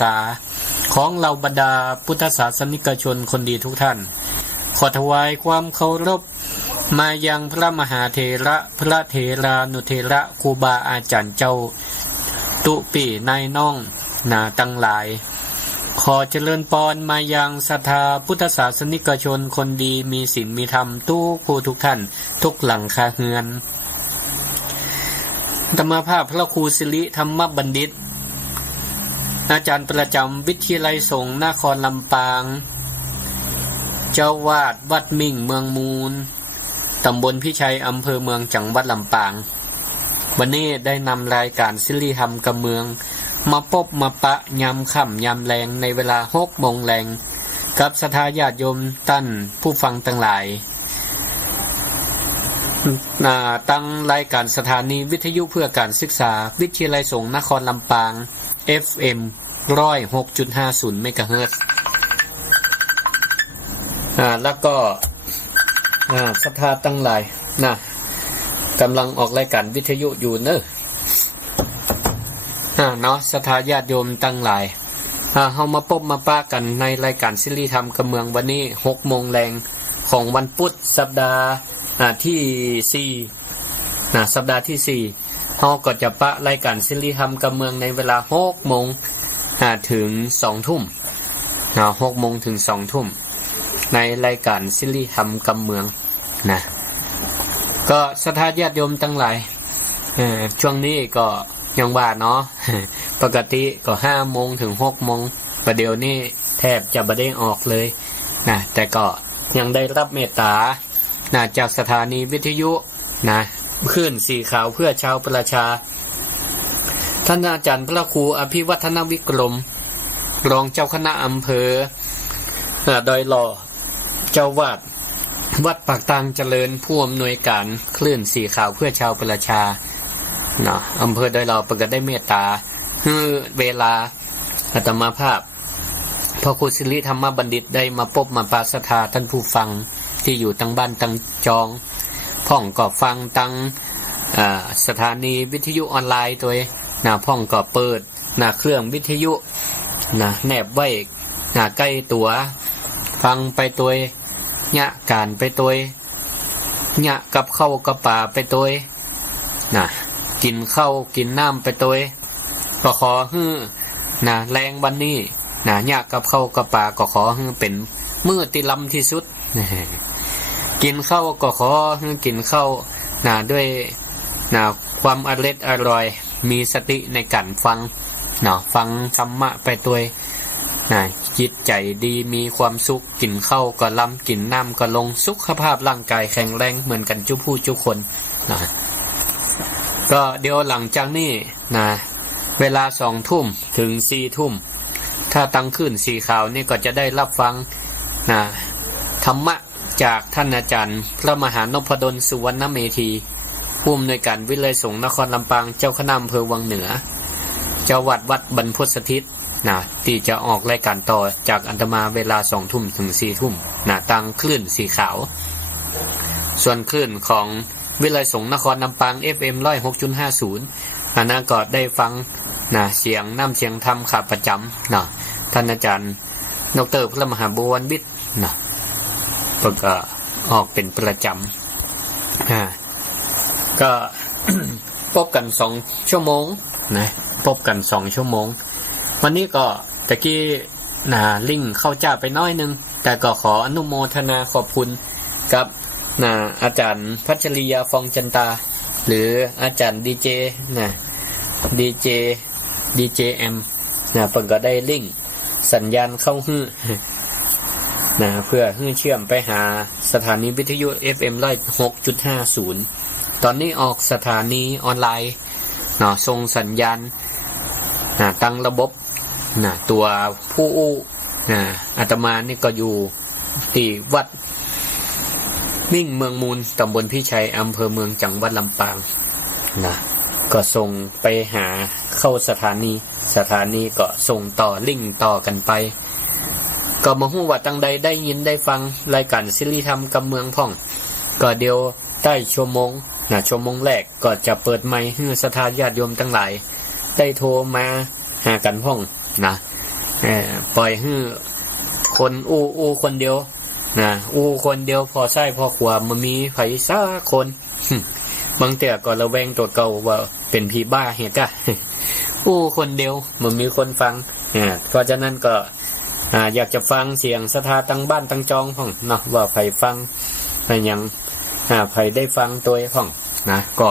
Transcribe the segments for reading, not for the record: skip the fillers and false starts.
ษาของเหล่าบรรดาพุทธศาสนิกชนคนดีทุกท่านขอถวายความเคารพมายังพระมหาเถระพระเถรานุเถระครูบาอาจารย์เจ้าตุปีนายน้องนาตั้งหลายขอเจริญพรมายังศรัทธาพุทธศาสนิกชนคนดีมีศีลมีธรรมทุกผู้ทุกท่านทุกหลังคาเฮือนธรรมภาพพระครูสิริธรรมบัณฑิตอาจารย์ประจำวิทยาลัยสงฆ์นครลำปางเจ้าวาดวัดมิ่งเมืองมูลตำบลพิชัยอำเภอเมืองจังหวัดลำปางวันนี้ได้นำรายการศิริธรรมกำเมืองมาพบมาปะยามค่ำยามแรงในเวลา6 โมงแรงกับศรัทธาญาติโยมท่านผู้ฟังทั้งหลายตั้งรายการสถานีวิทยุเพื่อการศึกษาวิทยาลัยสงฆ์นครลำปาง FM 106.50 เมกะเฮิรตซ์แล้วก็ศรัทธาทั้งหลายกำลังออกรายการวิทยุอยู่เนอะเนาะศรัทธาญาติโยมทั้งหลายเฮามาพบมาปะกันในรายการศิริธรรมกำเมืองวันนี้6 โมงแรงของวันพุธสัปดาห์ที่4สัปดาห์ที่4เฮาก็จะปะรายการศิริธรรมกำเมืองในเวลา6 โมงถึง 2 ทุ่ม6 โมงถึง 2 ทุ่มในรายการศิริธรรมกำเมืองนะก็ศรัทธาญาติโยมทั้งหลายช่วงนี้ก็ยังว่าเนาะปกติก็5 โมงถึง 6 โมงประเดี๋ยวนี้แทบจะบ่ได้ออกเลยนะแต่ก็ยังได้รับเมตตาจากสถานีวิทยุคลื่นสีขาวเพื่อชาวประชาท่านอาจารย์พระครูอภิวัฒนวิกรมรองเจ้าคณะอำเภอดอยหล่อเจ้าวาดวัดปากตางเจริญผู้อำนวยการคลื่นสีขาวเพื่อชาวประชาอำเภอดอยหล่อประกาศได้เมตตาเวลาอาตมาภาพพระครูสิริธรรมบัณฑิตได้มาพบมาปราศรัทธาท่านผู้ฟังที่อยู่ตั้งบ้านตั้งจองพ่องก็ฟังตั้งสถานีวิทยุออนไลน์ตัวพ่องก็เปิดเครื่องวิทยุแนบไว้ใกล้ตัวฟังไปตัวญะการไปตัวญะกับข้าวกับป่าไปตัวกินข้าวกินน้ำไปตัวก็ขอแรงวันนี้ญะกับข้าวกับป่าก็ขอเป็นมื้อที่ล้ำที่สุดกินข้าวก็ขอกินข้าวด้วยความอร่อยมีสติในการฟังฟังธรรมะไปตัวจิตใจดีมีความสุขกินข้าวก็ล้ำกินน้ำก็ลงสุขภาพร่างกายแข็งแรงเหมือนกันทุกผู้ทุกคนก็เดี๋ยวหลังจากนี้เวลา2 ทุ่มถึง4 ทุ่มถ้าตั้งขึ้นสีขาวนี่ก็จะได้รับฟังธรรมะจากท่านอาจารย์พระมหานพดลสุวรรณเมธีผู้อำนวยการวิทยาลัยสงฆ์นครลำปางเจ้าคณะอำเภอวังเหนือเจ้าวัดบรรพตสถิตที่จะออกรายการต่อจากอันตมาเวลา2 ทุ่มถึง4 ทุ่มตั้งคลื่นสีขาวส่วนคลื่นของวิทยาลัยสงฆ์นครลำปาง FM 106.50อันนั้นก็ได้ฟังเสียงน้ำเสียงธรรมขาประจำท่านอาจารย์ดร.พระมหาบุญวิทย์ก็ออกเป็นประจำก็พบกัน2 ชั่วโมงพบกัน2 ชั่วโมงวันนี้ก็ตะกี้ลิงก์เข้าจ้าไปน้อยนึงแต่ก็ขออนุโมทนาขอบคุณกับอาจารย์พัชริยาฟองจันตาหรืออาจารย์ดีเจเอ็มเพิ่นก็ได้ลิงก์สัญญาณเข้าเพื่อเชื่อมไปหาสถานีวิทยุ FM 106.50ตอนนี้ออกสถานีออนไลน์ส่งสัญญาณตั้งระบบตัวผู้อาตมานี่ก็อยู่ที่วัดมิ่งเมืองมูลตำบลพิชัยอำเภอเมืองจังหวัดลำปางก็ส่งไปหาเข้าสถานีก็ส่งต่อลิงก์ต่อกันไปก็มาฮู้ว่าตั้งใดได้ยินได้ฟังรายการศิริธรรมกำเมืองพ่องก็เดียวใต้ชั่วโมงชั่วโมงแรกก็จะเปิดไมค์ให้ศรัทธาญาติโยมทั้งหลายได้โทรมาหากันพ่อง ปล่อยให้คนอู้คนเดียวนะอู้คนเดียวพอใช้พอขวามันมีไผซ่าคนบางแต่ก็ระแวงตัวเก่าว่าเป็นผีบ้าเหี้ยกะอู้คนเดียวมันมีคนฟังเพราะฉะนั้นก็อยากจะฟังเสียงศรัทธาตั้งบ้านตั้งจองของเนาะว่าไผฟังยังไผได้ฟังตัวของนะก็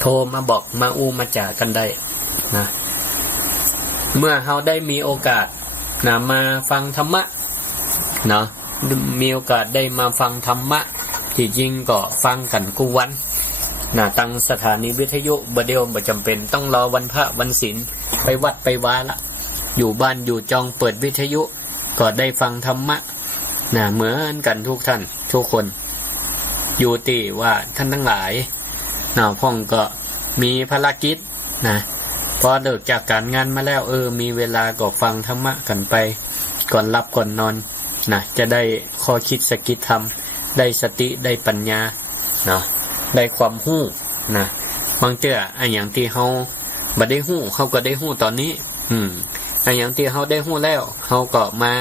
โทรมาบอกมาอู้มาจ่ากันได้นะเมื่อเราได้มีโอกาสนะมาฟังธรรมะเนาะมีโอกาสได้มาฟังธรรมะที่จริงก็ฟังกันกูวันนะตั้งสถานีวิทยุบ่เดียวบ่จำเป็นต้องรอวันพระวันศีลไปวัดไปวาละอยู่บ้านอยู่จองเปิดวิทยุก็ได้ฟังธรรมะนะเหมือนกันทุกท่านทุกคนอยู่ที่ว่าท่านทั้งหลายนะพ่องก็มีภารกิจนะพอเลิกจากการงานมาแล้วมีเวลาก็ฟังธรรมะกันไปก่อนหลับก่อนนอนนะจะได้ข้อคิดสกิจธรรมได้สติได้ปัญญาเนาะได้ความรู้นะบางเจ้าอันอย่างที่เฮาบ่ได้รู้เฮาก็ได้รู้ตอนนี้อันอย่างที่เฮาได้รู้แล้วเฮาก็มา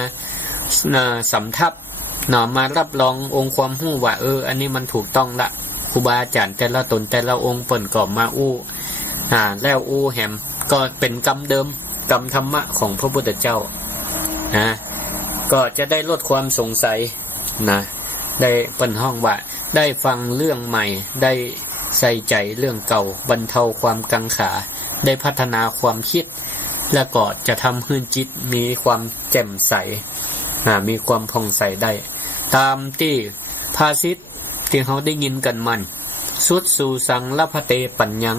สำทับเนาะมารับรององค์ความรู้ว่าอันนี้มันถูกต้องละครูบาอาจารย์แต่ละตนแต่ละองค์เปิ้นก็มาอู้แล้วอู้แหมก็เป็นกรรมเดิมกรรมธรรมะของพระพุทธเจ้านะก็จะได้ลดความสงสัยนะได้เปิ้นห้องว่าได้ฟังเรื่องใหม่ได้ใส่ใจเรื่องเก่าบรรเทาความกังขาได้พัฒนาความคิดแล้วก็จะทำให้จิตมีความแจ่มใสมีความผ่องใสได้ตามที่ภาษิตที่เขาได้ยินกันมันสุดสู่สังละพะเตปัญญัง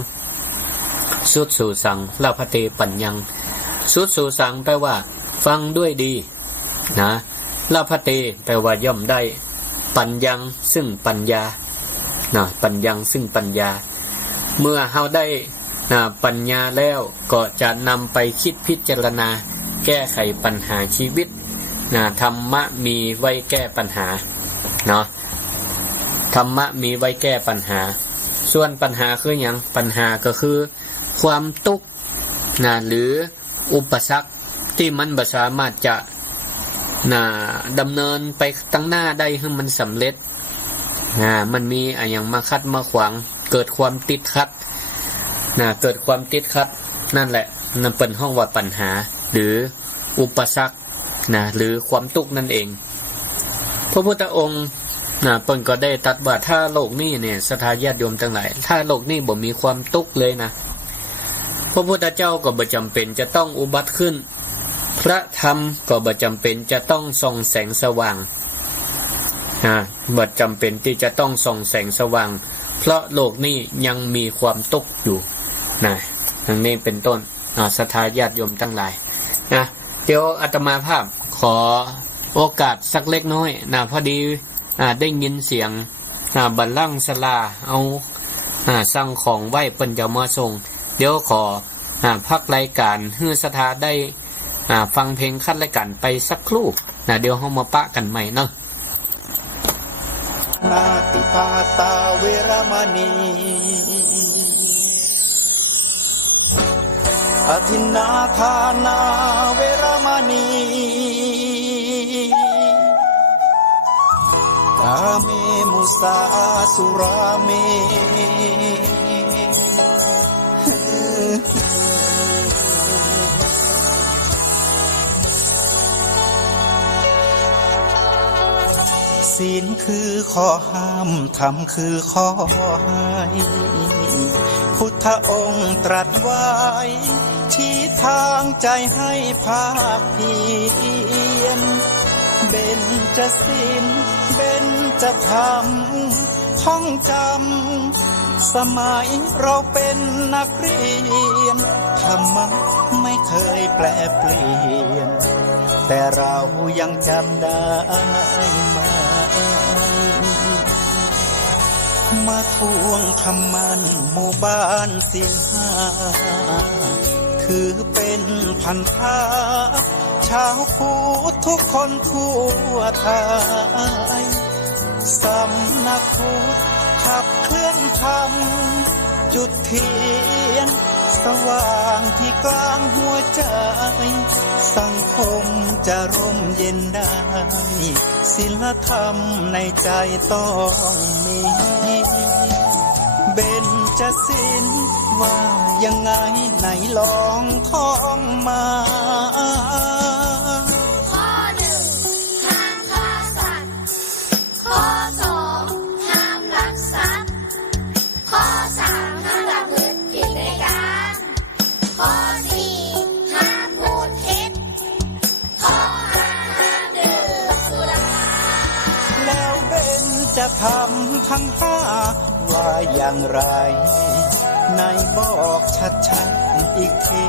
สุดสู่สังละพะเตปัญญังสุดสู่สังแปลว่าฟังด้วยดีนะละพะเตแปลว่าย่อมได้ปัญญังซึ่งปัญญาปัญญังซึ่งปัญญาเมื่อเฮาได้ปัญญาแล้วก็จะนำไปคิดพิจารณาแก้ไขปัญหาชีวิตธรรมะมีไว้แก้ปัญหาเนาะธรรมะมีไว้แก้ปัญหาส่วนปัญหาคืออย่างปัญหาก็คือความทุกข์หรืออุปสรรคที่มันบ่สามารถจะดำเนินไปตั้งหน้าได้ให้มันสำเร็จมันมีอย่างมาคัดมาขวางเกิดความติดขัดเกิดความติดขัดนั่นแหละนั่นเป็นห้องว่าปัญหาหรืออุปสรรคหรือความทุกข์นั่นเองพระพุทธองค์เพิ่นก็ได้ตรัสว่าถ้าโลกนี้เนี่ยศรัทธาญาติโยมทั้งหลายถ้าโลกนี้บ่มีความทุกข์เลยนะพระพุทธเจ้าก็บ่จำเป็นจะต้องอุบัติขึ้นพระธรรมก็บ่จำเป็นจะต้องส่องแสงสว่างบ่จำเป็นที่จะต้องส่องแสงสว่างเพราะโลกนี้ยังมีความทุกข์อยู่ดังนี้เป็นต้นศรัทธาญาติโยมทั้งหลายเดี๋ยวอาตมาภาพขอโอกาสสักเล็กน้อยพอดีได้ยินเสียงบัลลังก์ศาลาเอาสั่งของไหว้เพิ่นจะมาส่งเดี๋ยวขอพักรายการให้ศรัทธาได้ฟังเพลงคัดรายการไปสักครู่เดี๋ยวเฮามาปะกันใหม่เนาะนาติปาตาเวรมณีอทินนาทานาเวรมณีกาเมมุสาสุราเมศีลคือข้อห้ามธรรมคือข้อให้พุทธองค์ตรัสไว้ชี้ทางใจให้ภาคเพียรเบญจศีลเบญจธรรมท่องจำสมัยเราเป็นนักเรียนธรรมะไม่เคยแปรเปลี่ยนแต่เรายังจำได้มาทวงคำมันหมู่บ้านศีลห้าถือเป็นพันธะชาวพุทธทุกคนทั่วไทยสำนักพุทธขับเคลื่อนธรรมจุดเทียนส ระหว่างที่กลางหัวใจสังคมจะร่มเย็นได้ศีลธรรมในใจต้องมีเบญจศีลว่ายังไงไหนลองท่องมา ข้อหนึ่งห้ามฆ่าสัตว์ข้อสองห้ามลักทรัพย์ข้อสามห้ามประพฤติผิดในกามข้อสี่ห้ามพูดเท็จข้อห้าห้ามดื่มสุรา แล้วเบญจะทำทั้งห้าว่าอย่างไรไหนบอกชัดๆอีกที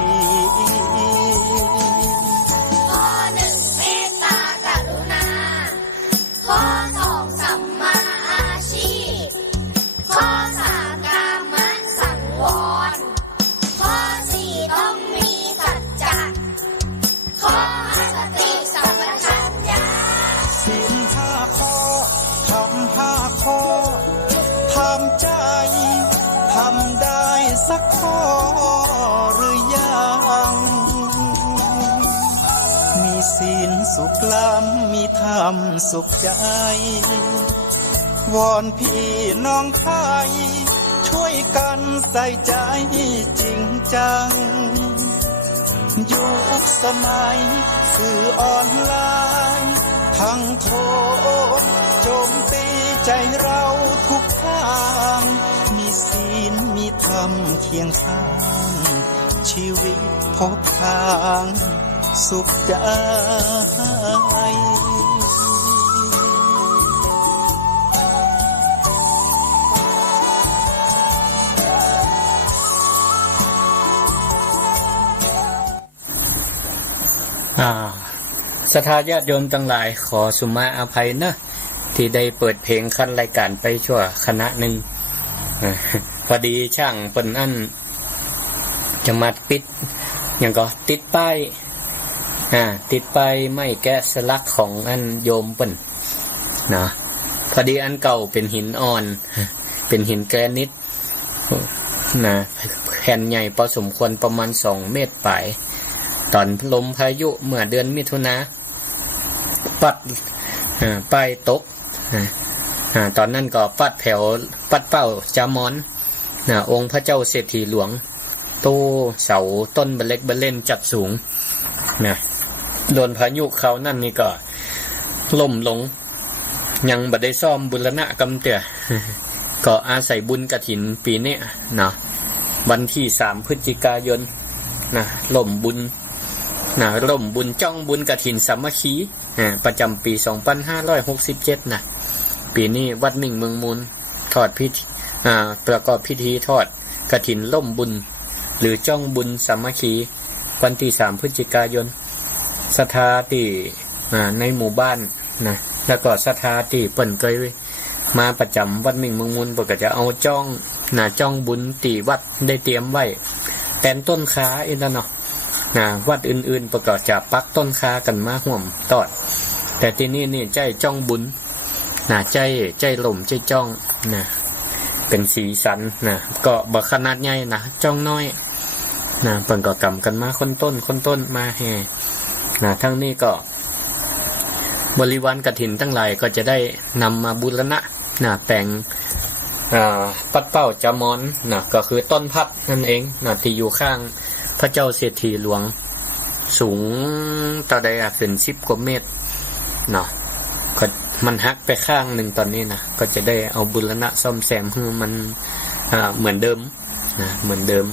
ข้อหนึ่งเมตตากรุณาข้อสองสัมมาอาชีพข้อสามกามสังวรข้อสี่ต้องมีสัจจะข้อห้าสติสัมปชัญญะ ศีลห้าข้อทำห้าข้อทำใจทำได้สักข้อหรือยังมีศีลสุขล้ำมีธรรมสุขใจวอนพี่น้องไทยช่วยกันใส่ใจจริงจังยุคสมัยสื่อออนไลน์ทั้งโทรโจมตีใจเราทุกทางมีศีลมีธรรมเคียงข้างชีวิตพบทางสุขใจ ศรัทธาญาติโยมทั้งหลายขอสุมาอภัยนะที่ได้เปิดเพลงขั้นรายการไปชั่วคณะหนึ่งพอดีช่างเปิ้นอันจะมาปิดอย่างก็ติดป้ายติดป้ายไม่แกะสลักของอันโยมเปิ้นนะพอดีอันเก่าเป็นหินอ่อนเป็นหินแกรนิตนะแผ่นใหญ่พอสมควรประมาณ2 เมตรปลายตอนลมพายุเมื่อเดือนมิถุนาปัดป้ายตกตอนนั้นก็ปัดแถวปัดเป้าจามอนองค์พระเจ้าเศรษฐีหลวงโตเสาต้นบะเล็กบะเล่นจัดสูงนะโดนพายุเขานั่นนี่ก็ล่มลงยังบ่ได้ซ่อมบุรณะกำเตือก็อาศัยบุญกฐินปีนี้นะวันที่3 พฤศจิกายนนะล่มบุญร่มบุญจ้องบุญกฐินสามัคคีประจำปี 2567นะปีนี้วัดมิ่งเมืองมูลทอดพิธีประกอบพิธีทอดกฐินล่มบุญหรือจ้องบุญสามัคคีวันที่3 พฤศจิกายนศรัทธาที่ในหมู่บ้านนะแล้วก็ศรัทธาที่เปิ้นเคยมาประจำวัดมิ่งเมืองมูลเปิ้นก็จะเอาจ้องบุญที่วัดได้เตรียมไว้แตนต้นขาอีนั่นเนาะวัดอื่นๆประกอบจะปักต้นคากันมาห่วมตอดแต่ที่นี่ใจจ้องบุญใจหล่มใจจ้องเป็นสีสันก็บ่ขนาดใหญ่จ้องน้อยเพิ่นก็กำกันมาคนต้นมาแห่ทั้งนี้ก็บริวารกฐินทั้งหลายก็จะได้นำมาบูรณะแต่งปัดเป้าจามอนก็คือต้นพัดนั่นเองที่อยู่ข้างพระเจ้าเศรษฐีหลวงสูงต่อใดเป็น10 กว่าเมตรก็มันหักไปข้างหนึ่งตอนนี้ก็จะได้เอาบูรณะซ่อมแซมให้มันเหมือนเดิมเหมือนเดิม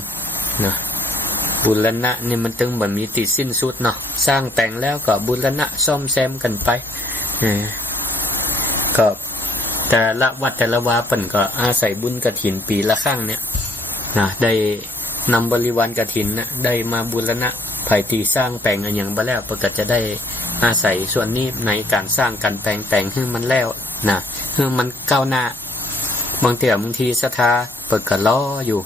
บูรณะนี่มันต้องแบบมีติดสิ้นสุดสร้างแต่งแล้วก็บูรณะซ่อมแซมกันไปก็แต่ละวัดแต่ละวาเปิ้นก็อาศัยบุญกฐินปีละครั้งเนี่ยได้นำบริวารกฐินได้มาบูรณะภายที่สร้างแปลงอย่างบ่แล้วก็จะได้อาศัยส่วนนี้ในการสร้างการแต่งให้มันแล้วให้มันก้าวหน้าบางทีศรัทธาเปิดก็ล้ออยู่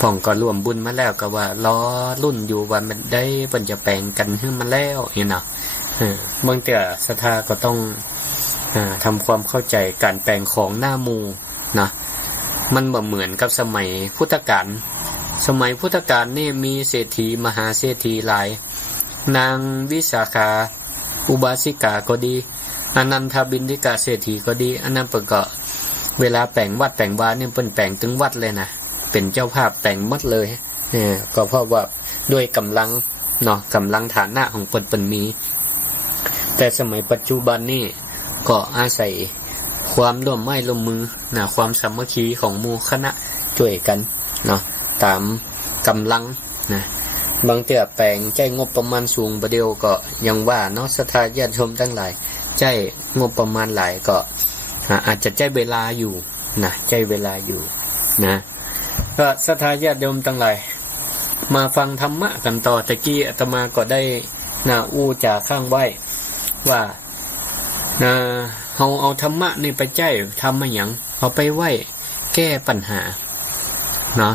พ่องก็ร่วมบุญมาแล้วก็ว่าล้อรุ่นอยู่ว่ามันได้เพิ่นจะแปลงกันให้มันแล้วบางศรัทธาก็ต้องทำความเข้าใจการแปลงของหน้ามูมันบ่เหมือนกับสมัยพุทธกาล สมัยพุทธกาลนี่มีเศรษฐีมหาเศรษฐีหลายนางวิสาขาอุบาสิกาก็ดีอนันทบิณฑิกาเศรษฐีก็ดีอันนั้นเพิ่นก็เวลาแต่งวัดแต่งวาเนี่ยเพิ่นแต่งถึงวัดเลยนะเป็นเจ้าภาพแต่งหมดเลยเนี่ยก็เพราะว่าด้วยกำลังเนาะกำลังฐานะของเพิ่นมีแต่สมัยปัจจุบันนี่ก็อาศัยความร่วมไม้ร่วมมือนะความสามัคคีของหมู่คณะช่วยกันเนาะตามกำลังนะบางเทื่อแปลงใจงบประมาณสูงประเดียวก็ยังว่าเนาะศรัทธาญาติโยมทั้งหลายใจงบประมาณหลายก็อาจจะใจเวลาอยู่นะใจเวลาอยู่นะก็ศรัทธาญาติโยมทั้งหลายมาฟังธรรมะกันต่อตะกี้อาตมาก็ได้อู้จากข้างไว้ว่าเฮาเอาธรรมะนี่ไปใจทำมาหยังเอาไปไว้แก้ปัญหาเนาะ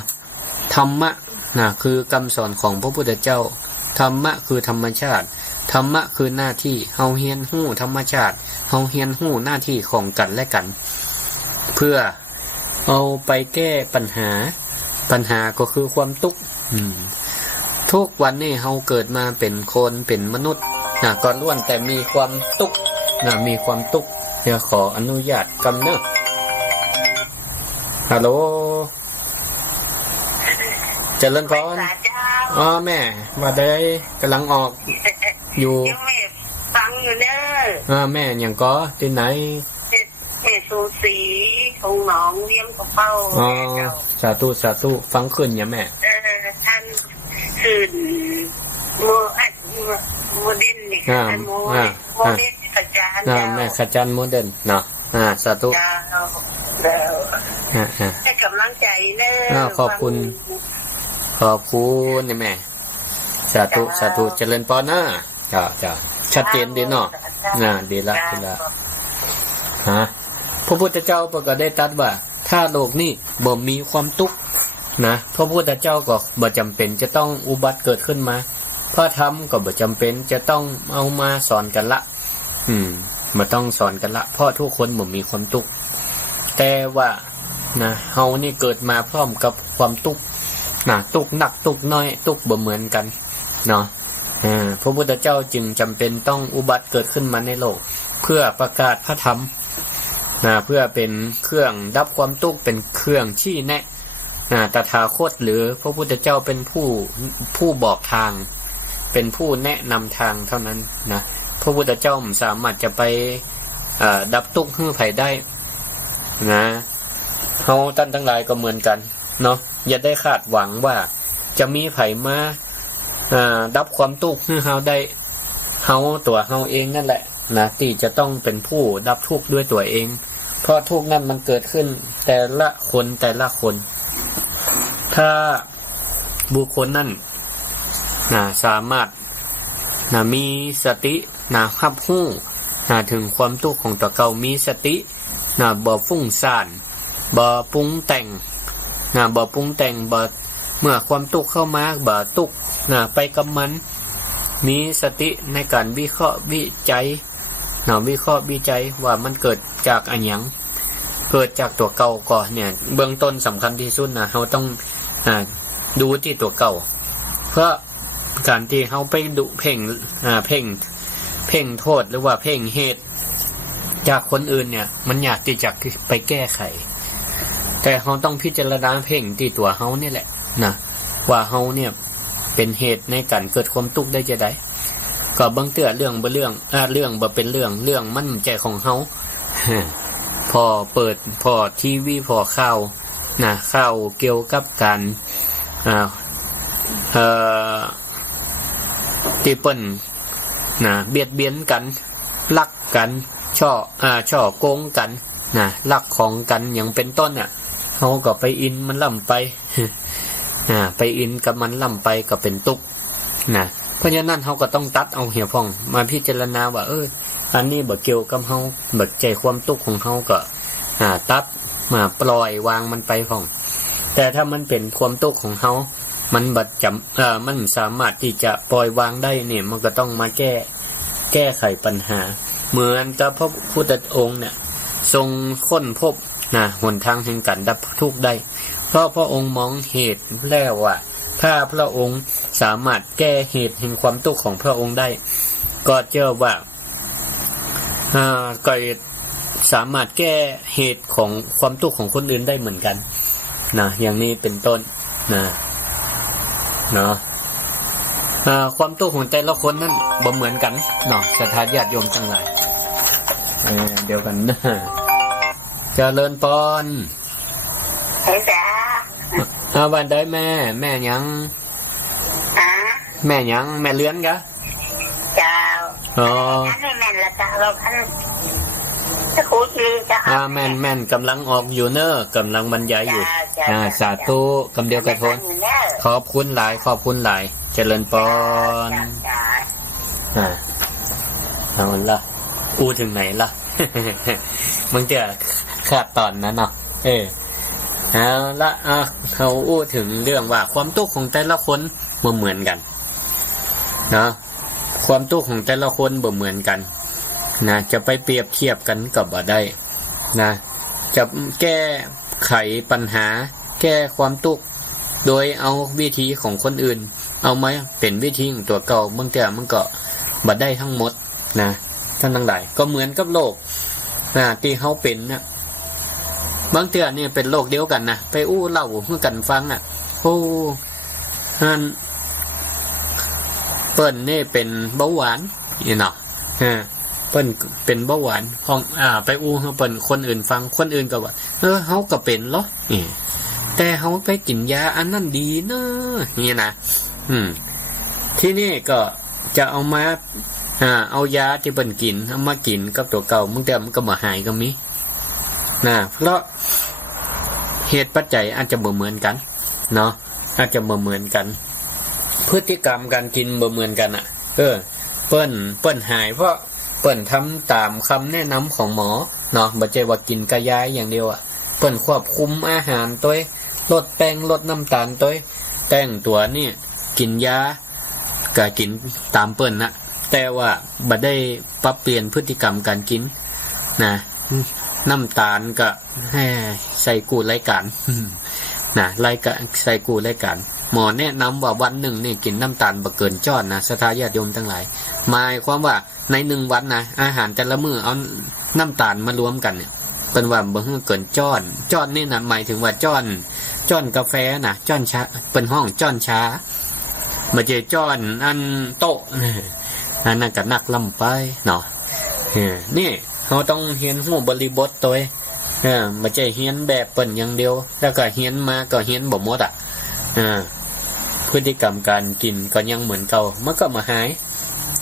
ธรรมะคือคำสอนของพระพุทธเจ้าธรรมะคือธรรมชาติธรรมะคือหน้าที่เฮาเฮียนฮู้ธรรมชาติเฮาเฮียนฮู้หน้าที่ของกันและกันเพื่อเอาไปแก้ปัญหาก็คือความทุกข์ทุกวันนี้เฮาเกิดมาเป็นคนเป็นมนุษย์ก็ล้วนแต่มีความทุกข์มีความทุกข์เดี๋ยวขออนุญาตกำเนิดฮัลโหลเจริญพรแม่มาได้กำลังออกอยู่แม่ฟังอยู่เด้อแม่อย่างก็ที่ไหนแม่สูสีของหนองเลี้ยงกับเป้าสาธุฟังขึ้นอย่าแม่ท่านคืนโมเดลนี่โมเดลขจารแม่ขจารโมเดลเนาะสาธุให้กำลังใจเด้อขอบคุณนี่แม่สาธุเจริญพรนะจ้าชัดเจนดีเนาะดีละพระพุทธเจ้าก็ได้ตรัสว่าถ้าโลกนี้บ่มีความทุกข์นะพระพุทธเจ้าก็บ่จำเป็นจะต้องอุบัติเกิดขึ้นมาพระธรรมก็บ่จำเป็นจะต้องเอามาสอนกันละบ่ต้องสอนกันละเพราะทุกคนบ่มีความทุกข์แต่ว่าเฮานี่เกิดมาพร้อมกับความทุกข์ทุกข์หนักทุกข์น้อยทุกข์บ่เหมือนกันเนาะพระพุทธเจ้าจึงจำเป็นต้องอุบัติเกิดขึ้นมาในโลกเพื่อประกาศพระธรรมเพื่อเป็นเครื่องดับความทุกข์เป็นเครื่องชี้แนะตถาคตหรือพระพุทธเจ้าเป็นผู้บอกทางเป็นผู้แนะนำทางเท่านั้นนะพระพุทธเจ้าสามารถจะไปดับทุกข์ให้ไผได้นะเฮาท่านทั้งหลายก็เหมือนกันเนาะอย่าได้คาดหวังว่าจะมีไผมาดับความทุกข์ให้เฮาได้เฮาตัวเฮาเองนั่นแหละนะที่จะต้องเป็นผู้ดับทุกข์ด้วยตัวเองเพราะทุกข์นั้นมันเกิดขึ้นแต่ละคนถ้าบุคคลนั้นสามารถมีสติรับรู้ถึงความทุกข์ของตัวเก่ามีสติบ่ฟุ้งซ่านบ่ปรุงแต่งบ่ปรุงแต่งบ่เมื่อความทุกข์เข้ามาบ่ทุกข์ไปกับมันมีสติในการวิเคราะห์วิจัยวิเคราะห์วิจัยว่ามันเกิดจากอันหยังเกิดจากตัวเก่าก่อนเนี่ยเบื้องต้นสำคัญที่สุดเราต้องดูที่ตัวเก่าเพราะการที่เราไปดูเพ่งโทษหรือว่าเพ่งเหตุจากคนอื่นเนี่ยมันอยากที่จะไปแก้ไขแต่เราต้องพิจารณาเพ่งที่ตัวเรานี่แหละว่าเราเนี่ยเป็นเหตุในการเกิดความทุกข์ได้จะได้ก็บางเตื้อเรื่องบ่เรื่องบ่เป็นเรื่องมันใจของเฮาพอเปิดพอทีวีพอข่าวข่าวเกี่ยวกับการที่เปิ้นเบียดเบียนกันลักกันช่อโกงกันลักของกันอย่างเป็นต้นเฮาก็ไปอินมันล่ำไปไปอินกับมันล่ำไปก็เป็นทุกข์เพราะฉะนั้นเฮาก็ต้องตัดเอาเหี่ยวพ่องมาพิจารณาว่าอันนี้บ่เกี่ยวกับเฮาบ่ใจความทุกข์ของเฮาก็ตัดมาปล่อยวางมันไปพ่องแต่ถ้ามันเป็นความทุกข์ของเฮามันบ่จำมันสามารถที่จะปล่อยวางได้เนี่ยมันก็ต้องมาแก้ไขปัญหาเหมือนกับพระพุทธองค์เนี่ยทรงค้นพบหนทางแห่งการดับทุกข์ได้ เพราะพระองค์มองเหตุแล้วว่าถ้าพระองค์สามารถแก้เหตุแห่งความทุกข์ของพระองค์ได้ก็เจอว่าก็สามารถแก้เหตุของความทุกข์ของคนอื่นได้เหมือนกันนะอย่างนี้เป็นต้นนะเนาะความทุกข์ของแต่ละคนนั้นบ่เหมือนกันเนาะศรัทธาญาติโยมทั้งหลายเดียวกันนะเจริญพร เฮ้ยจ้า วันได้แม่ยัง อ่ะ แม่ยังแม่เลื้อนกะ เจ้า อ๋อ อันนี้แม่นละจ้าเราคันจะคูชีจ้า แม่นกำลังออกอยู่เนอะกำลังบรรยายอยู่สาธุกำเดียวกระโทนขอบคุณหลายเจริญพรเอาละอู้ถึงไหนล่ะ มึงจะขาดตอนนั้นเนาะเอาละเขาอู้ถึงเรื่องว่าความทุกข์ของแต่ละคนบ่เหมือนกันนะความทุกข์ของแต่ละคนบ่เหมือนกันนะจะไปเปรียบเทียบกันก็บ่ได้นะจะแก้ไขปัญหาแก้ความทุกข์โดยเอาวิธีของคนอื่นเอามาเป็นวิธีของตัวเก่าบางทีมันก็บ่ได้ทั้งหมดนะท่านทั้งหลายก็เหมือนกับโลกที่เฮาเป็นนะบางเทื่อเนี่ยเป็นโรคเดียวกันนะไปอู้เล่าเพื่อกันฟังโอ้นั่นเปิ้นนี่เป็นเบาหวานนี่เนาะเปิ้นเป็นเบาหวานของไปอู้เฮาเปิ้นคนอื่นฟังคนอื่นก็ว่าเฮาก็เป็นเหรอนี่แต่เฮาไปกินยาอันนั้นดีเนาะนี่นะที่นี่ก็จะเอามาเอายาที่เปิ้นกินเอามากินกับตัวเก่ามึงแต่มันก็บ่หายก็มีนะเพราะเหตุปัจจัยอาจจะบ่เหมือนกันเนาะอาจจะบ่เหมือนกันพฤติกรรมการกินบ่เหมือนกันเปิ้นหายเพราะเปิ้นทำตามคำแนะนำของหมอเนาะบ่ใช่ว่ากินกะยายอย่างเดียวเปิ้นควบคุมอาหารตัวลดแป้งลดน้ำตาลตัวแต่งตัวนี่กินยาก็กินตามเปิ้นแต่ว่าบ่ได้ปรับเปลี่ยนพฤติกรรมการกินนะน้ำตาลก็ใส่กูรายการนะรายการใส่กูรายการหมอแนะนำว่าวันหนึ่งนี่กินน้ำตาลบ่เกินจ้อนนะศรัทธาญาติโยมทั้งหลายหมายความว่าใน1วันนะอาหารแต่ละมื้อเอาน้ำตาลมารวมกันเนี่ยเป็นว่าบ่เกินจ้อนนี่นะหมายถึงว่าจ้อนกาแฟนะจ้อนชาเป็นห้องจ้อนชาบ่ใช่จ้อนอันโต๊ะอันนั้นก็นักลำไปเนาะนี่เราต้องเรียนรู้บริบทตัวไม่ใช่เรียนแบบเปิ้นอย่างเดียวแล้วก็เรียนมาก็เรียนบ่หมดพฤติกรรมการกินก็ยังเหมือนเก่ามันก็มาหาย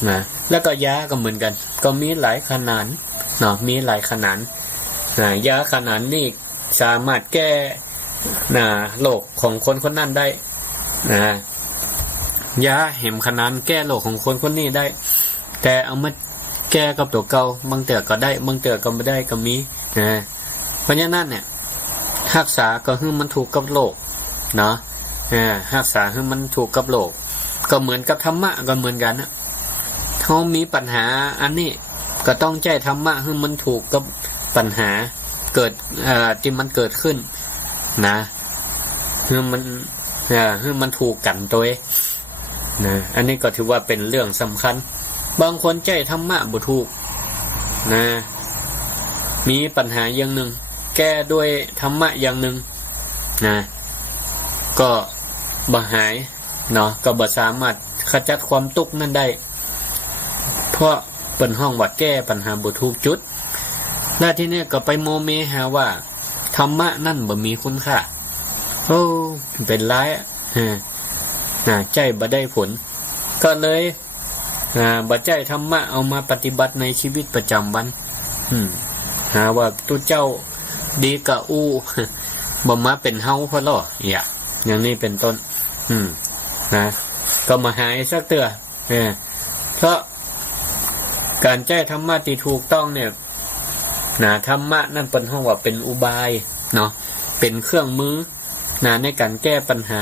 นะแล้วก็ยาก็เหมือนกันก็มีหลายขนาดเนาะมีหลายขนาดยาขนาดนี้สามารถแก้โรคของคนคนนั้นได้ยาเห็มขนาดแก้โรคของคนคนนี้ได้แต่เอามาแก้กับตัวเก่าบางเตือก็ได้บางเตือก็ไม่ได้ก็มีเพราะฉะนั้นเนี่ยรักษาก็ให้มันถูกกับโลกเนาะรักษาให้มันถูกกับโลกก็เหมือนกับธรรมะก็เหมือนกันเขามีปัญหาอันนี้ก็ต้องใจธรรมะให้มันถูกกับปัญหาเกิดที่มันเกิดขึ้นนะให้มันถูกกันตัวนะอันนี้ก็ถือว่าเป็นเรื่องสำคัญบางคนใจธรรมะบ่ถูกนะมีปัญหาอย่างหนึ่งแก้ด้วยธรรมะอย่างหนึ่งนะก็บ่หายเนาะก็บ่สามารถขจัดความทุกข์นั้นได้เพราะเป็นห้องว่าแก้ปัญหาบ่ถูกจุดและที่นี่ก็ไปโมเมหาว่าธรรมะนั่นบ่มีคุณค่าโอ้เป็นร้ายใจบ่ได้ผลก็เลยบัจจัยธรรมะเอามาปฏิบัติในชีวิตประจำวันหาว่าตุเจ้าดีกะอู้บ่มาเป็นเฮาเพราะล่ออย่างนี้เป็นต้นนะก็มาหายสักเตือเพราะการใจธรรมะที่ถูกต้องเนี่ยธรรมะนั่นเป็นห้องว่าเป็นอุบายเนาะเป็นเครื่องมือในการแก้ปัญหา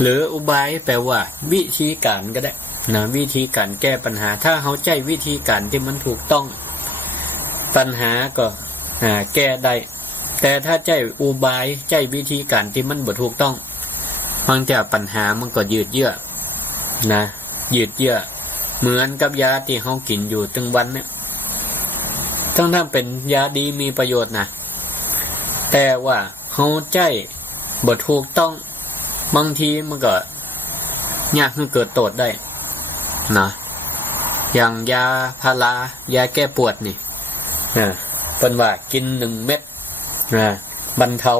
หรืออุบายแปลว่าวิธีการก็ได้นะวิธีการแก้ปัญหาถ้าเขาใจวิธีการที่มันถูกต้องปัญหาก็แก้ได้ แต่ถ้าใจอุบายใจวิธีการที่มันบ่ถูกต้องบางทีปัญหามันก็ยืดเยื้อนะยืดเยื้อเหมือนกับยาที่เฮากินอยู่ตึงวันเนี่ยทั้งเป็นยาดีมีประโยชน์นะแต่ว่าเฮาใจบ่ถูกต้องบางทีมันก็ยากให้เกิดโทษได้นะอย่างยาพารายาแก้ปวดนี่เพิ่นว่ากิน1เม็ดบรรเทา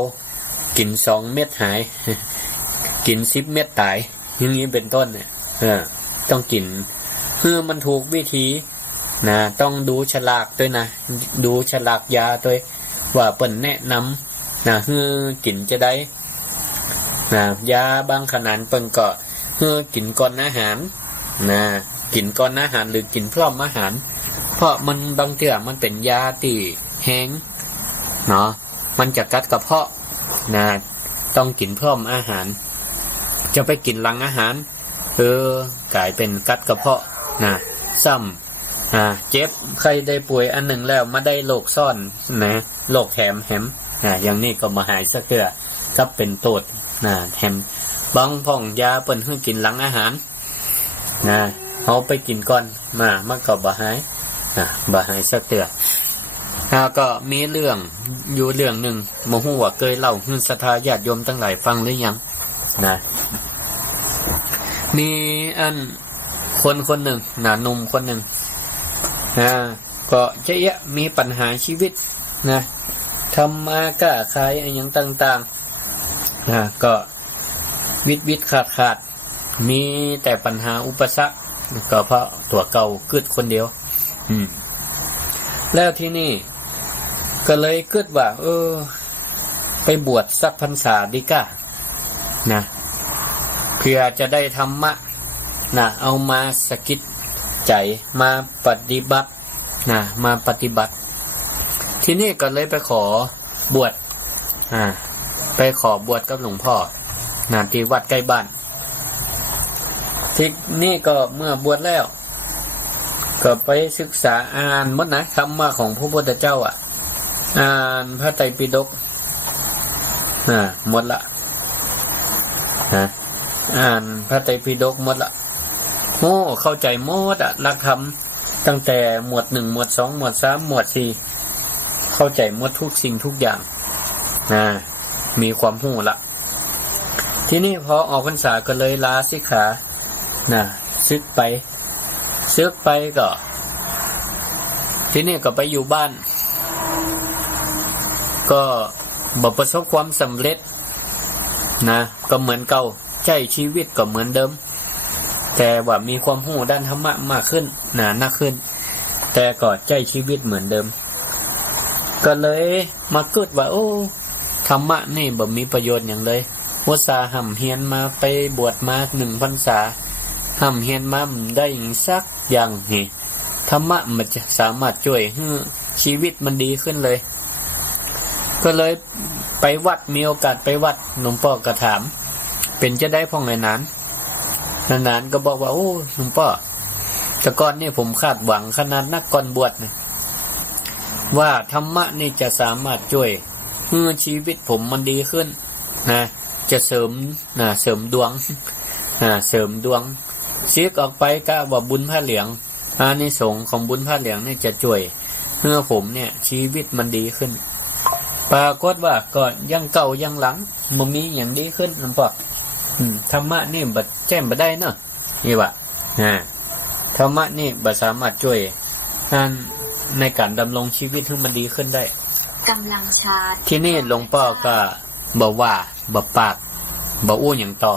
กิน2เม็ดหายกิน10เม็ดตายอย่างนี้เป็นต้นเนี่ยต้องกินเพื่อมันถูกวิธีนะต้องดูฉลากด้วยนะดูฉลากยาด้วยว่าเปิ้นแนะนำนะเพื่อกินจะได้นะยาบางขนาดเปิ้นก็เพื่อกินก่อนอาหารนะกินก่อนอาหารหรือกินพร้อมอาหารเพราะมันบางเทื่อมันเป็นยาที่แห้งเนาะมันจะกัดกระเพาะนะต้องกินพร้อมอาหารจะไปกินหลังอาหารกลายเป็นกัดกระเพาะนะซ้ำเจ็บใครได้ป่วยอันหนึ่งแล้วมาได้โรคซ่อนนะโรคแหมอย่างนี้ก็มาหายสักเทื่อก็เป็นโทษนะแถมบางพ่องยาเปิ้นให้กินหลังอาหารนะเอาไปกินก่อนมันก็บ่หายบ่หายสักเทื่อก็มีเรื่องอยู่เรื่องหนึ่งบ่ฮู้ว่าเคยเล่าให้ศรัทธาญาติโยมทั้งหลายฟังหรือยังนะมีอันคนหนึ่งหนุ่มคนหนึ่งก็จะมีปัญหาชีวิตนะทำมาค้าขายอะไรอย่างต่างๆก็วิดขาดมีแต่ปัญหาอุปสรรคก็เพราะตัวเก่ากึดคนเดียวแล้วที่นี่ก็เลยกึดว่าไปบวชสักพรรษาดีกว่านะเพื่อจะได้ธรรมะนะเอามาสะกิดใจมาปฏิบัตินะมาปฏิบัติที่นี่ก็เลยไปขอบวชไปขอบวชกับหลวงพ่อนะที่วัดใกล้บ้านที่นี่ก็เมื่อบวชแล้วก็ไปศึกษาอ่านหมดนะคำว่าของพระพุทธเจ้าอ่านพระไตรปิฎกหมดละอ่านพระไตรปิฎกหมดละเข้าใจหมดหลักธรรมตั้งแต่หมวด1หมวด2หมวด3หมวด4เข้าใจหมดทุกสิ่งทุกอย่างมีความรู้ละที่นี่พอออกพรรษาก็เลยลาสิกขาซึกไปก็ที่นี่ก็ไปอยู่บ้านก็บ่ประสบความสำเร็จก็เหมือนเก่าใช้ชีวิตก็เหมือนเดิมแต่ว่ามีความรู้ด้านธรรมะมากขึ้นนักขึ้นแต่ก็ใช้ชีวิตเหมือนเดิมก็เลยมาคิดว่าธรรมะนี่บ่มีประโยชน์อย่างเลยอุตส่าห์ห่ำเฮียนมาไปบวชมา1พรรษาห่ำเฮียนมาได้สักอย่างนี่ธรรมะมันจะสามารถช่วยให้ชีวิตมันดีขึ้นเลยก็เลยไปวัดมีโอกาสไปวัดหลวงพ่อก็ถามเป็นจะได้พ่องไงนานก็บอกว่าหลวงพ่อแต่ก่อนนี่ผมคาดหวังขนาดนักก่อนบวชนะว่าธรรมะนี่จะสามารถช่วยให้ชีวิตผมมันดีขึ้นจะเสริมดวงเสริมดวงซีกออกไปก็ว่าบุญผ้าเหลืองอานิสงส์ของบุญผ้าเหลืองนี่จะช่วยให้ผมเนี่ยชีวิตมันดีขึ้นปรากฏว่าก็ยังเก่ายังหลังบ่มีอย่างดีขึ้นหลวงพ่อธรรมะนี่บ่แจ้งบ่ได้เนาะนี่ว่าธรรมะนี่บ่สามารถช่วยในการดำรงชีวิตให้มันดีขึ้นได้กำลังชาร์จที่นี่หลวงพ่อก็บ่ว่าบ่ปากบ่อู้หยังต่อ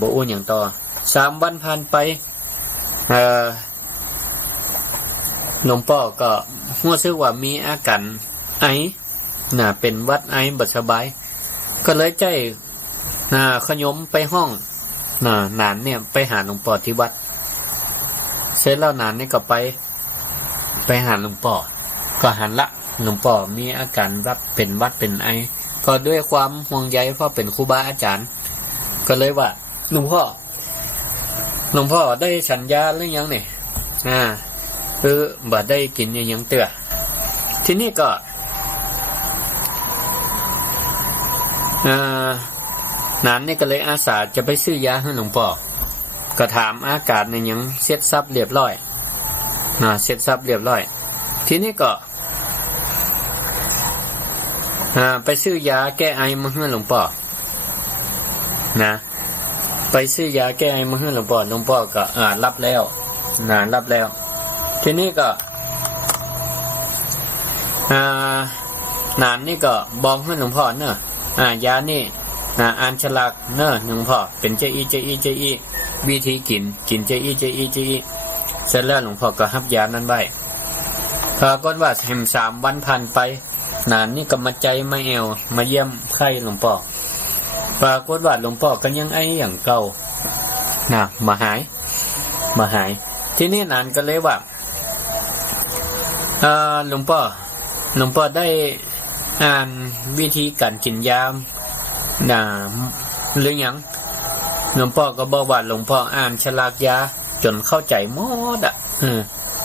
บ่อู้หยังต่อ3วันผ่านไปหลวงพ่อก็รู้สึกว่ามีอาการไอเป็นหวัดไอบ่สบายก็เลยใจขยมไปห้องนานเนี่ยไปหาหลวงพ่อที่วัดเสร็จแล้วนานนี่ก็ไปหาหลวงพ่อก็หันละหลวงพ่อมีอาการเป็นหวัดเป็นไอก็ด้วยความห่วงใยเพราะเป็นครูบาอาจารย์ก็เลยว่าหลวงพ่อได้ฉันยาหรือยังเนี่ยบ่ได้กินยังเตื้อทีนี้ก็ นานนี่ก็เลยอาสาจะไปซื้อยาให้หลวงพ่อก็ถามอากาศในยังเสร็จสับเรียบร้อยเสร็จสับเรียบร้อยทีนี้ก็ไปซื้อยาแก้ไอมาให้หลวงพ่อนะไปซื้อยาแก้ไอมาให้หลวงพ่อก็รับแล้วรับแล้วทีนี้ก็นานนี่ก็บอกให้หลวงพ่อเนอะยานี่อ่านฉลากเนอะหลวงพ่อเป็นเจอีวิธีกินเจอีเสร็จแล้วหลวงพ่อก็รับยานั้นไว้ปรากฏว่าแห่ง3 วันผ่านไปนานนี่ก็มาใจมาแอวมาเยี่ยมไข้หลวงพ่อปรากฏว่าหลวงพ่อก็ยังไออย่างเก่ามาหายทีนี้นานก็เลยว่าหลวงพ่อได้อ่านวิธีการกินยาหรือยังหลวงพ่อก็บอกว่าหลวงพ่ออ่านฉลากยาจนเข้าใจหมด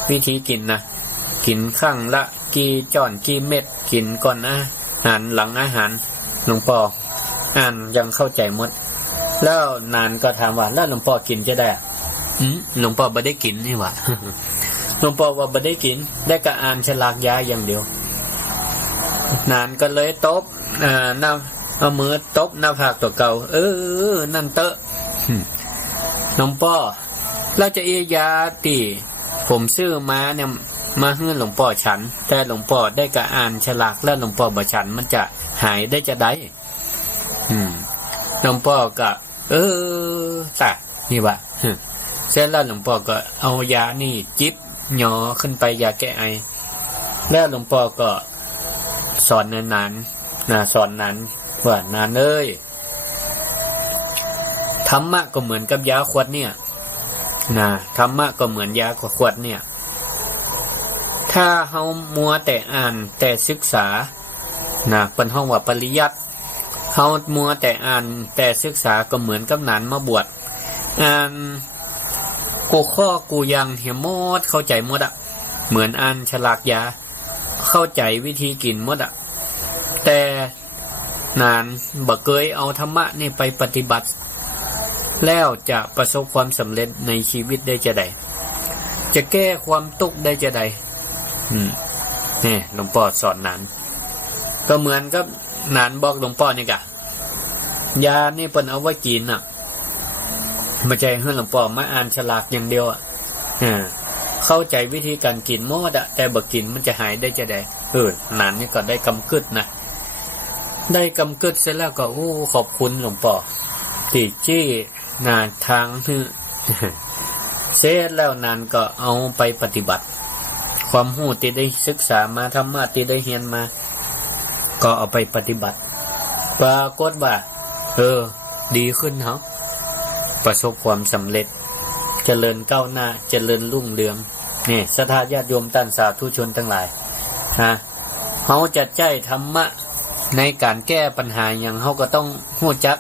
วิธีกินนะกินข้างละกี่จ้อนกี่เม็ดกินก่อนอาหารหลังอาหารหลวงพ่ออ่านยังเข้าใจหมดแล้วนานก็ถามว่าแล้วหลวงพ่อกินจะได้หลวงพ่อไม่ได้กินนี่หว่า หลวงพ่อว่าไม่ได้กินได้ก็อ่านฉลากยาอย่างเดียวนานก็เลยตบเอามือตบหน้าผากตัวเก่านั่นเตอะหลวงพ่อเราจะยาตีผมซื้อมาเนี่ยมาให้หลวงพ่อฉันแต่หลวงพ่อได้ก็อ่านฉลากแล้วหลวงพ่อบ่ฉันมันจะหายได้จะได้หลวงพ่อก็แต่นี่วะเสร็จแล้วหลวงพ่อก็เอายานี่จิบหยอขึ้นไปยาแก้ไอแล้วหลวงพ่อก็สอนนานสอนนั้นว่านานเอ้ยธรรมะก็เหมือนกับยาขวดเนี่ยธรรมะก็เหมือนยาขวดเนี่ยถ้าเฮามัวแต่อ่านแต่ศึกษาเป็นห้องว่าปริยัติเฮามัวแต่อ่านแต่ศึกษาก็เหมือนกับนานมาบวชอ่านกูข้อกูยังเหี่ยมดเข้าใจหมดเหมือนอ่านฉลากยาเข้าใจวิธีกินหมดแต่นานบ่เคยเอาธรรมะนี่ไปปฏิบัติแล้วจะประสบความสำเร็จในชีวิตได้จะใดจะแก้ความทุกข์ได้จะใดนี่หลวงพ่อสอนนานก็เหมือนกับนานบอกหลวงพ่อนี่กะยานี่เพิ่นเอาไว้กินไม่ใช่ให้หลวงพ่อมาอ่านฉลากอย่างเดียวเข้าใจวิธีการกินหมดแต่บ่กินมันจะหายได้จะใดนานนี่ก็ได้กำกึดนะได้กำกึดเสร็จแล้วก็ขอบคุณหลวงพ่อที่จี้ทางเสร็จแล้วนานก็เอาไปปฏิบัติความรู้ที่ได้ศึกษามาธรรมะที่ได้เรียนมาก็เอาไปปฏิบัติปรากฏว่าดีขึ้นประสบความสำเร็จเจริญก้าวหน้าเจริญรุ่งเรืองนี่ศรัทธาญาติโยมท่านสาธุชนทั้งหลายเฮาจะใจธรรมะในการแก้ปัญหาอย่างเฮาก็ต้องรู้จัก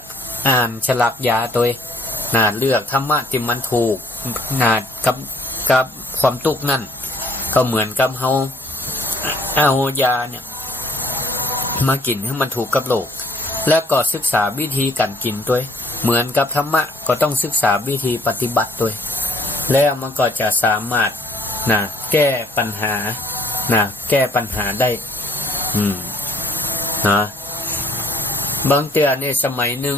อ่านฉลากยาตัวเลือกธรรมะที่มันถูกกับความทุกข์นั่นก็เหมือนกับเฮาเอายาเนี่ยมากินให้มันถูกกับโลกแล้วก็ศึกษาวิธีการกินด้วยเหมือนกับธรรมะก็ต้องศึกษาวิธีปฏิบัติด้วยแล้วมันก็จะสามารถแก้ปัญหาแก้ปัญหาได้บางเตือนในสมัยหนึ่ง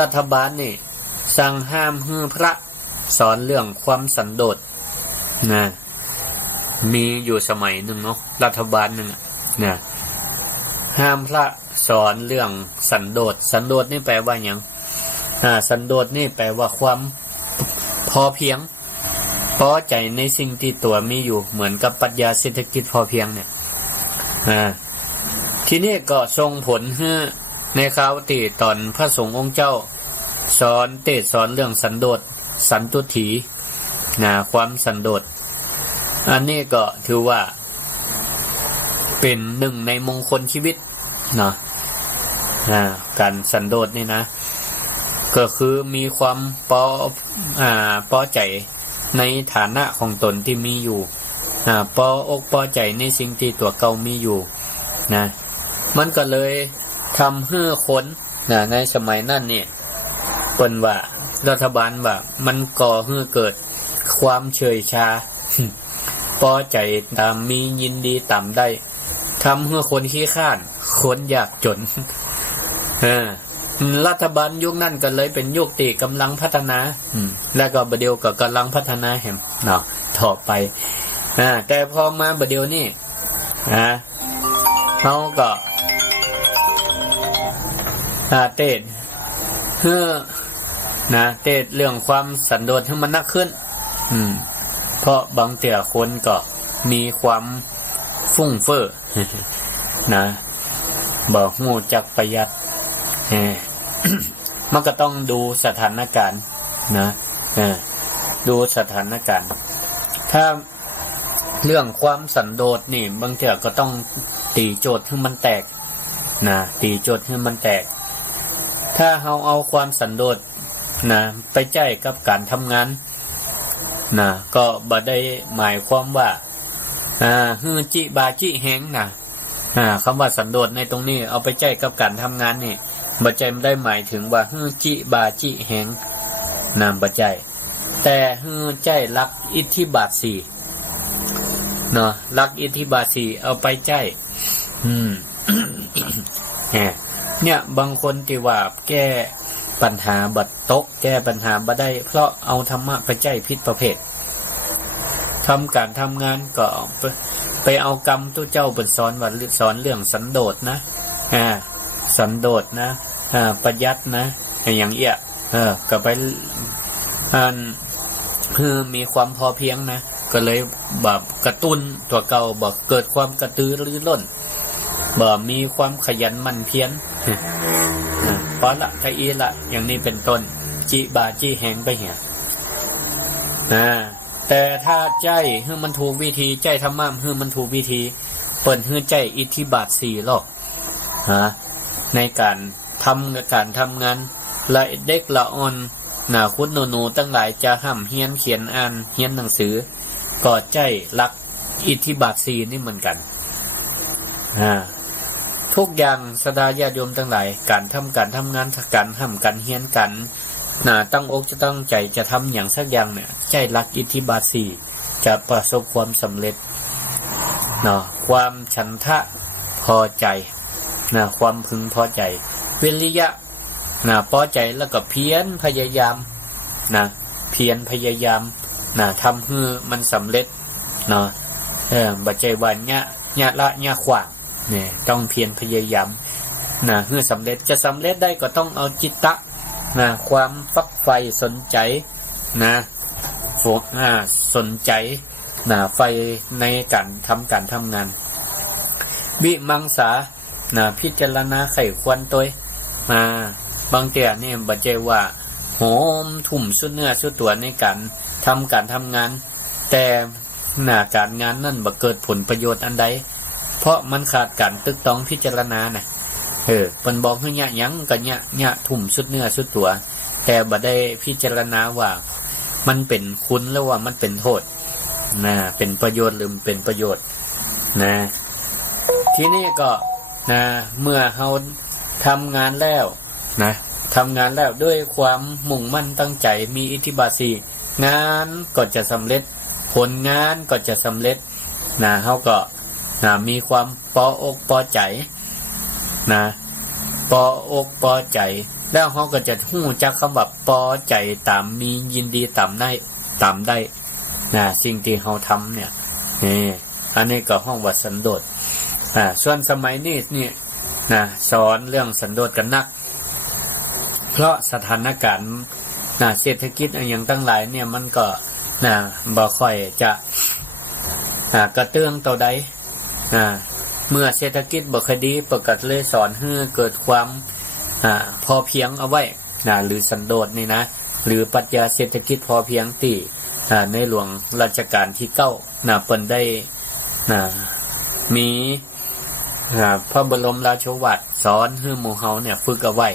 รัฐบาลนี่สั่งห้ามให้พระสอนเรื่องความสันโดษมีอยู่สมัยหนึ่งเนาะรัฐบาลหนึ่งห้ามพระสอนเรื่องสันโดษนี่แปลว่าอย่างสันโดษนี่แปลว่าความพอเพียงพอใจในสิ่งที่ตัวมีอยู่เหมือนกับปรัชญาเศรษฐกิจพอเพียงเนี่ยทีนี้ก็ส่งผลให้ในคราวที่ตอนพระสงฆ์องค์เจ้าสอนเรื่องสันโดษสันตุถีความสันโดษอันนี้ก็ถือว่าเป็นหนึ่งในมงคลชีวิตการสันโดษนี่นะก็คือมีความพอใจในฐานะของตนที่มีอยู่พอใจในสิ่งที่ตัวเก่ามีอยู่มันก็เลย ทำให้คนในสมัยนั้นเนี่ยเปิ้นว่ารัฐบาลว่ามันก่อให้เกิดความเฉยชา พอใจตามมียินดีตามได้ทำให้คนขี้ข้านคนยากจน รัฐบาลยุคนั้นก็เลยเป็นยุคที่กำลังพัฒนาแล้วก็บเดียวก็กำลังพัฒนาแห่งเนาะต่อไปแต่พอมาบเดียวนี่เขาก็เตดเพื่อเตดเรื่องความสันโดษให้มันนักขึ้นเพราะบางแต่คนก็มีความฟุ่งเฟ้อ บอกงูจักประหยัด มันก็ต้องดูสถานการณ์ดูสถานการณ์ถ้าเรื่องความสันโดษนี่บางเทื่อก็ต้องตีโจทย์ให้มันแตกตีโจทย์ให้มันแตกถ้าเราเอาความสันโดษไปใจกับการทำงานก็บ่ได้หมายความว่าฮือจิบาจิแหงคำว่าสันโดษในตรงนี้เอาไปใจกับการทำงานนี่บ่ใจไม่ได้หมายถึงว่าฮือจิบาจิแหงบ่ใจแต่ฮือใจรักอิทธิบาท4รักอิทธิบาท4เอาไปใจเนี่ยบางคนที่ว่าแก้ปัญหาบัดตกแก้ปัญหาบ่ได้เพราะเอาธรรมะไปใจผิดประเภททำการทำงานก็ไปเอากรรมตัวเจ้าเป็นสอนว่าสอนเรื่องสันโดษนะสันโดษนะประหยัดนะอย่างเอี้ยก็ไปมีความพอเพียงนะก็เลยแบบกระตุ้นตัวเก่าบอกเกิดความกระตือรือร้นบ่มีความขยันหมั่นเพียรพอละไทอีละอย่างนี้เป็นต้นจิบาจิแหงไปเหี่ยแต่ถ้าใจให้มันถูกวิธีใจธรรมะให้มันถูกวิธีเปิดให้ใจอิทธิบาท4หรอกในการทำงานและเด็กละอ่อนคุณหนูตั้งหลายจะห้ำเฮียนเขียนอ่านเฮียนหนังสือก็ใจรักอิทธิบาท4นี่เหมือนกันทุกอย่างสดาญาติโยมทั้งหลายการทำงานการห้ำการเฮียนกันตั้งอกจะตั้งใจจะทำอย่างสักอย่างเนี่ยใจรักอิทธิบาท4จะประสบความสำเร็จความฉันทะพอใจความพึงพอใจวิริยะพอใจแล้วก็เพียรพยายามเพียรพยายามทำให้มันสำเร็จบัจใจวันญะละญะขวางเนี่ยต้องเพียรพยายามให้สำเร็จจะสำเร็จได้ก็ต้องเอาจิตตะความฟักไฟสนใจสนใจไฟในการทำงานวิมังสาพิจารณาไขควรตัวบางเตี่ยนี่บัจเจว่าโหมทุ่มสุดเนื้อสุดตัวในการทำงานแต่การงานนั่นบ่เกิดผลประโยชน์อันใดเพราะมันขาดการตึกต้องพิจารณาเพิ่นบอกให้ยะหยังก็ยะทุ่มสุดเนื้อสุดตัวแต่บ่ได้พิจารณาว่ามันเป็นคุณหรือว่ามันเป็นโทษเป็นประโยชน์หรือเป็นประโยชน์ทีนี้ก็เมื่อเฮาทำงานแล้วด้วยความมุ่งมั่นตั้งใจมีอิทธิบาท4งานก็จะสำเร็จผลงานก็จะสำเร็จเฮาก็มีความปออกปอใจปออกปอใจแล้วเฮาก็จะฮู้จักคำว่าปอใจตามมียินดีตามได้สิ่งที่เฮาทำเนี่ยอันนี้ก็ห้องว่าสันโดษส่วนสมัยนี้นี่สอนเรื่องสันโดษกันนักเพราะสถานการณ์เศรษฐกิจอย่างตั้งหลายเนี่ยมันก็บ่ค่อยจะกระเตื้องต่อใดเมื่อเศรษฐกิจบ่ค่อยดีประกาศเลยสอนให้เกิดความพอเพียงเอาไว้หรือสันโดษนี่นะหรือปรัชญาเศรษฐกิจพอเพียงที่ในหลวงรัชกาลที่9เปิ้นได้มีพระบรมราโชวาทสอนให้หมู่เฮาเนี่ยฝึกเอาไว้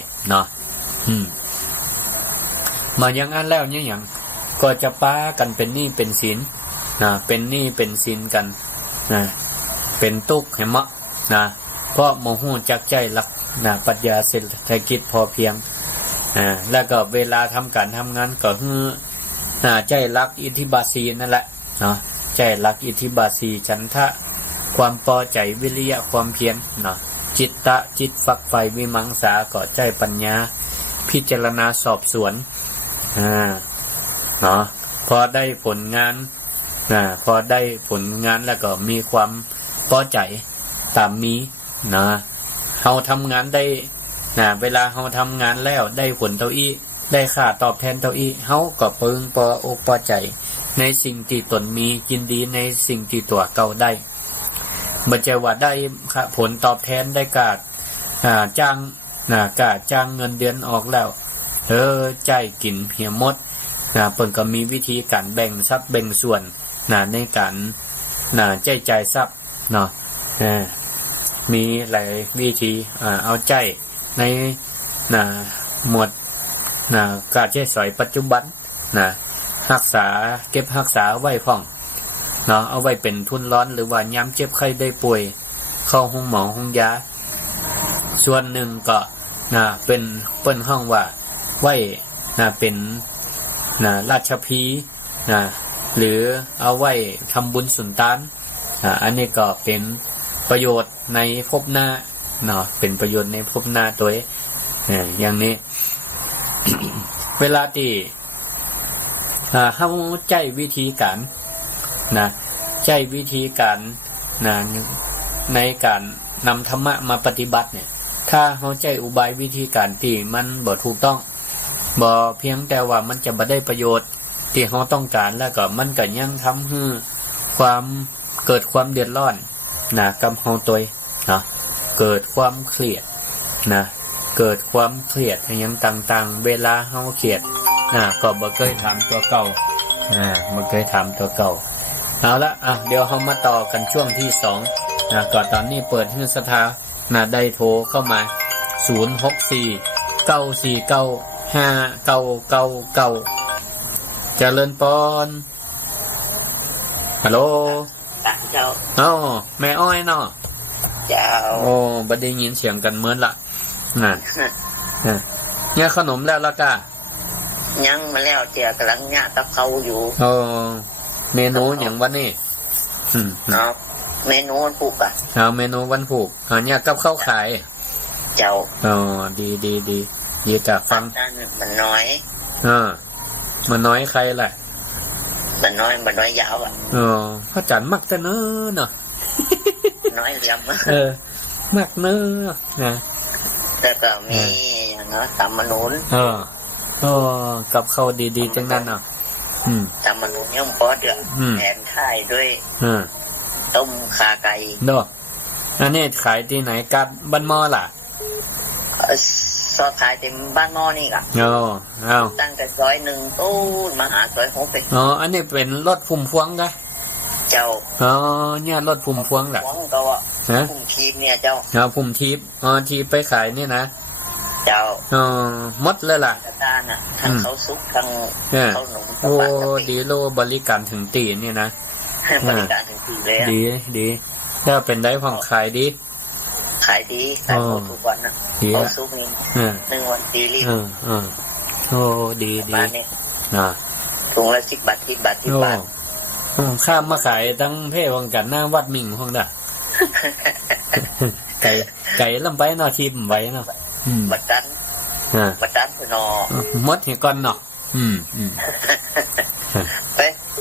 มาอย่างนั้นแล้วเนี่ยอย่างก็จะป้ากันเป็นหนี้เป็นสินเป็นหนี้เป็นสินกันเป็นทุกข์ให้มะเพราะโมโหจักใจรัก ปรัชญาเศรษฐกิจพอเพียงแล้วก็เวลาทำการทำงานก็คือใจรักอิทธิบาท4นั่นแหละเนาะใจรักอิทธิบาท4ฉันทะความพอใจวิริยะความเพียรเนาะจิตตะจิตฝักใฝ่วิมังสาก็ใจปัญญาพิจารณาสอบสวนเนาะพอได้ผลงานพอได้ผลงานแล้วก็มีความพอใจตามนี้นะเฮาทำงานได้เวลาเฮาทำงานแล้วได้ผลเท่าอี้ได้ค่าตอบแทนเท่าอี้เฮาก็พึงพออกพอใจในสิ่งที่ตนมียินดีในสิ่งที่ตัวเก่าได้บ่ใช่ว่าได้ผลตอบแทนได้การจ้างจ้างเงินเดือนออกแล้วใจกินเหี่ยมดเพิ่นก็มีวิธีการแบ่งทรัพย์แบ่งส่วนในการจ่ายทรัพย์เนาะมีหลายวิธีเอาใจในหมวดการใช้สอยปัจจุบันรักษาเก็บรักษาไว้พร้อมเนาะเอาไว้เป็นทุนร้อนหรือว่ายามเจ็บไข้ได้ป่วยเข้าห้องหมอห้องยาส่วนหนึ่งก็เป็นเปิ้นห้องว่าไว้เป็นราชพีหรือเอาไว้ทำบุญสุนทานอันนี้ก็เป็นประโยชน์ในภพหน้าเนาะเป็นประโยชน์ในภพหน้าตัวอย่างนี้ เวลาที่เฮาใจวิธีการใจวิธีการในการนำธรรมะมาปฏิบัติเนี่ยถ้าเฮาใจอุบายวิธีการที่มันบ่ถูกต้องบ่เพียงแต่ว่ามันจะบ่ได้ประโยชน์ที่เฮาต้องการแล้วก็มันก็ยังทำให้ความเกิดความเดือดร้อนกับเฮาตัวเนาะเกิดความเครียดเกิดความเครียดอย่างต่างๆเวลาเฮาเครียดก็บ่เคยถามตัวเก่าบ่เคยถามตัวเก่าเอาละเดี๋ยวเฮามาต่อกันช่วงที่2ก็ตอนนี้เปิดให้สภาได้โทรเข้ามา064 949 5999เจริญปอนฮัลโหลเจ้าแม่อ้อยเนาะเจ้าบ่ได้ยินเสียงกันเหมือนละเนี่ยขนมแล้วล่ะกะยังมาแล้วเจียกำลังย่ากับเขาอยู่เมนูอย่างวันนี้เมนูวันผูกเมนูวันผูกเนี่ยกับข้าวขายเจ้าดีจากฟังมันน้อยมันน้อยใครล่ะมันน้อยยาวพระจันทร์มักแต่เนาะน้อยเหลี่ยมมักแล้วก็มีตำมะนุนกับข้าวดีๆจังนั้นตำมะนุนย่อมพอเดือดแทนไข่ด้วยต้มขาไก่เนาะอันนี้ขายที่ไหนกับบ้านหม้อล่ะซอสขายเต็มบ้านหม้อนี่ตั้งแต่ซอย1ตู้มาหาซอย6ไปอันนี้เป็นรถพุ่มพวงกะเจ้าเนี่ยรถพุ่มพวงล่ะก็ว่าพุ่มทีมเนี่ยเจ้าพุ่มทีบทีไปขายนี่นะเจ้าหมดเลยล่ะทั้งเขาซุกทั้งเขาหนุ่มดีโลบริการถึงตีนี่นะบริการถึงตีเลยดีแล้วเป็นได้ของขายดีขายทุกวันเขาซุกนี่1วันตีรีบดีถุงละ10 บาท10 บาท10 บาทข้ามมาขายตั้งเพ่วังกันหน้าวัดมิ่งห้องด่ะไก่ลำไปเนาะทีมไว้เนาะบัดดันเนาะมดเหี้ยก่อนเนาะ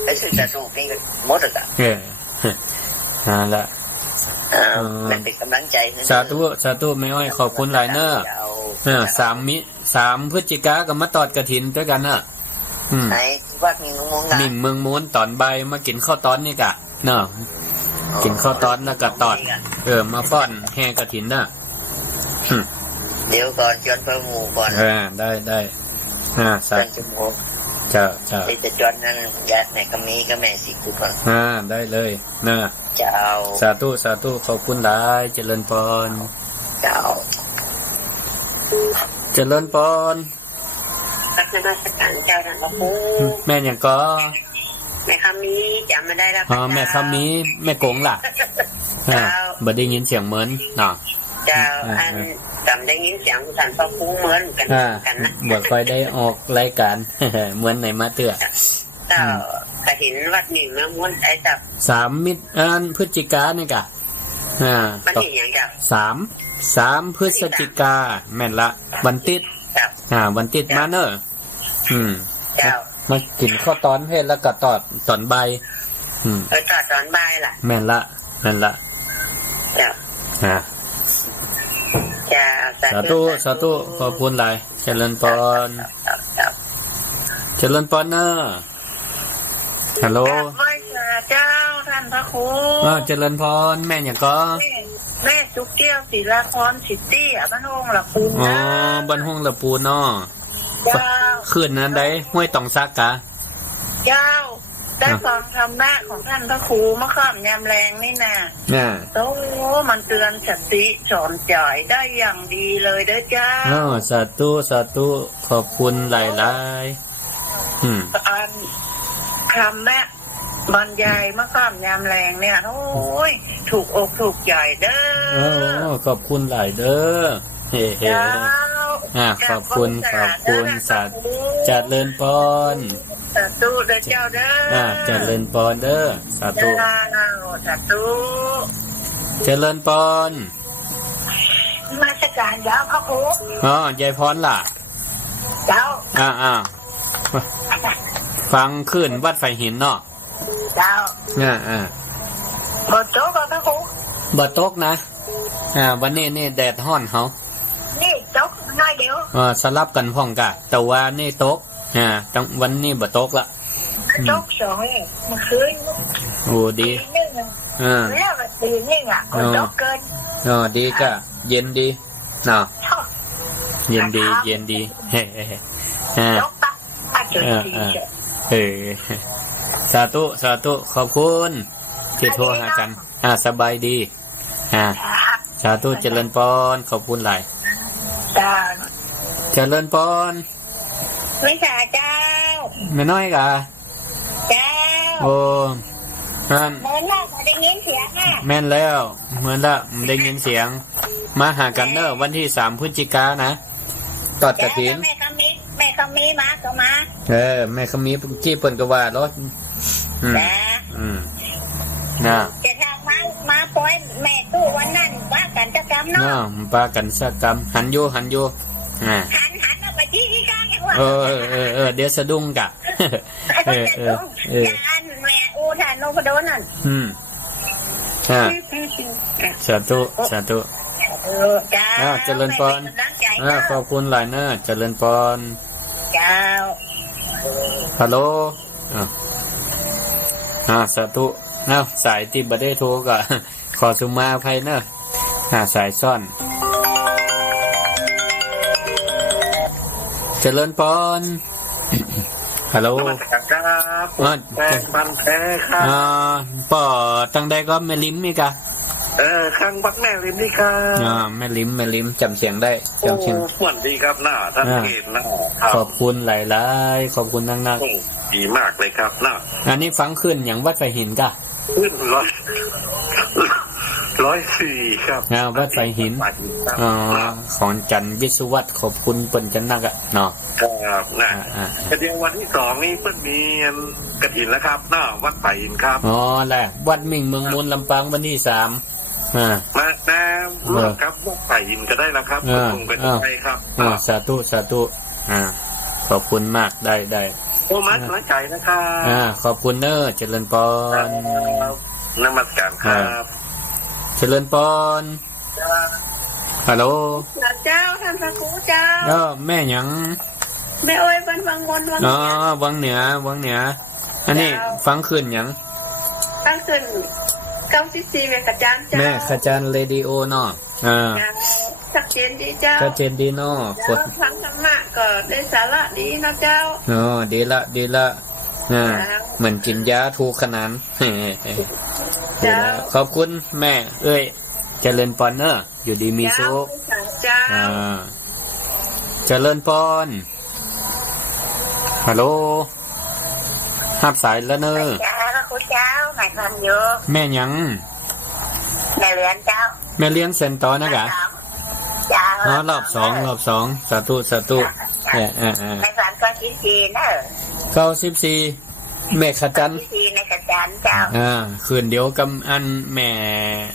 ไปซื้อจะสูบนี่มดอ่ะนั่นแหละมันเป็นกำลังใจสาธุไม่อ้อยขอบคุณหลายเนอะ3 พฤศจิกายนก็มาตอดกฐินด้วยกันเนอะไหนวัดมิ่งเมืองม้วนตอนบ่ายมากินข้าวตอนนี่กะเนาะกินข้าวตอนแล้วก็ตอดมาฟ้อนแห่กฐินน่ะเดี๋ยวก่อนจวนเพิ่มหมู่ก่อนได้สักจะจวนนั้นญาติแม่ก็มีก็แม่สิกูก่อนได้เลยนะเจ้าสาธุขอบคุณหลายเจริญพรเจ้าเจริญพรพัฒนาสการเจ้าท่านพระครูแม่ยังก็แม่คำนี้จำไม่ได้แล้วแม่คำนี้แม่โกงล่ะบ่ได้ยินเสียงเหมือนเนาะเจ้าอันต่อ ได้ยินเสียงท่านพระครูเหมือนกันนะ บ่ค่อยได้ออกรายการ เหมือนในมาเตือ เจ้าก็เห็นวัดนี่เมืองม้วนไอ้จับ 3 มิถุนายนพฤศจิกานี่กะมันนี่อย่างเจ้า3 พฤศจิกาแม่นละวันติด เจ้า วันติดมาเนอะเจ้ามากินข้าวตอนเพศแล้วก็ตอนใบตอนบ่ายล่ะแม่นละเจ้าสาธุขอบคุณหลายเจริญพรเจริญพรเนอะฮัลโหลเจ้าท่านพระครูเจริญพรแม่หยังก็แม่จุกเกี้ยวศิลาพรซิตี้บ้านห้องละปูนบ้านห้องละปูนเนาะคืนนั้นได้ห้วยตองซักกะเจ้าได้ฟังธรรมะของท่านพระครูเมื่อค่ำยามแรงนี่นะโอ้มันเตือนสติสอนใจได้อย่างดีเลยเด้อเจ้าสาธุขอบคุณหลายๆอันคำแม่บรรยายเมื่อค่ำยามแรงเนี่ยโอ้ยถูกอกถูกใจเด้อขอบคุณหลายเด้อเฮ้ขอบคุณสาธุจัดเลินปอนสาธุเด้อเจ้าเด้อจัดเลินปอนเด้อสาธุสาธุจัดเลินปอนมาสักการยาวพระครูยายพรล่ะเจ้าฟังขึ้นวัดไฟหินเนาะเจ้าบ่ตกพระครูบ่ตกนะวันนี้นี่แดดร้อนเฮานี่ตกน้อยเดียวสลับกันพ้องกะแต่ว่านี่ตกต้องวันนี้บ่ตกละตก2เมื่อคืนโอ้ดีแล้วก็ตีนี่ก็ตกเกินดีกะเย็นดีเนาะเย็นดีเฮ้ตกปะสาธุขอบคุณที่โทรหากันสบายดีสาธุเจริญพรขอบคุณหลายเจริญพรวิชาเจ้าแม่น้อยกะเจ้าโอ้เหมือนแล้วได้ยินเสียงแม่นแล้วเหมือนละได้ยินเสียงมาหากันเนอะวันที่3 พฤศจิกายนนะตอดกฐินแม่คำมีมาก็มาแม่คำมีกี้เปิ้นก็ว่ารถจะทำมาปล่อยแม่ตู้วันนั้นว่ากันจะกรรมเนาะป้ากันสักกรรมหันอยู่หันเอาไปที่กลางเดี๋ยวสะดุ้งกะแม่อูทานโนพโดนั่นสาธุเจริญพรขอบคุณหลายเนอะเจริญพรเจ้าฮัลโหลสาธุสายที่บ่ได้โทรก็ขอสุมาภัยเนอะสายซ่อนเจริญพรฮัลโหลครับแป้งมันแท้ครับป่อตั้งใดก็แม่ลิ้มนี่กะข้างบักแม่ลิ้มนี่ครับแม่ลิ้มจำเสียงได้จำเสียงสวัสดีครับหน้าท่านเกศหน้าขอบคุณหลายๆขอบคุณนักดีมากเลยครับหน้าอันนี้ฟังขึ้นอย่างวัดไฟหินกะขึ้น104ครับวัดไฟหินของจันทร์วิศวัตรขอบคุณเปิ้นจันนักอ่ะเนาะครับเดี๋ยววันที่2นี่เปิ้นมีกฐินแล้วครับหน้าวัดไฟหินครับแหละวัดมิ่งเมืองมูลลำปางวันที่3มาร่วมครับวัดไฟหินก็ได้แล้วครับลงไปได้ครับสาธุขอบคุณมากได้โอ้มัดน้อยใจนะครับขอบคุณเนอะเจริญพรนมัสการครับเจริญพรฮัลโหลเจ้าท่านพระครูเจ้าแม่หยังแม่โอ้ยวังมนวังเหนืออันนี้ฟังขึ้นหยังฟังขึ้น94แม่ขจารแม่ขจารเรดิโอเนาะชัดเจนดีเจ้าชัดเจนดีเนาะฟังธรรมะก็ได้สาระดีนะเจ้าดีละเหมือนกินยาถูกขนาดขอบคุณแม่เอ้ยเจริญพรเนอะอยู่ดีมีสุขเจริญพรฮัลโหลหับสายแล้วเนอะคุณเจ้าหมายความอยู่แม่ยังแม่เลี้ยงเจ้าแม่เลี้ยงเซนต่อนะกะเจ้า รอบสองสาธุในศาลก็ชิจีน94แม่ขจันชีในขจันเจ้าคืนเดียวกับอันแม่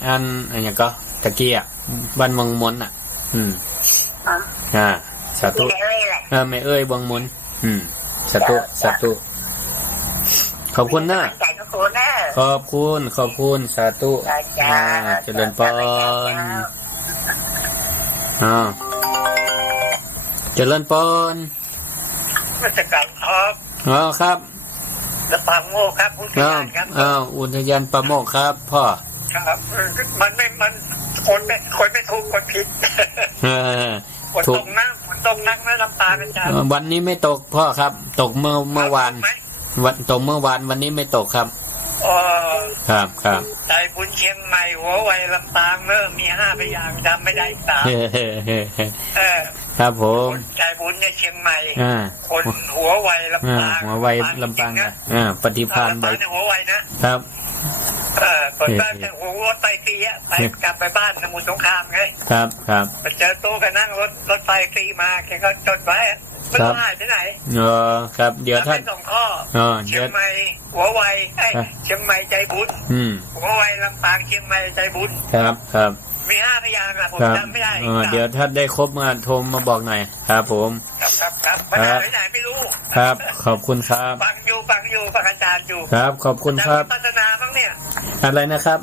อันอย่างก็ตะกี้บ้านวังมนสาธุแม่เอ้ยวังมนสาธุขอบคุณนะขอบคุณสาธุเจริญพรเจริญพรราชการครับครับและปาโมกครับอุทยานครับอุทยานปาโมกครับพ่อครับมันคนไม่ถูกคนผิดฝนตกนะลำปางอาจารย์วันนี้ไม่ตกพ่อครับตกเมื่อวานตกเมื่อวานวันนี้ไม่ตกครับครับใจบุญเชียงใหม่หัวไวลำปางมี5พยางค์จำไม่ได้3ครับผมใจบุญเนี่ยเชียงใหม่คนหัวไวลำปางหัวไวลำปางปฏิภาณไปหัวไวนะครับคนบ้านหัวรถไฟฟรีไปกลับไปบ้านสมุทรสงครามไงครับไปเจอตู้กันนั่งรถไฟฟรีมาแกก็จดไว้ไม่รู้หายไปไหนครับเดี๋ยวท่าน2ข้อเชียงใหม่หัวไวเชียงใหม่ใจบุญหัวไวลำปางเชียงใหม่ใจบุญครับมี5พยางค์ผมจำไม่ได้เดี๋ยวท่านได้ครบมาโทรมาบอกหน่อยครับผมครับไปไหนไม่รู้ครับขอบคุณครับฟังอยู่ฟังอาจารย์อยู่ครับขอบคุณครับวิปัสสนาบ้างเนี่ยอะไรนะครับ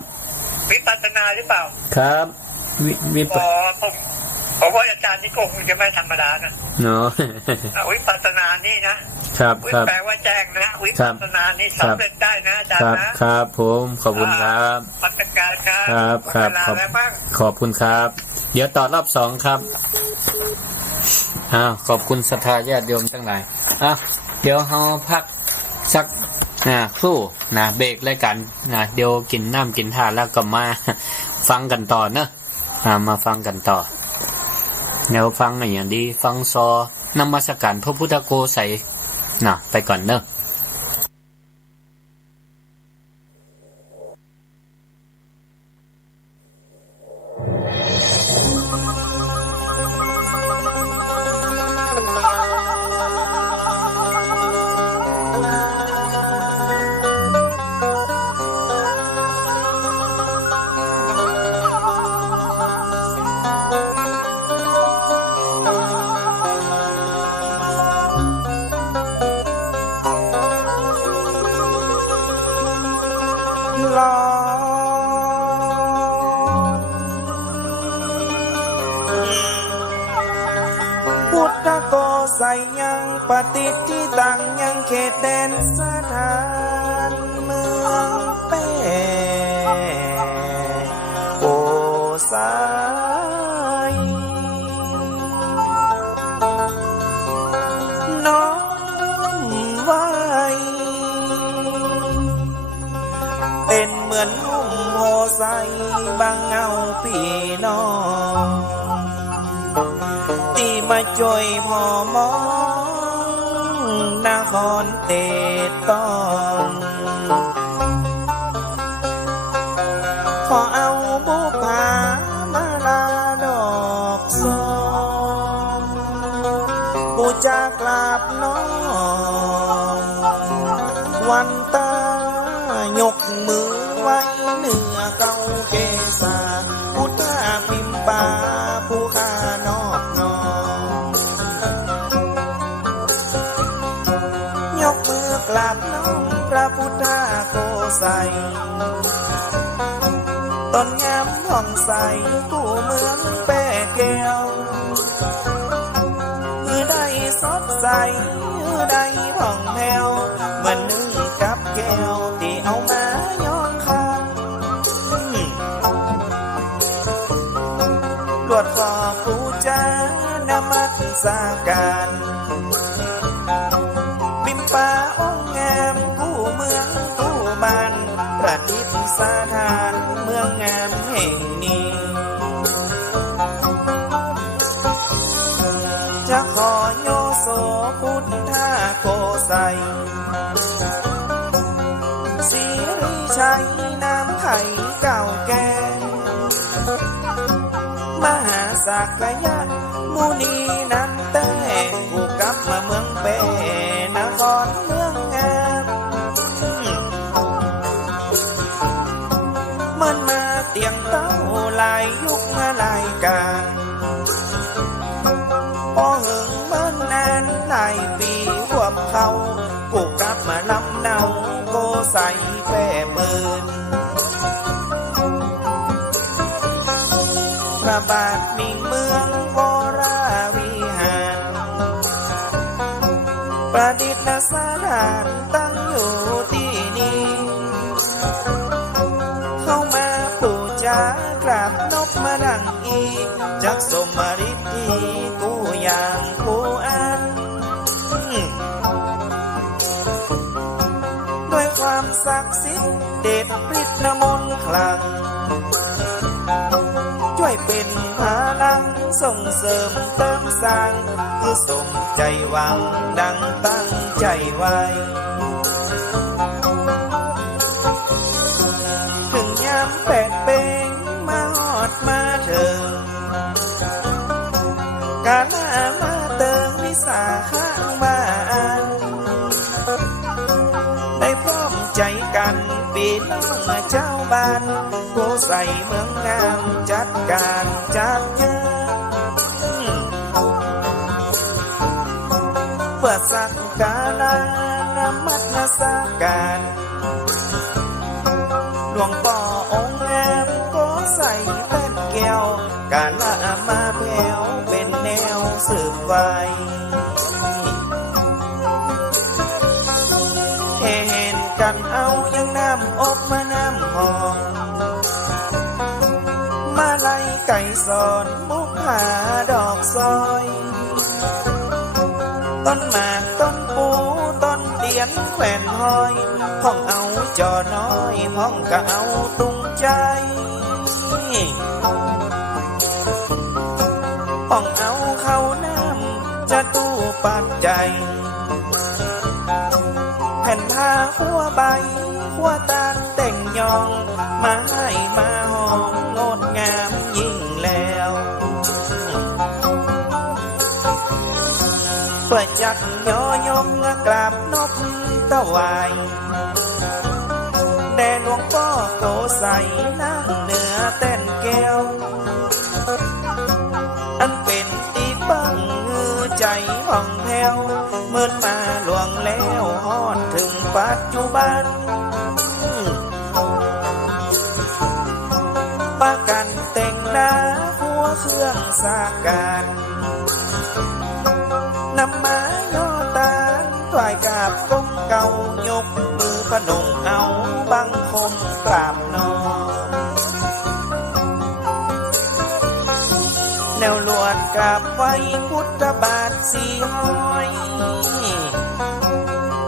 วิปัสสนาหรือเปล่าครับผมว่าอาจารย์นี่คงจะไม่ธรรมดานะเนาะวิปัสสนานี่นะครับแปลว่าแจ้งนะวิปัสสนานี่สำเร็จได้นะอาจารย์นะครับผมขอบคุณครับปัจการครับขอบคุณครับเดี๋ยวต่อรอบ2ครับขอบคุณศรัทธาญาติโยมทั้งหลายเดี๋ยวเราพักสักครู่เบรกรายการเดี๋ยวกินน้ำกินท่าแล้วก็มาฟังกันต่อนะมาฟังกันต่อแนวฟังอย่างดีฟังซอนมัสการพระพุทธโกสัยไปก่อนเนอะใส่ยังปฏิทิตังยังเขตแดนสถานเมืองแป้โอสายน้อมไว้เป็นเหมือนนุ่มโหใสบางเงาพี่น้องที่มาช่วยพ่อมองนครเตต้องขอเอาบุพามาลาดอกส้มบูชากราบน้องวันตายกมือไว้เหนือเก้าเกศาพุทธาพิมปาผู้ข้านอบน้อมยกมือกราบน้อมพระพุทธาโกสัยต้นงามผ่องใสกู้เมืองแป้แก้วได้สดใสได้ผ่องแผ้วเหมือนนึ่งกับแก้วที่เอามาย้อนคำรวดขอปูจานมัสการบิมปาองค์งามกู้เมืองกู้บ้านประดิษฐานเมืองงามแห่งนี้จะขอโยโสพุทธาโกสัยศรีชัยน้ำไข่เก่าแก่มหาสักยะ กูนี้นั้นแต่กูกลับมาเมืองเปนครเมืองงามมันมาเตียงเต้าหลายยุคหลายการพอหึงเมื่อนานหลายปีพวกเขากูกลับมาลำเนาโกใส่แผ่เมินพระบาทมีเมืองวราวิหารประดิษฐสถานตั้งอยู่ที่นี่เข้ามาปูจากราบนกมาดังอีจักสมฤทธิกูอย่างกูอันด้วยความศักดิ์สิทธิ์เดชฤทธิ์น้ำมนต์คลังช่วยเป็นพลังส่งเสริมเติมสร้างคือสมใจหวังดังตั้งใจไว้ถึงยามแปดเปงมาหอดมาเถิงกาลามาเติงวิสาข้างบ้านได้พร้อมใจกันปีน้องมาเจ้าบ้านโกใส่เมืองงามจัดการจัดงานเพื่อสักการะนมัสการหลวงพ่อองค์งามโกใส่เต้นแก้วกาละมาแผ่วเป็นแนวสืบไว้เห็นกันเอายังน้ำอบมาน้ำหอมมาไล่ไก่สอนมุกหาดอกซอยต้นหมากต้นปูต้นเตียนแขวนห้อยห้องเอาจอน้อยห้องก็เอาตุ้งใจห้องเอาเข้าน้ำจะตู้ปัดใจแผ่นผ้าหัวใบหัวตาแต่งยองมาให้มาห้องงดงามยิ่งแล้วเปิดยักยอยมกราบนกตะวายแด่หลวงพ่อโกใสนั่งเหนือเต้นแก้วอันเป็นตีบังใจผ่องแผ้วเมื่อมาหลวงแล้วฮอดถึงปัจจุบันปากันแต่งหน้าหัวเครื่องสาการนำมาย่อตาถวายกราบก้มเก่ายกมือพนมเอาบังคมกราบนอแนวลวดกราบไว้พุทธบาทสีห้อย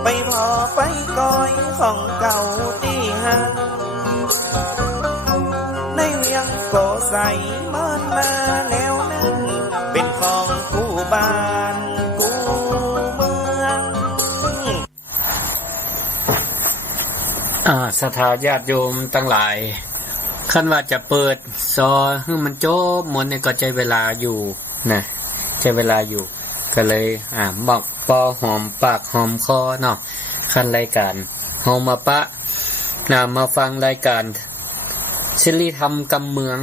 ไปพอไปก้อยของเก่าที่ห้างในเวียงโกใสเมินมาแล้วนั้นเป็นของคู่บ้านคู่เมืองศรัทธาญาติโยมตั้งหลายคันว่าจะเปิดซอให้มันโจบหมดเนี่ยก็ใจเวลาอยู่นะใจเวลาอยู่ก็เลยบอกปอหอมปากหอมคอเนาะคันรายการเฮามาปะมาฟังรายการศิลธรรมกำเมือง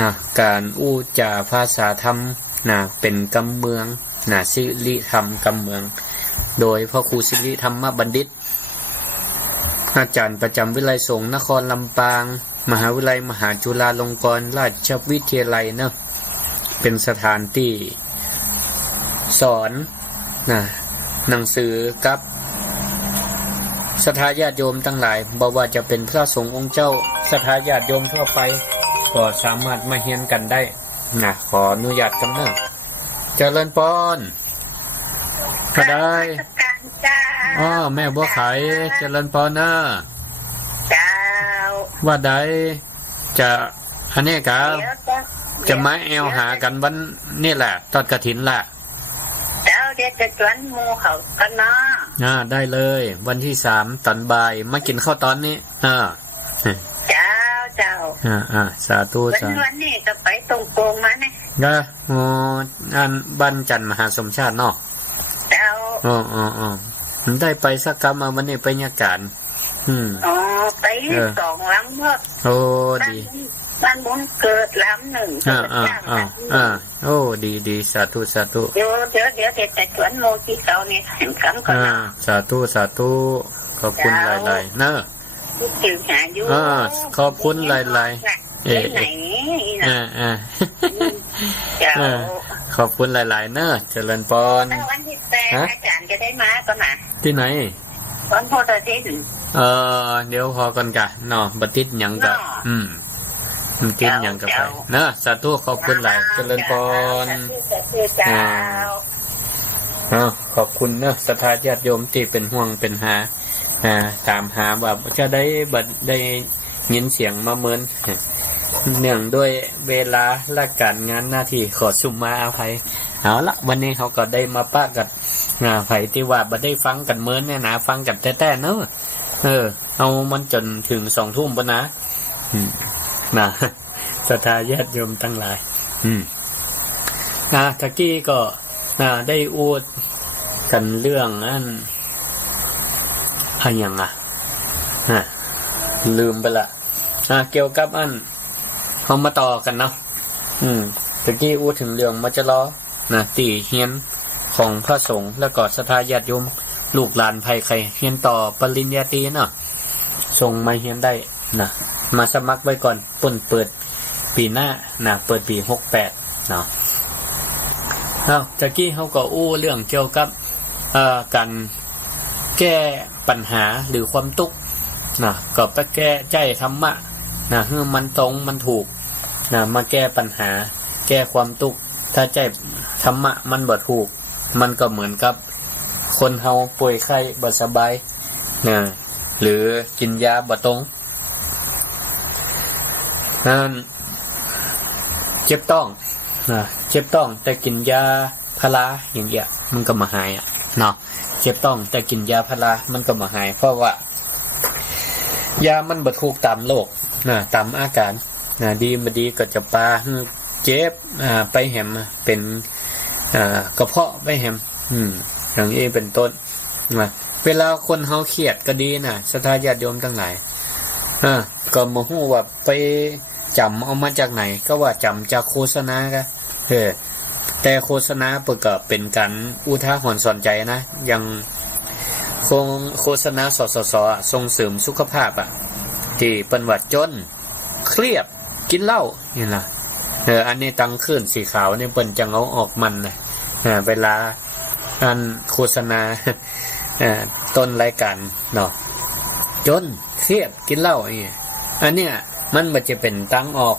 นะการอู้จาภาษาธรรมนะเป็นกำเมืองนะศิลธรรมกำเมืองโดยพระครูศิริธรรมบัณฑิตอาจารย์ประจำวิไลสงฆ์นครลำปางมหาวิทยาลัยมหาจุฬาลงกรณราชวิทยาลัยเนาะเป็นสถานที่สอนหนังสือกับศรัทธาญาติโยมทั้งหลายบ่ว่าจะเป็นพระสงฆ์องค์เจ้าศรัทธาญาติโยมทั่วไปก็สามารถมาเรียนกันได้ขออนุญาตกำเนิดเจริญพรก็ได้แม่บัวไข่เจริญพรนะว่าใดจะอันนี้ครับจะมาแอวหากันวันนี่แหละตอนกฐินแหละเจ้าเดี๋ยวจะชวนหมู่เขากันเนาะได้เลยวันที่3ตอนบ่ายมากินข้าวตอนนี้เจ้าสาธุวันนี้จะไปตรงโกงมาเนี่ย นะอ๋ออันบ้านจันทร์มหาสมชาติเนาะ เจ้า อ๋อได้ไปสักกรรมมาวันนี้ไปยากาศอ๋อไป2ล้ำเมื่อโอ้ดีบ้านบุญเกิดล้ำหนึ่งโอ้ดีสาธุเดี๋ยวแต่ชวนโมที่เก่าเนี่ยเห็นคำก่อนนะสาธุขอบคุณหลายๆเนอะถึงหาอยู่ขอบคุณหลายๆไหนขอบคุณหลายๆเนอะเจริญพรวันที่8อาจารย์จะได้มาก่อนนะที่ไหนวันพุธอาทิตย์เดี๋ยวพอก่อนกะเนาะบัดติดหยังกะมันกินหยังกะไปเนอะสาธุขอบคุณหลายเจริญพรขอบคุณเนอะศรัทธาญาติโยมที่เป็นห่วงเป็นหาตามหาว่าจะได้บัดได้ยินเสียงมาเมินเนื่องด้วยเวลาและการงานหน้าที่ขอสุมาอภัยเอาละวันนี้เขาก็ได้มาป้ากันไผที่ว่าบัดได้ฟังกันเมินเนี่ยนะฟังกันแท้ๆเนอะเอามันจนถึง2 ทุ่มปะนะนะศรัทธาญาติโยมทั้งหลายตะกี้ก็ได้อูดกันเรื่องนั้นอย่างลืมไปละเกี่ยวกับอันเขามาต่อกันเนาะตะกี้อูดถึงเรื่องมัจจลอตีเฮียนของพระสงฆ์แล้วก็ศรัทธาญาติโยมลูกหลานไผใครเฮียนต่อปริญญาตรีเนาะส่งมาเฮียนได้มาสมัครไว้ก่อนเปิดปีหน้าเปิดปี68เนาะตะกี้เขาก็อู้เรื่องเกี่ยวกับการแก้ปัญหาหรือความทุกข์ก็ไปแก้ใจธรรมะให้มันตรงมันถูกมาแก้ปัญหาแก้ความทุกข์ถ้าใจธรรมะมันบ่ถูกมันก็เหมือนกับคนเฮาป่วยไข้บ่สบายหรือกินยาบ่ตรงนั่นเจ็บต้องแต่กินยาพาราอย่างเงี้ยมันก็มาหายเนาะเจ็บต้องแต่กินยาพารามันก็มาหายเพราะว่ายามันบ่ถูกตามโรคตามอาการดีบ่ดีก็จะปาเจ็บไปแหมเป็นกระเพาะไปแหมอย่างนี้เป็นต้นเวลาคนเฮาเครียดก็ดีศรัทธาญาติโยมทั้งหลายก็บ่ฮู้ว่าไปจำเอามาจากไหนก็ว่าจำจากโฆษณาก็แต่โฆษณาเปิดก็เป็นการอุทาหรณ์สอนใจนะอย่างโฆษณาสสสส่งเสริมสุขภาพที่เปิ้นว่าจนเครียดกินเหล้านี่ล่ะอันนี้ตังขึ้นสีขาวนี่เปิ้นจังเอาออกมันเวลาอันโฆษณาต้นรายการเนาะจนเครียดกินเหล้าอันเนี้ยมันบ่จะเป็นตั้งออก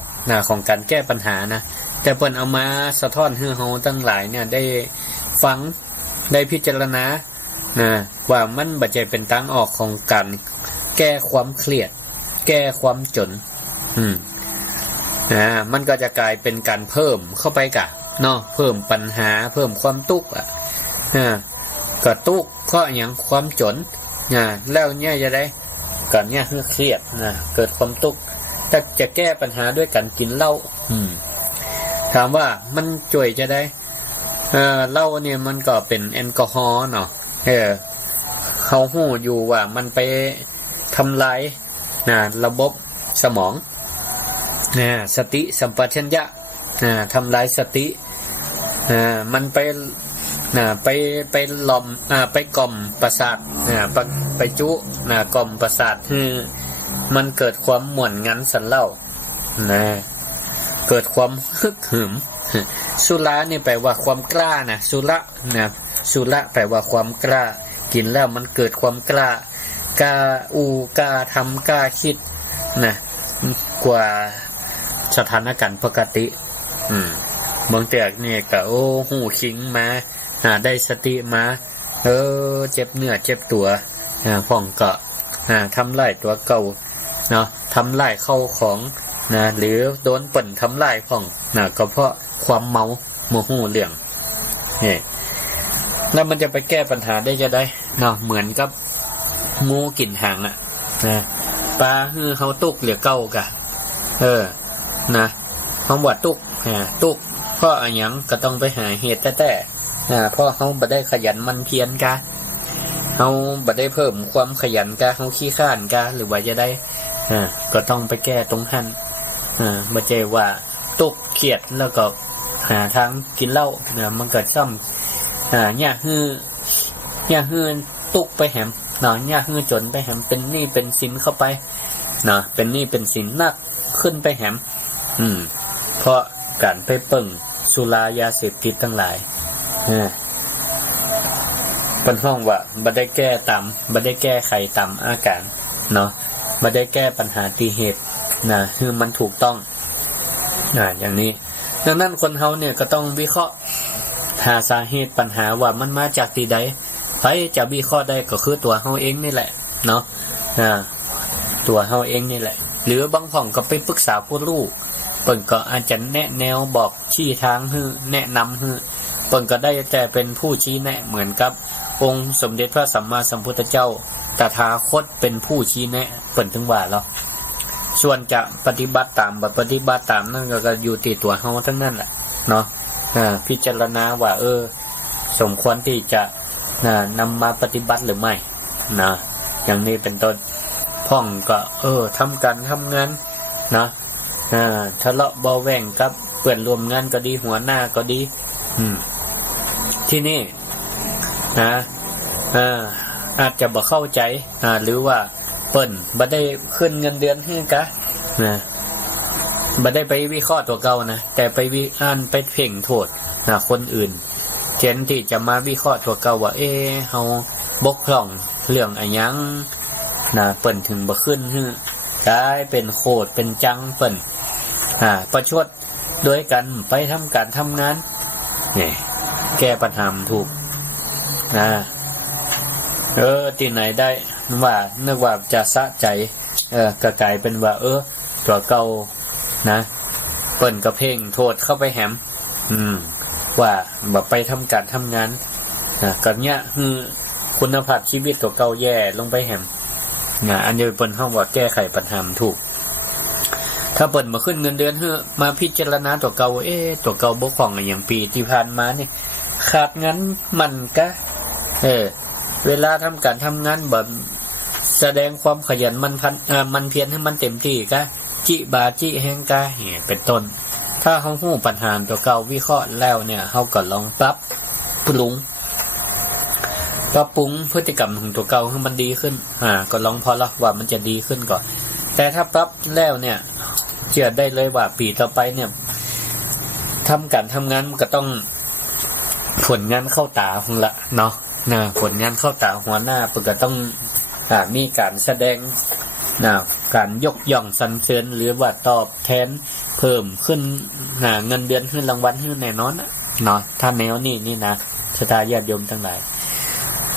ของการแก้ปัญหานะแต่เปิ้นเอามาสะท้อนให้เฮาทั้งหลายเนี่ยได้ฟังได้พิจารณาว่ามันบ่จะเป็นตั้งออกของการแก้ความเครียดแก้ความจนมันก็จะกลายเป็นการเพิ่มเข้าไปกะเนาะเพิ่มปัญหาเพิ่มความทุกข์ก็ทุกข์เพราะหยังความจนแล้วเนี่ยจะได้ก่อนเนี่ยเครียดเกิดความทุกข์ถ้าจะแก้ปัญหาด้วยการกินเหล้าถามว่ามันช่วยจะได้เหล้าเนี่ยมันก็เป็นแอลกอฮอล์เนาะเขาหู้อยู่ว่ามันไปทำลายระบบสมองสติสัมปชัญญะทำลายสติมันไปหลอมไปกล่อมประสาทไปจุกล่อมประสาทมันเกิดความหม่วนงันสันเล่าเกิดความฮึกหืมสุรานี่แปลว่าความกล้าสุระแปลว่าความกล้ากินแล้วมันเกิดความกล้ากล้าทำกล้าคิดกว่าสถานการณ์ปกติบางแต่เนี่ยก็หูคิงมาได้สติมาเจ็บเนื้อเจ็บตัวพ่องก็ทำลายตัวเก่าเนาะทำลายเข้าของหรือโดนปั่นทำลายพ่องก็เพราะความเมาโมโหเรื่องนี่แล้วมันจะไปแก้ปัญหาได้จะได้เนาะเหมือนกับงูกินหางปลาเขาตุกเหลือเก่ากะนะคำว่าตุก เพราะอันยังก็ต้องไปหาเหตุแต่เพราะเขาบ่ได้ขยันมันเพียรกะเขาบ่ได้เพิ่มความขยันกะเขาขี้ข้านกะหรือว่าจะได้ก็ต้องไปแก้ตรงหันบ่ใช่ว่าตกเครียดแล้วก็หาทางกินเหล้ามันก็ซ้ำยากฮือตุกไปแหมยากฮือจนไปแหมเป็นหนี้เป็นสินเข้าไปเป็นหนี้เป็นสินหนักขึ้นไปแหมเพราะการไปเปิ่งสุรายาเสพติดทั้งหลายเป็นห้องว่าบ่ได้แก้บ่ได้แก้ไขตามอาการบ่ได้แก้ปัญหาที่เหตุคือมันถูกต้องอย่างนี้ดังนั้นคนเฮาเนี่ยก็ต้องวิเคราะห์หาสาเหตุปัญหาว่ามันมาจากที่ใดใครจะวิเคราะห์ได้ก็คือตัวเฮาเองนี่แหละตัวเฮาเองนี่แหละหรือบางพ่องก็ไปปรึกษาผู้รู้เพิ่นก็อาจจะแนะแนวบอกชี้ทางให้แนะนำให้เพิ่นก็ได้แต่เป็นผู้ชี้แนะเหมือนกับองค์สมเด็จพระสัมมาสัมพุทธเจ้าตถาคตเป็นผู้ชี้แนะเพิ่นถึงว่าแล้วส่วนจะปฏิบัติตามบ่ปฏิบัติตามนั่นก็อยู่ที่ตัวเฮาทั้งนั้นแหละพิจารณาว่าสมควรที่จะนำมาปฏิบัติหรือไม่อย่างนี้เป็นต้นพ่องก็ทำการทำงานทะเลาะเบาแหว่งกับเพื่อนร่วมงานก็ดีหัวหน้าก็ดีที่นี่อาจจะบ่เข้าใจหรือว่าเปิ้นบ่ได้ขึ้นเงินเดือนให้กะบ่ได้ไปวิเคราะห์ตัวเก่านะแต่ไปอ่านไปเพ่งโทษคนอื่นเช่นที่จะมาวิเคราะห์ตัวเก่าว่าเฮาบกพร่องเรื่องอะหยังเปิ้นถึงบ่ขึ้นฮึกลายเป็นโคตรเป็นจังเปิ้นประชดโดยกันไปทำการทำงานนี่แก้ปัญหาถูกที่ไหนได้ว่านึกว่าจะสะใจก็กลายเป็นว่าตัวเก่าเปิ้นก็เพ่งโทษเข้าไปแหมว่าบ่ไปทำการทำงานก็เนี้ยคุณภาพชีวิตตัวเก่าแย่ลงไปแหมอันเดียวเปิ้นเฮาว่าแก้ไขปัญหาถูกถ้าเปิ้นมาขึ้นเงินเดือนมาพิจารณาตัวเก่าตัวเก่าบกพร่องอย่างปีที่ผ่านมานี่ขาดงั้นมันก็เวลาทำการทำงานแบบแสดงความขยันมันเพียรให้มันเต็มที่ก็จิบาจิแฮงกะเป็นต้นถ้าเฮาฮู้ปัญหาตัวเก่าวิเคราะห์แล้วเนี่ยเฮาก็ลองปรับปรุงพฤติกรรมของตัวเก่าให้มันดีขึ้นก็ลองพอละว่ามันจะดีขึ้นก่อนแต่ถ้าปรับแล้วเนี่ยเชื่อได้เลยว่าปีต่อไปเนี่ยทำการทำงานก็ต้องผลงานเข้าตาของละผลงานเข้าตาหัวหน้าเพิ่นก็ต้องมีการแสดงการยกย่องสรรเสริญหรือว่าตอบแทนเพิ่มขึ้นเงินเดือนขึ้นรางวัลขึ้นแน่นอนถ้าแนวนี่นะชะตาญาติโยมทั้งหลาย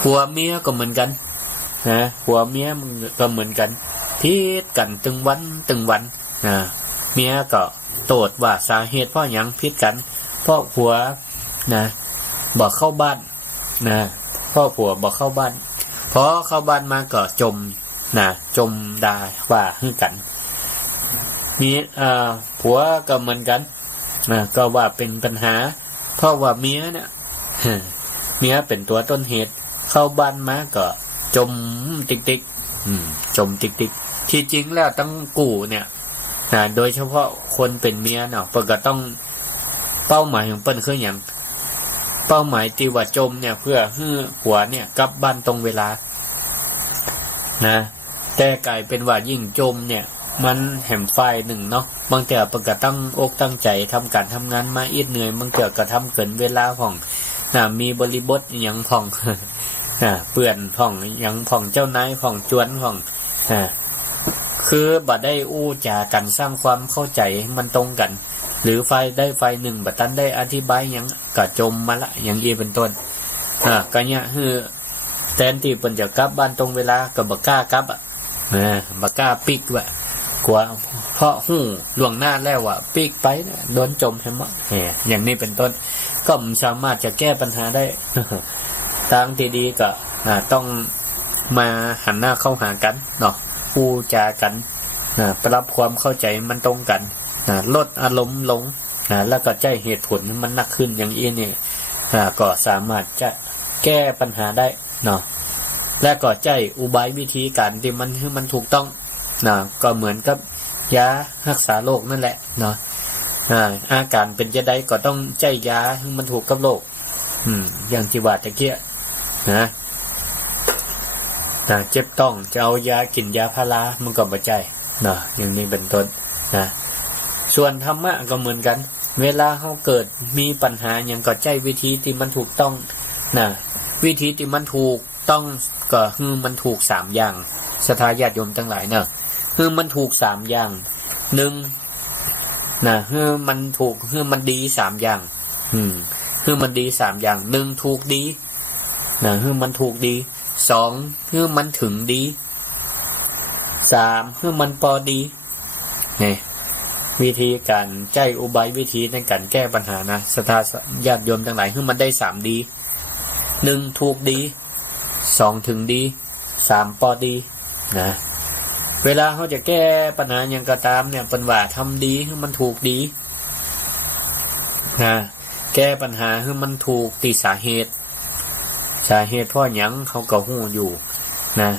ผัวเมียก็เหมือนกันผัวเมียก็เหมือนกันพิดกันตึงวันเมียก็โตดว่าสาเหตุเพราะหยังพิดกันเพราะผัวบอกเข้าบ้านพ่อผัวบอกเข้าบ้านพอเข้าบ้านมาก็จมด่าว่าให้กันมีผัวก็เหมือนกันก็ว่าเป็นปัญหาเพราะว่าเมียเนี่ยเมียเป็นตัวต้นเหตุเข้าบ้านมาก็จมติ๊กจมติ๊กที่จริงแล้วต้องกู่เนี่ยโดยเฉพาะคนเป็นเมียเนาะเปิ้นก็ต้องเป้าหมายของเปิ้นคือหยังเป้าหมายที่ว่าจมเนี่ยเพื่อให้ผัวเนี่ยกลับบ้านตรงเวลาแต่กลายเป็นว่ายิ่งจมเนี่ยมันแหมฝ่ายหนึ่งเนาะบางเทื่อเปิ้นก็ตั้งอกตั้งใจทำการทำงานมาอีดเหนื่อยบางเทื่อก็ทำเกินเวลาของมีบริบทหยังของเปื่อนของหยังของเจ้านายของจวนของคือบ่ได้อู้จากันสร้างความเข้าใจมันตรงกันหรือฝ่ายหนึ่งบ่ทันได้อธิบายหยังก็จมมาละอย่างนี้เป็นต้นก็เนี่ยคือแทนที่เพิ่นจะกลับบ้านตรงเวลาก็บ่กล้ากลับบ่กล้าปิกว่ากลัวเพราะฮู้ล่วงหน้าแล้วว่าปิกไปเนี่ยโดนจมให้หมดอย่างนี้เป็นต้นก็สามารถจะแก้ปัญหาได้ทางที่ดีก็ต้องมาหันหน้าเข้าหากันเนาะพูดจากันปรับความเข้าใจมันตรงกันลดอารมณ์ลง แล้วก็ใจเหตุผลมันหนักขึ้นอย่างนี้นี่ก็สามารถจะแก้ปัญหาได้เนาะและก็ใจอุบายวิธีการที่มันถูกต้องนะก็เหมือนกับยารักษาโรคนั่นแหละเนาะอาการเป็นจะได้ก็ต้องใจยาให้มันถูกกับโรคอย่างที่ว่าตะเกียนะเจ็บต้องจะเอายากินยาพารามันก็บ่ใจเนาะอย่างนี้เป็นต้นนะส่วนธรรมะก็เหมือนกันเวลาเขาเกิดมีปัญหาอย่างก็ใจวิธีที่มันถูกต้องนะวิธีที่มันถูกต้องก็คือมันถูก3อย่างศรัทธาญาติโยมทั้งหลายเนาะคือมันถูก3อย่าง1นะคือมันถูกคือมันดี3อย่างคือมันดี3อย่าง1ถูกดีนะคือมันถูกดี2คือมันถึงดี3คือมันพอดีนี่วิธีการใจอุบายวิธีในการแก้ปัญหานะศรัทธาญาติโยมทั้งหลายคือมันได้3ดี1ถูกดี2ถึงดี3พอดีนะเวลาเขาจะแก้ปัญหาอย่างก็ตามเนี่ยเป็นว่าทำดีให้มันถูกดีนะแก้ปัญหาให้มันถูกที่สาเหตุเพราะหยังเขาก็ฮู้อยู่นะ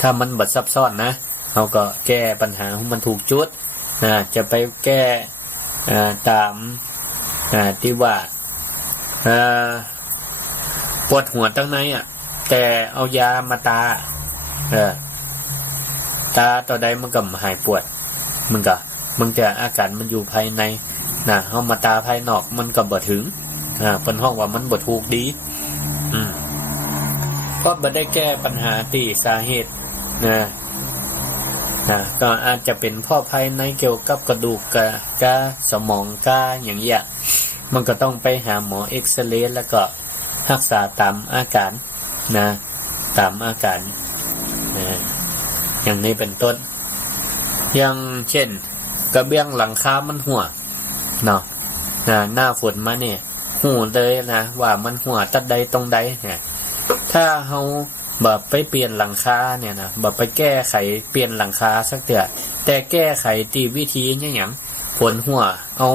ถ้ามันบัดซับซ้อนนะเขาก็แก้ปัญหาให้มันถูกจุดนะจะไปแก้ตามที่ว่าปวดหัวตั้งไหนแต่เอายามาตาต่อใดมันก็หายปวดมันจะอาการมันอยู่ภายในนะเฮามาตาภายนอกมันก็บ่ถึงเพิ่นฮ้องว่ามันบ่ถูกดีเพราะบ่ได้แก้ปัญหาที่สาเหตุนะก็อาจจะเป็นเพราะภายในเกี่ยวกับกระดูกกะสมองกะอย่างเงี้ยมันก็ต้องไปหาหมอเอ็กซเรย์แล้วก็รักษาตามอาการนะตามอาการอย่างนี้เป็นต้นอย่างเช่นกระเบื้องหลังคามันหัวเนาะหน้าฝนมาเนี่ยหูเลยนะว่ามันหัวตัดใดตรงใดเนี่ยถ้าเฮาแบบไปเปลี่ยนหลังคาเนี่ยนะแบบไปแก้ไขเปลี่ยนหลังคาสักเถื่อแต่แก้ไขที่วิธีเนี่ยอย่างฝนหัวเอา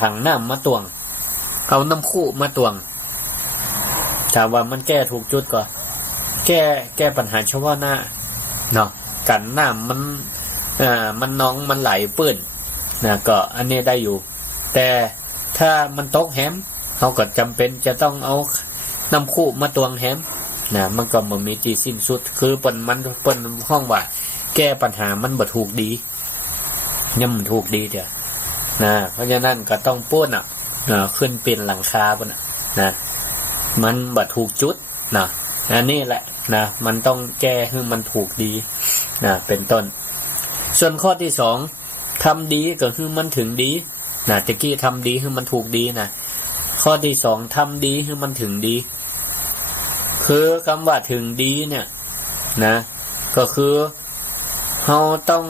ถังน้ำมาตวงเอาน้ำคู่มาตวงถามว่ามันแก้ถูกจุดก็แก้ปัญหาเฉพาะหน้าเนาะกันน้ำมันน้องมันไหลปื้นนะก็อันนี้ได้อยู่แต่ถ้ามันตกแฮมเขาก็จำเป็นจะต้องเอาน้ำคู่มาตวงแฮมนะมันก็บ่มีที่สิ้นสุดคือเปิ้นห้องว่าแก้ปัญหามันบ่ถูกดียังมันถูกดีเด้อนะเพราะฉะนั้นก็ต้องป้นขึ้นเป็นหลังคาพุ่นนะมันบ่ถูกจุดนะอันนี้แหละนะมันต้องแก้ให้มันถูกดีนะเป็นต้นส่วนข้อที่2ทำดีก็คือมันถึงดีนะตะกี้ทำดีให้มันถูกดีนะข้อที่2ทำดีให้มันถึงดีคือคำว่าถึงดีเนี่ยนะก็คือเราต้อง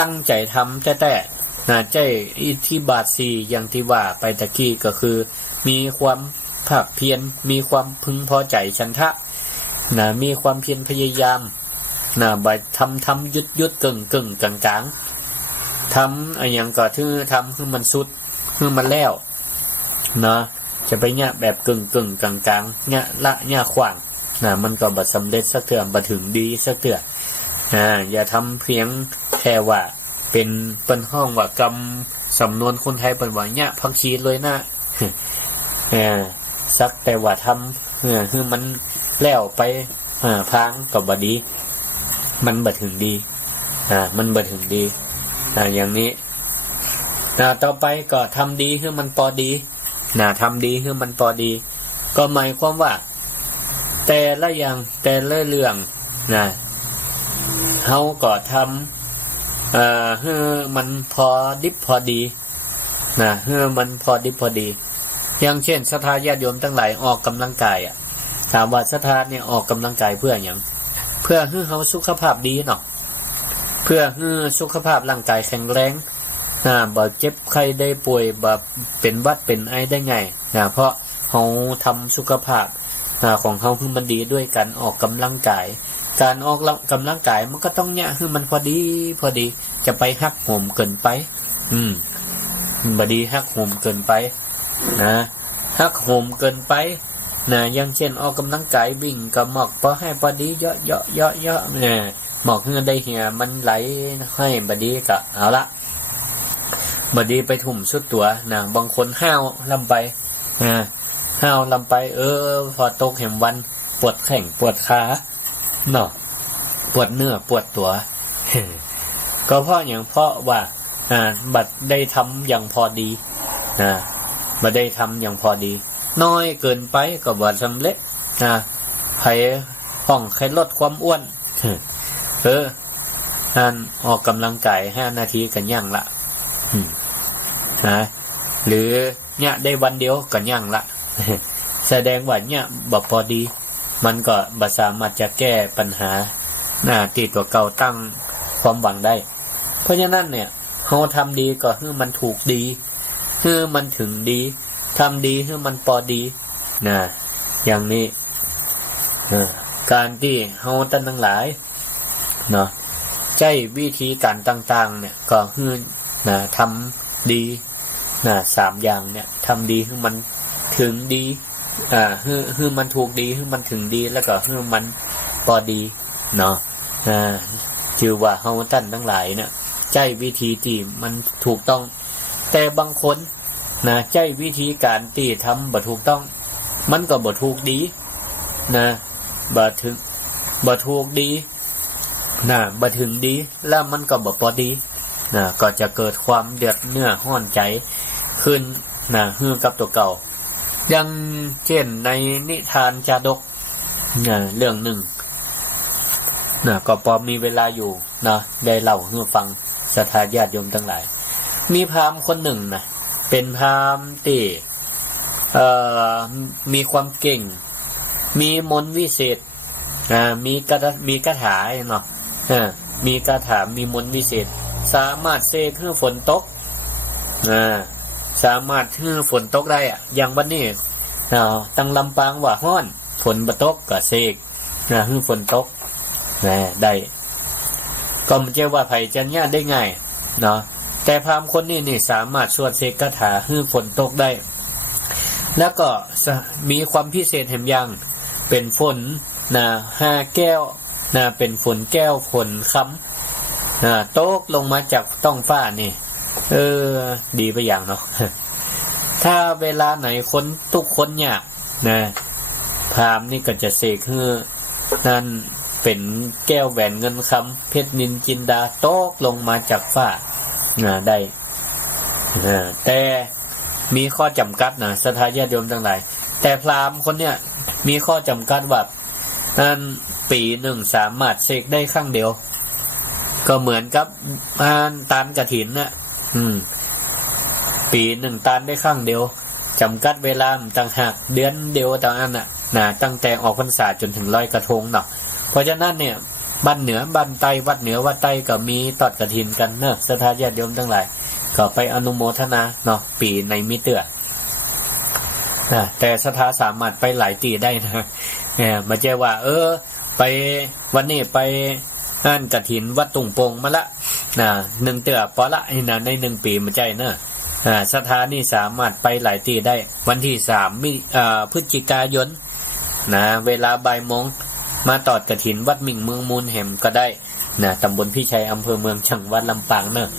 ตั้งใจทำแต่นะใจอิทธิบาท4อย่างที่ว่าไปตะกี้ก็คือมีความภาคเพียรมีความพึงพอใจฉันทะนะมีความเพียรพยายามนะบ่ทำยุดกึ่งกลางทำอะไรอย่างก็คือทำให้มันสุดให้มันแล้วนะจะไปเนี่ยแบบกึ่งกลางเนี่ยละเนี่ยขวางนะมันก็บ่สำเร็จสักเทื่อบ่ถึงดีสักเทื่ออย่าทำเพียงแค่ว่าเป็นห้องว่ากรรมสำนวนคนไทยเป็นว่าเนี่ยพักชีเลยนะสักแต่ว่าทำคือมันแล้วไปพังก็บ่ดีมันบ่ถึงดีมันบ่ถึงดีอย่างนี้ต่อไปก็ทำดีคือมันพอดีทำดีคือมันพอดีก็หมายความว่าแต่ละอย่างแต่ละเรื่องเฮาก็ทำให้มันพอดิบพอดีให้มันพอดิบพอดีอย่างเช่นศรัทธาญาติโยมทั้งหลายออกกำลังกายถามว่าศรัทธาเนี่ยออกกำลังกายเพื่อหยังเพื่อให้เฮาสุขภาพดีเนาะเพื่อให้สุขภาพร่างกายแข็งแรงบ่เจ็บไข้ได้ป่วยบ่เป็นหวัดเป็นไอได้ไงเพราะเฮาทำสุขภาพของเฮาให้มันดีด้วยการออกกำลังกายการออกกำลังกายมันก็ต้องเนี่ยให้มันพอดีจะไปหักโหมเกินไป บดีหักโหมเกินไปนะหักโหมเกินไปนะอย่างเช่นออกกำลังกายวิ่งกับหมอกพอให้พอดีเยอะเนี่ยหมอกเงินได้เหี่ยมันไหลให้บดีก็เอาละบดีไปทุ่มสุดตัวนะบางคนห้าวลำไปห้าวลำไปพอตกแห่งวันปวดแข้งปวดขาเนาะปวดเนื้อปวดตัว ก็เพราะอย่างเพราะว่าบัดได้ทำอย่างพอดีบัดได้ทำอย่างพอดีน้อยเกินไปก็บ่สำเร็จไผห้องใครลดความอ้วนออกกำลังกาย5 นาทีกันย่างละหรือเนี่ยได้วันเดียวกันย่างละ แสดงว่าเนี่ยบ่พอดีมันก็บ่สามารถจะแก้ปัญหาที่ตัวเก่าตั้งความหวังได้เพราะฉะนั้นเนี่ยเราทำดีก็ให้มันถูกดีให้มันถึงดีทำดีให้มันพอดีอย่างนี้การที่เราทั้งหลายเนาะใช้วิธีการต่างๆเนี่ยก็ให้ทำดี3อย่างเนี่ยทำดีให้มันถึงดีให้มันถูกดีให้มันถึงดีแล้วก็ให้มันพอดีเนาะชื่อว่าเฮาท่านทั้งหลายเนี่ยใช้วิธีที่มันถูกต้องแต่บางคนใช้วิธีการที่ทำบ่ถูกต้องมันก็บ่ถูกดีบ่ถูกดีบ่ถึงดีแล้วมันก็บ่พอดีก็จะเกิดความเดือดเนื้อร้อนใจขึ้นฮือกับตัวเก่าอย่างเช่นในนิทานจาดกเรื่องหนึ่งก็พอมีเวลาอยู่ได้เล่าให้ฟังศรัทธาญาติโยมทั้งหลายมีพราหมณ์คนหนึ่งเป็นพราหมณ์ที่มีความเก่งมีมนต์วิเศษมีคาถาเนาะมีคาถามีมนต์วิเศษสามารถเสกให้ฝนตกสามารถให้ฝนตกได้อย่างวันนี้ตั้งลำปางว่าฮ้อนฝนบ่ตกก็เสกให้ฝนตกได้ก็ไม่ใช่ว่าไผจะญาติได้ง่ายเนาะแต่พราหมณ์คนนี้สามารถสวดเสกคาถาให้ฝนตกได้แล้วก็มีความพิเศษแห่งอย่างเป็นฝน5 แก้วเป็นฝนแก้วฝนค้ำตกลงมาจากท้องฟ้านี่ดีไปอย่างเนาะ ถ้าเวลาไหนคนทุกคนยากพราหมณ์นี่ก็จะเสกให้นั่นเป็นแก้วแหวนเงินคำเพชรนินจินดาตกลงมาจากฟ้าได้แต่มีข้อจำกัดศรัทธาญาติโยมทั้งหลายแต่พราหมณ์คนเนี้ยมีข้อจำกัดว่าปีหนึ่งสามารถเสกได้ครั้งเดียวก็เหมือนกับตานกฐินปีหนึ่งตานได้ครั้งเดียวจำกัดเวลาต่างหากเดือนเดียวต่างอันตั้งแต่ออกพรรษาจนถึงลอยกระทงเนาะเพราะฉะนั้นเนี่ยบ้านเหนือบ้านใต้วัดเหนือวัดใต้ก็มีทอดกฐินกันเนอะศรัทธาญาติโยมทั้งหลายก็ไปอนุโมทนาเนาะปีในมิเตื้อแต่ศรัทธาสามารถไปหลายตีได้นะไม่ใช่ว่าไปวันนี้ไปงานกฐินวัดตุงโปงมาละ1 เตื้อพอละใน1 ปีไม่ใช่เนอะศรัทธานี่สามารถไปหลายตีได้วันที่3 พฤศจิกายนเวลาบ่ายโมงมาตอดกฐินวัดมิ่งเมืองมูลแหมก็ได้ตำบลพิชัยอำเภอเมืองจังหวัดลำปางเนอะ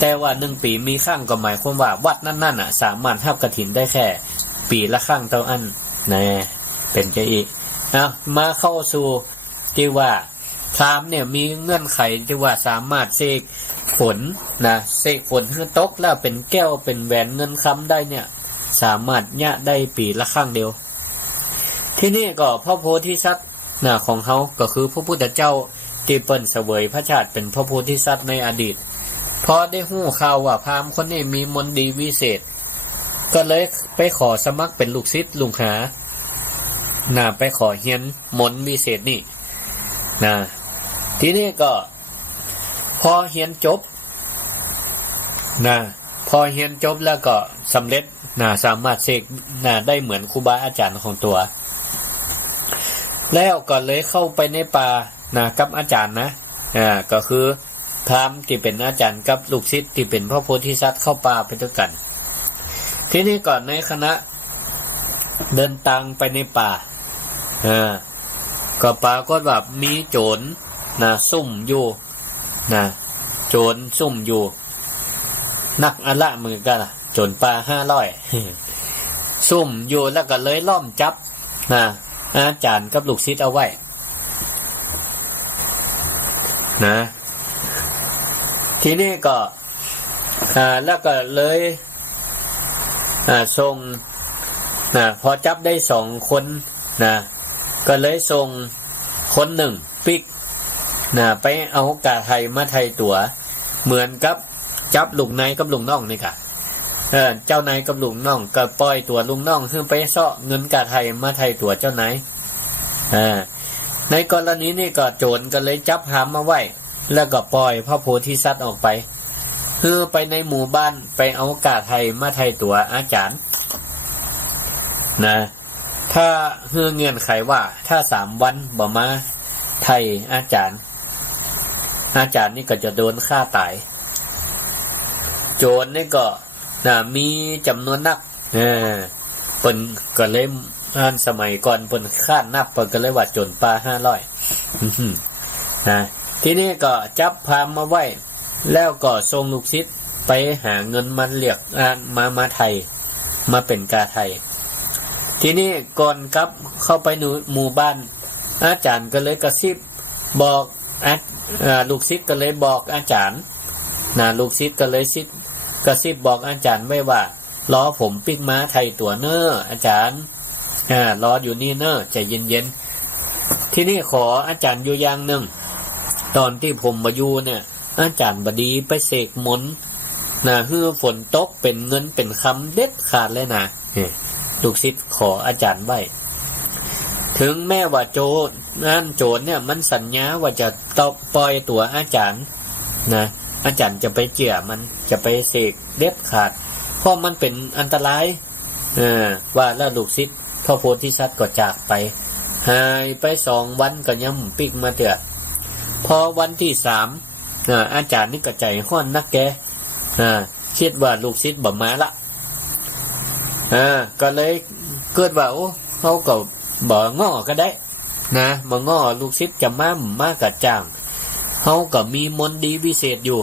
แต่ว่า1 ปีมีครั้งก็หมายความว่าวัดนั่นสามารถรับกฐินได้แค่ปีละครั้งเท่านั้นเป็นใจอีกมาเข้าสู่ที่ว่าพราหมณ์เนี่ยมีเงื่อนไขที่ว่าสามารถเสกฝนเสกฝนให้ตกแล้วเป็นแก้วเป็นแหวนเงินคำได้เนี่ยสามารถญะได้ปีละครั้งเดียวที่นี่ก็พระโพธิสัตว์ของเขาก็คือพระพุทธเจ้าที่เปิ้นเสวยพระชาติเป็นพระโพธิสัตว์ในอดีตพอได้หู้ข่าวว่าพราหมณ์คนนี้มีมนต์ดีวิเศษก็เลยไปขอสมัครเป็นลูกศิษย์ลูกหาไปขอเรียนมนต์วิเศษนี่ทีนี้ก็พอเรียนจบพอเรียนจบแล้วก็สำเร็จสามารถเสกได้เหมือนครูบาอาจารย์ของตัวแล้วก็เลยเข้าไปในป่ากับอาจารย์ก็คือ พราหมณ์ที่เป็นอาจารย์กับลูกศิษย์ที่เป็นพระโพธิสัตว์เข้าป่าไปด้วยกันทีนี้ก่อนในคณะเดินทางไปในป่าก็ปรากฏว่ามีโจรซุ่มอยู่โจรซุ่มอยู่นักอะละมือกันโจรป่า500ซุ่มอยู่แล้วก็เลยล้อมจับอาจารย์กับลูกศิษย์เอาไว้ทีนี้ก็แล้วก็เลยส่งพอจับได้2 คนก็เลยส่งคนหนึ่งปิกไปเอากาไทยมาไทยตัวเหมือนกับจับลูกนายกับลูกน้องนี่ค่ะเจ้านายกับลูกน้องก็ปล่อยตัวลูกน้องซึ่งไปเซาะเงินกาไทยมาไทยตัวเจ้านายในกรณีนี้ก็โจรก็เลยจับหามมาไว้แล้วก็ปล่อยพระโพธิสัตว์ออกไปคือไปในหมู่บ้านไปเอากาไทยมาไทยตัวอาจารย์ถ้าเฮือเงื่อนไขว่าถ้า3 วันบ่มาไทยอาจารย์นี่ก็จะโดนฆ่าตายโจรนี่ก็มีจำนวนนักเปิ้นก็เลยสมัยก่อนเปิ้นคาดนับเปิ้นก็เลยว่าโจรป่า500ทีนี้ก็จับพามาไว้แล้วก็ส่งลูกศิษย์ไปหาเงินมันเรียกมาไทยมาเป็นกาไทยทีนี้ก่อนกลับเข้าไปหมู่บ้านอาจารย์ก็เลยกระซิบบอกลูกศิษย์ก็เลยบอกอาจารย์ลูกศิษย์ก็เลยกระซิบบอกอาจารย์ไว้ว่ารอผมปิกม้าไทยตัวเน้ออาจารย์รออยู่นี่เน้อใจเย็นๆที่นี่ขออาจารย์อยู่อย่างหนึ่งตอนที่ผมมาอยู่เนี่ยอาจารย์บดีไปเสกมนต์ฮือฝนตกเป็นเงินเป็นคำเด็ดขาดเลยนะลูกศิษย์ขออาจารย์ไว้ถึงแม้ว่าโจรเนี่ยมันสัญญาว่าจะปล่อยตัวอาจารย์อาจารย์จะไปเจี่ยมันจะไปเสกเด็ดขาดเพราะมันเป็นอันตรายว่าแล้วลูกศิษย์พระโพธิสัตว์ก็จากไปหายไป2 วันก็ยังปิกมาเถอะพอวันที่3อาจารย์นี่ก็ใจห้อนนักแกคิดว่าลูกศิษย์บ่มาละก็เลยเกิดว่าเขาก็บ่ง้อก็ได้บ่ง้อลูกศิษย์จะมากะจ้างเขาก็มีมนต์ดีพิเศษอยู่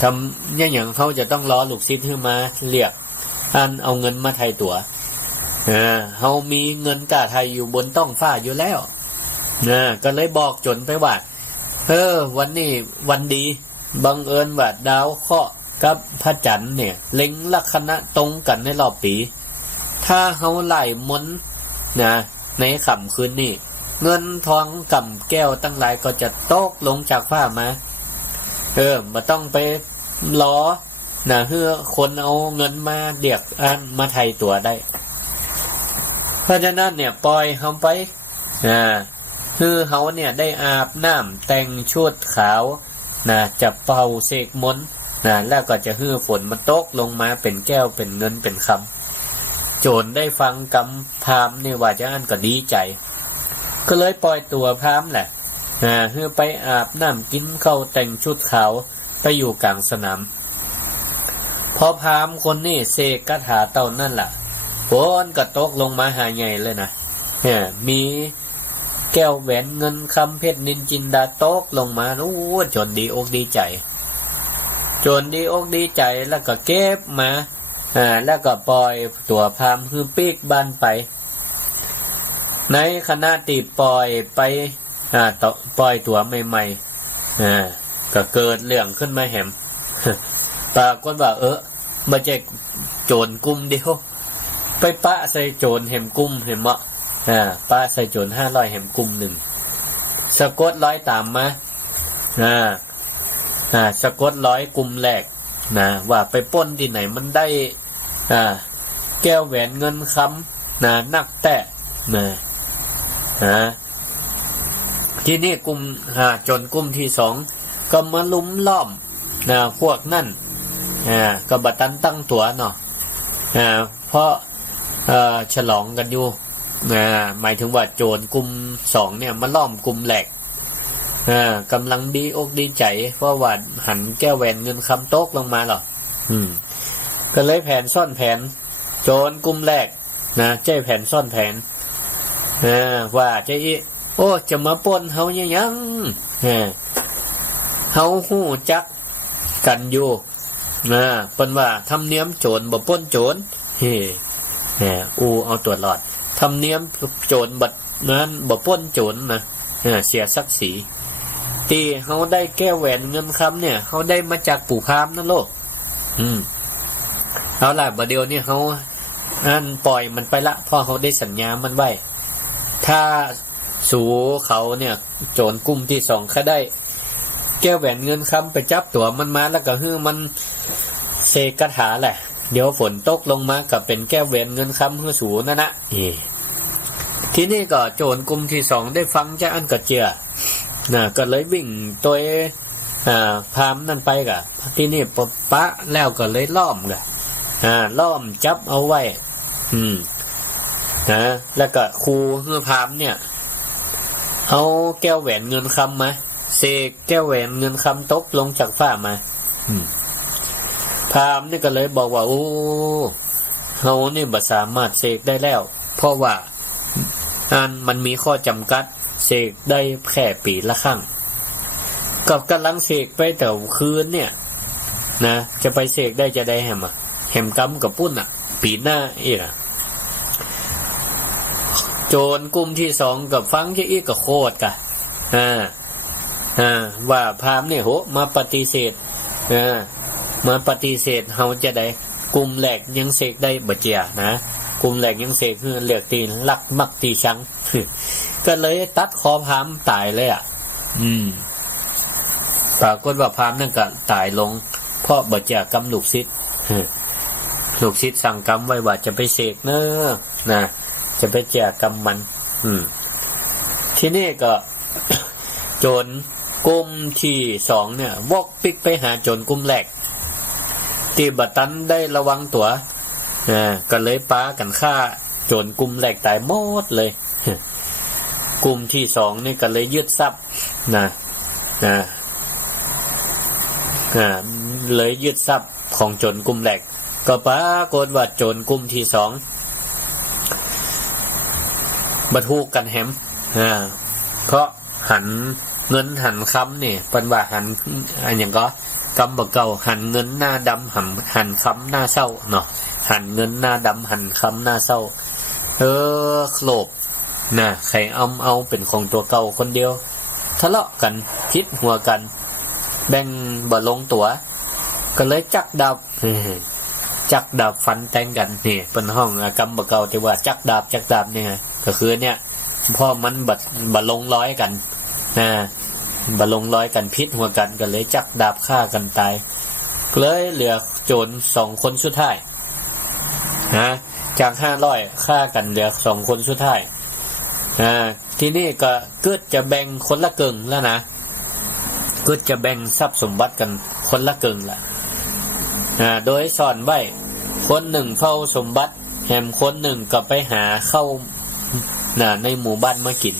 ทำอย่างเขาจะต้องรอลูกศิษย์ขึ้นมาเรียกเอาเงินมาไทยตัวเขามีเงินกาไทยอยู่บนต้องฟ้าอยู่แล้วก็เลยบอกจนไปว่าวันนี้วันดีบังเอิญว่าดาวเคราะห์กับพระจันทร์เนี่ยเล็งลัคนาตรงกันในรอบปีถ้าเขาไล่มนต์ในค่ำคืนนี้เงินทองกำแก้วตั้งหลายก็จะตกลงจากฟ้ามาบ่ต้องไปล้อเพื่อคนเอาเงินมาเรียกมาไทยตัวได้เพราะฉะนั้นเนี่ยปล่อยเขาไปคือเขาเนี่ยได้อาบน้ำแต่งชุดขาวจะเป่าเสกมนต์แล้วก็จะฮือฝนมันตกลงมาเป็นแก้วเป็นเงินเป็นคำโจรได้ฟังคำพราหมณ์นี่ว่าจะก็ดีใจก็เลยปล่อยตัวพราหมณ์แหละฮือไปอาบน้ำกินข้าวแต่งชุดขาวไปอยู่กลางสนามพอพราหมณ์คนนี่เสกคาถาเต่านั่นล่ะฝนก็ตกลงมาหาใหญ่เลยนะมีแก้วแหวนเงินคำเพชรนินจินดาตกลงมาจนดีอกดีใจจนดีอกดีใจแล้วก็เก็บมาแล้วก็ปล่อยตัวพราหมณ์คือปีกบ้านไปในขณะที่ปล่อยไปปล่อยตัวใหม่ๆก็เกิดเรื่องขึ้นมาแหมปรากฏว่าบ่ใช่โจรกุมเดียวไปปะใส่โจรแหมกุมเห็นบ่ปะใส่โจร500แหมกุม1สะกดร้อยตามมาสะกดร้อยกุมแรกว่าไปปล้นที่ไหนมันได้แก้วแหวนเงินคำนักแตะที่นี่กลุ่มจนกลุ่มที่2ก็มาลุมล้อมพวกนั่นก็บัดตันตั้งตัวเนาะเพราะฉลองกันอยู่หมายถึงว่าโจรกลุ่ม2เนี่ยมาล้อมกลุ่มแหลก กำลังดีอกดีใจเพราะว่าหันแก้วแหวนเงินคำโต๊กลงมาหรอก็เลยแผนซ่อนแผนโจรกลุ่มแรกนะเจ้แผนซ่อนแผนว่าเจ้อีโอ้จะมาปล้นเฮายังเฮาฮู้จักกันอยู่เปิ้นว่าธรรมเนียมโจรบ่ปล้นโจรเอาตัวรอดธรรมเนียมโจรบัดนั้นบ่ปล้นโจรนะเสียศักดิ์ศรีที่เฮาได้แก้วแหวนเงินคำเนี่ยเฮาได้มาจากปู่พราหมณ์นั่นโลกเอาล่ะบัดเดี๋ยวนี้เฮาปล่อยมันไปละเพราะเฮาได้สัญญามันไว้ถ้าสู่เขาเนี่ยโจรกลุ่มที่2เขาได้แก้วแหวนเงินคำไปจับตัวมันมาแล้วก็ฮื้อมันเสกคาถาแหละเดี๋ยวฝนตกลงมาก็เป็นแก้วแหวนเงินคำฮื้อสู่นั่นนะทีนี้ก็โจรกลุ่มที่2ได้ฟังจากอันกระเจือก็เลยวิ่งตัวพามนั่นไปกะที่นี่ปะแล้วก็เลยล้อมกะล้อมจับเอาไว้แล้วก็ครูฮื้อพามเนี่ยเอาแก้วแหวนเงินคำมาเสกแก้วแหวนเงินคำตกลงจากฟ้ามาพราหมณ์นี่ก็เลยบอกว่าโอ้เฮานี่บ่สามารถเสกได้แล้วเพราะว่ามันมีข้อจำกัดเสกได้แค่ปีละครั้งกับกำลังเสกไปแต่คืนเนี่ยนะจะไปเสกได้จะได้แหมกำกับปุ้นปีหน้าอีกโจรกลุ่มที่2กับฟังจะอีกก็โคตรกะว่าพราหมณ์เนี่ยโหมาปฏิเสธมาปฏิเสธเฮาจะได้กลุ่มแรกยังเสกได้บ่เจียนะกลุ่มแรกยังเสกคือเลือกตีนลักมักตีชังก็เลยตัดคอพราหมณ์ตายเลยปรากฏว่าพราหมณ์นั่นก็ตายลงเพราะบ่เจียกำลูกศิษย์ลูกศิษย์สั่งกำไว้ว่าจะไปเสกนะจะไปแจกกำมันที่นี่ก็โจรกลุ่มที่2เนี่ยวอกปิกไปหาโจรกลุ่มแรกที่บัดตันได้ระวังตัวก็เลยป้ากันฆ่าโจรกลุ่มแรกตายหมดเลยกลุ่มที่2นี่ก็เลยยึดทรัพย์เลยยึดทรัพย์ของโจรกลุ่มแรกก็ปรากฏว่าโจรกลุ่มที่2บัดฮูกกันแฮมเพราะหันเงินหันคำนี่เป็นว่าหันอันอย่างก็กำบักเก่าหันเงินหน้าดำหันคำหน้าเศร้าเนาะหันเงินหน้าดำหันคำหน้าเศร้าโคลบใครเอาเป็นของตัวเก่าคนเดียวทะเลาะกันพิษหัวกันแบ่งบ่ลงตัวก็เลยจักดาบฟันแทงกันนี่เป็นห้องกำบักเก่าที่ว่าจักดาบเนี่ยก็คือเนี่ยพอมันบัดลงร้อยกันบัดลงร้อยกันพิษหัวกันก็เลยจักดาบฆ่ากันตายเลยเหลือโจร2คนสุดท้ายจาก500ฆ่ากันเหลือ2คนสุดท้ายที่นี่ก็เกิดจะแบ่งคนละกึ่งแล้วนะเกิดจะแบ่งทรัพย์สมบัติกันคนละกึ่งละโดยซ่อนไว้คนหนึ่งเฝ้าสมบัติแถมคนหนึ่งก็ไปหาเข้าในหมู่บ้านมากิน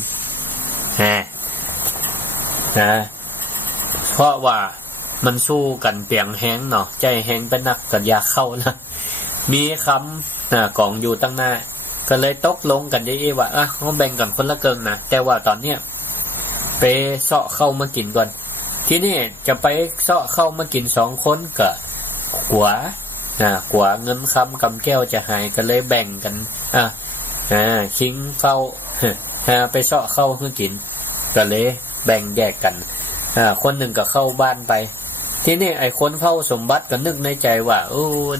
เพราะว่ามันสู้กันเปียงแห้งเนาะใจแห้งเป็นนักกันอยากเข้านะมีคำกองอยู่ตั้งหน้าก็เลยตกลงกันได้ว่าเขาแบ่งกันคนละเกินนะแต่ว่าตอนเนี้ยไปเสาะเข้ามากินก่อนที่นี่จะไปเสาะเข้ามากิน2คนก็กว่าเงินคำกำแก้วจะหายก็เลยแบ่งกันคิงเข้าไปเสาะเข้าเพื่อกินก็เลยแบ่งแยกกันคนหนึ่งก็เข้าบ้านไปที่นี่ไอ้คนเข้าสมบัติก็นึกในใจว่า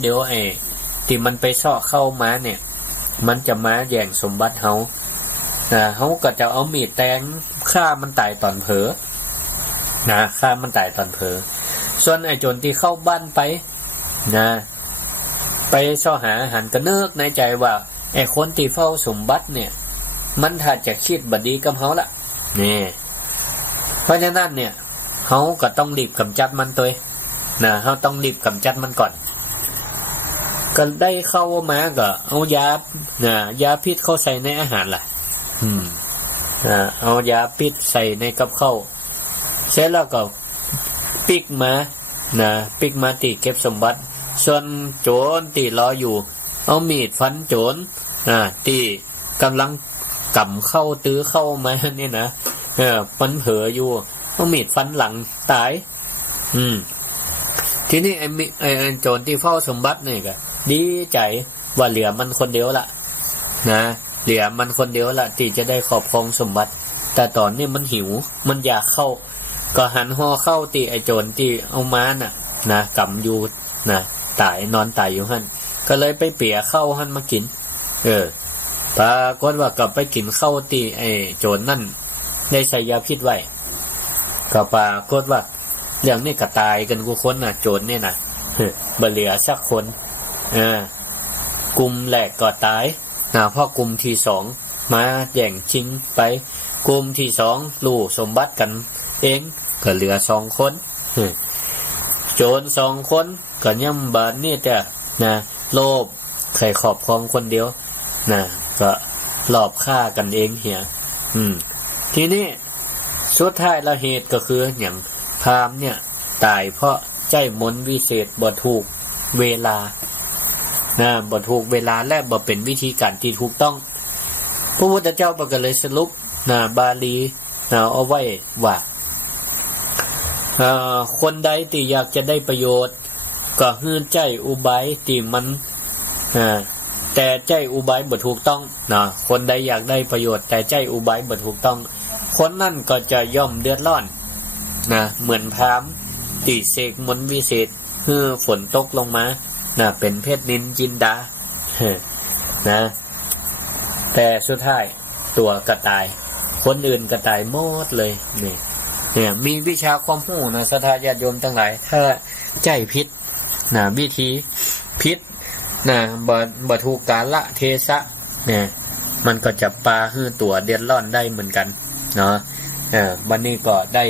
เดี๋ยวที่มันไปเสาะเข้ามาเนี่ยมันจะมาแย่งสมบัติเฮาก็จะเอามีดแทงฆ่ามันตายตอนเผลอฆ่ามันตายตอนเผลอส่วนไอ้โจรที่เข้าบ้านไปไปเสาะหาอาหารก็นึกในใจว่าไอ้คนที่เฝ้าสมบัติเนี่ยมันถ้าจะคิดบดีกับเฮาละนี่เพราะฉะนั้นเนี่ยเฮาก็ต้องรีบกำจัดมันตัวเฮาต้องรีบกำจัดมันก่อนก็ได้เข้ามาก็เอายาพิษเข้าใส่ในอาหารล่ะเอายาพิษใส่ในกับข้าว เสร็จแล้วก็ปิกมาปิกมาตีเก็บสมบัติส่วนโจรตีรออยู่เอามีดฟันโจรตีกำลังกำเข้าตื้อเข้ามานี่นะมันเผลออยู่เอามีดฟันหลังตายทีนี้ไอ้โจรที่เฝ้าสมบัตินี่ก็ดีใจว่าเหลือมันคนเดียวละนะเหลือมันคนเดียวละที่จะได้ครอบครองสมบัติแต่ตอนนี้มันหิวมันอยากเข้าก็หันห่อเข้าตีไอ้โจรที่เอามานะกำอยู่นะตายนอนตายอยู่หั่นก็เลยไปเปี่ยเข้าหั่นมากินปรากฏว่ากลับไปกินเข้าตีไอ้โจรนั่นได้ใส่ยาพิษไว้ก็ปรากฏว่าเรื่องนี้ก็ตายกันกูคนโจรเนี่ยนะบ่เหลือสักคนกลุ่มแรกก็ตายเพราะกลุ่มที่สองมาแย่งชิงไปกลุ่มที่สองลู่สมบัติกันเองก็เหลือ2 คนโจร2 คนก็ย่ำบานนี่แต่โลภใครครอบครองคนเดียวก็ลอบฆ่ากันเองเหี่ยทีนี้สุดท้ายละเหตุก็คืออย่างพราหมณ์เนี่ยตายเพราะใจมนต์วิเศษบ่ถูกเวลาบ่ถูกเวลาและบ่เป็นวิธีการที่ถูกต้องพระพุทธเจ้าก็เลยสรุปบาลีเอาไว้ว่าคนใดที่อยากจะได้ประโยชน์ก็ฮื้อใจอุบายที่มันแต่ใจอุบายบ่ถูกต้องคนใดอยากได้ประโยชน์แต่ใจอุบายบ่ถูกต้องคนนั่นก็จะย่อมเดือดร้อนเหมือนพราหมณ์ที่เสกมนต์วิเศษให้ฝนตกลงมาเป็นเพชรนินจินดาแต่สุดท้ายตัวก็ตายคนอื่นก็ตายหมดเลยเนี่ยมีวิชาความรู้ศรัทธาญาติโยมทั้งหลายถ้าใจผิดวิธีผิดบ่ถูกกาลเทศะมันก็จะปาให้ตัวเดือดร้อนได้เหมือนกันเนาะวันนี้ก็ได้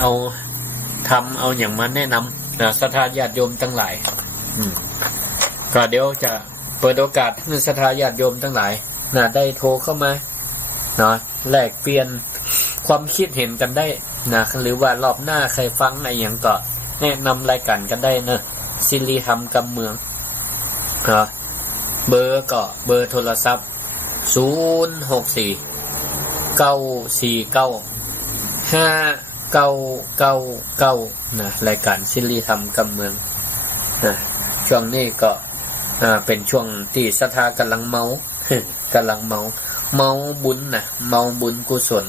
เอาอย่างมาแนะนำศรัทธาญาติโยมทั้งหลายก็เดี๋ยวจะเปิดโอกาสให้ศรัทธาญาติโยมทั้งหลายได้โทรเข้ามาแลกเปลี่ยนความคิดเห็นกันได้หรือว่ารอบหน้าใครฟังอะไรอย่างก็แนะนำรายการกันได้ซิริธรรมกำเมืองเบอร์ก็เบอร์โทรศัพท์064 949 5999รายการซิริธรรมกำเมืองช่วงนี้ก็เป็นช่วงที่ศรัทธากำลังเมากำลังเมาบุญเมาบุญกุศล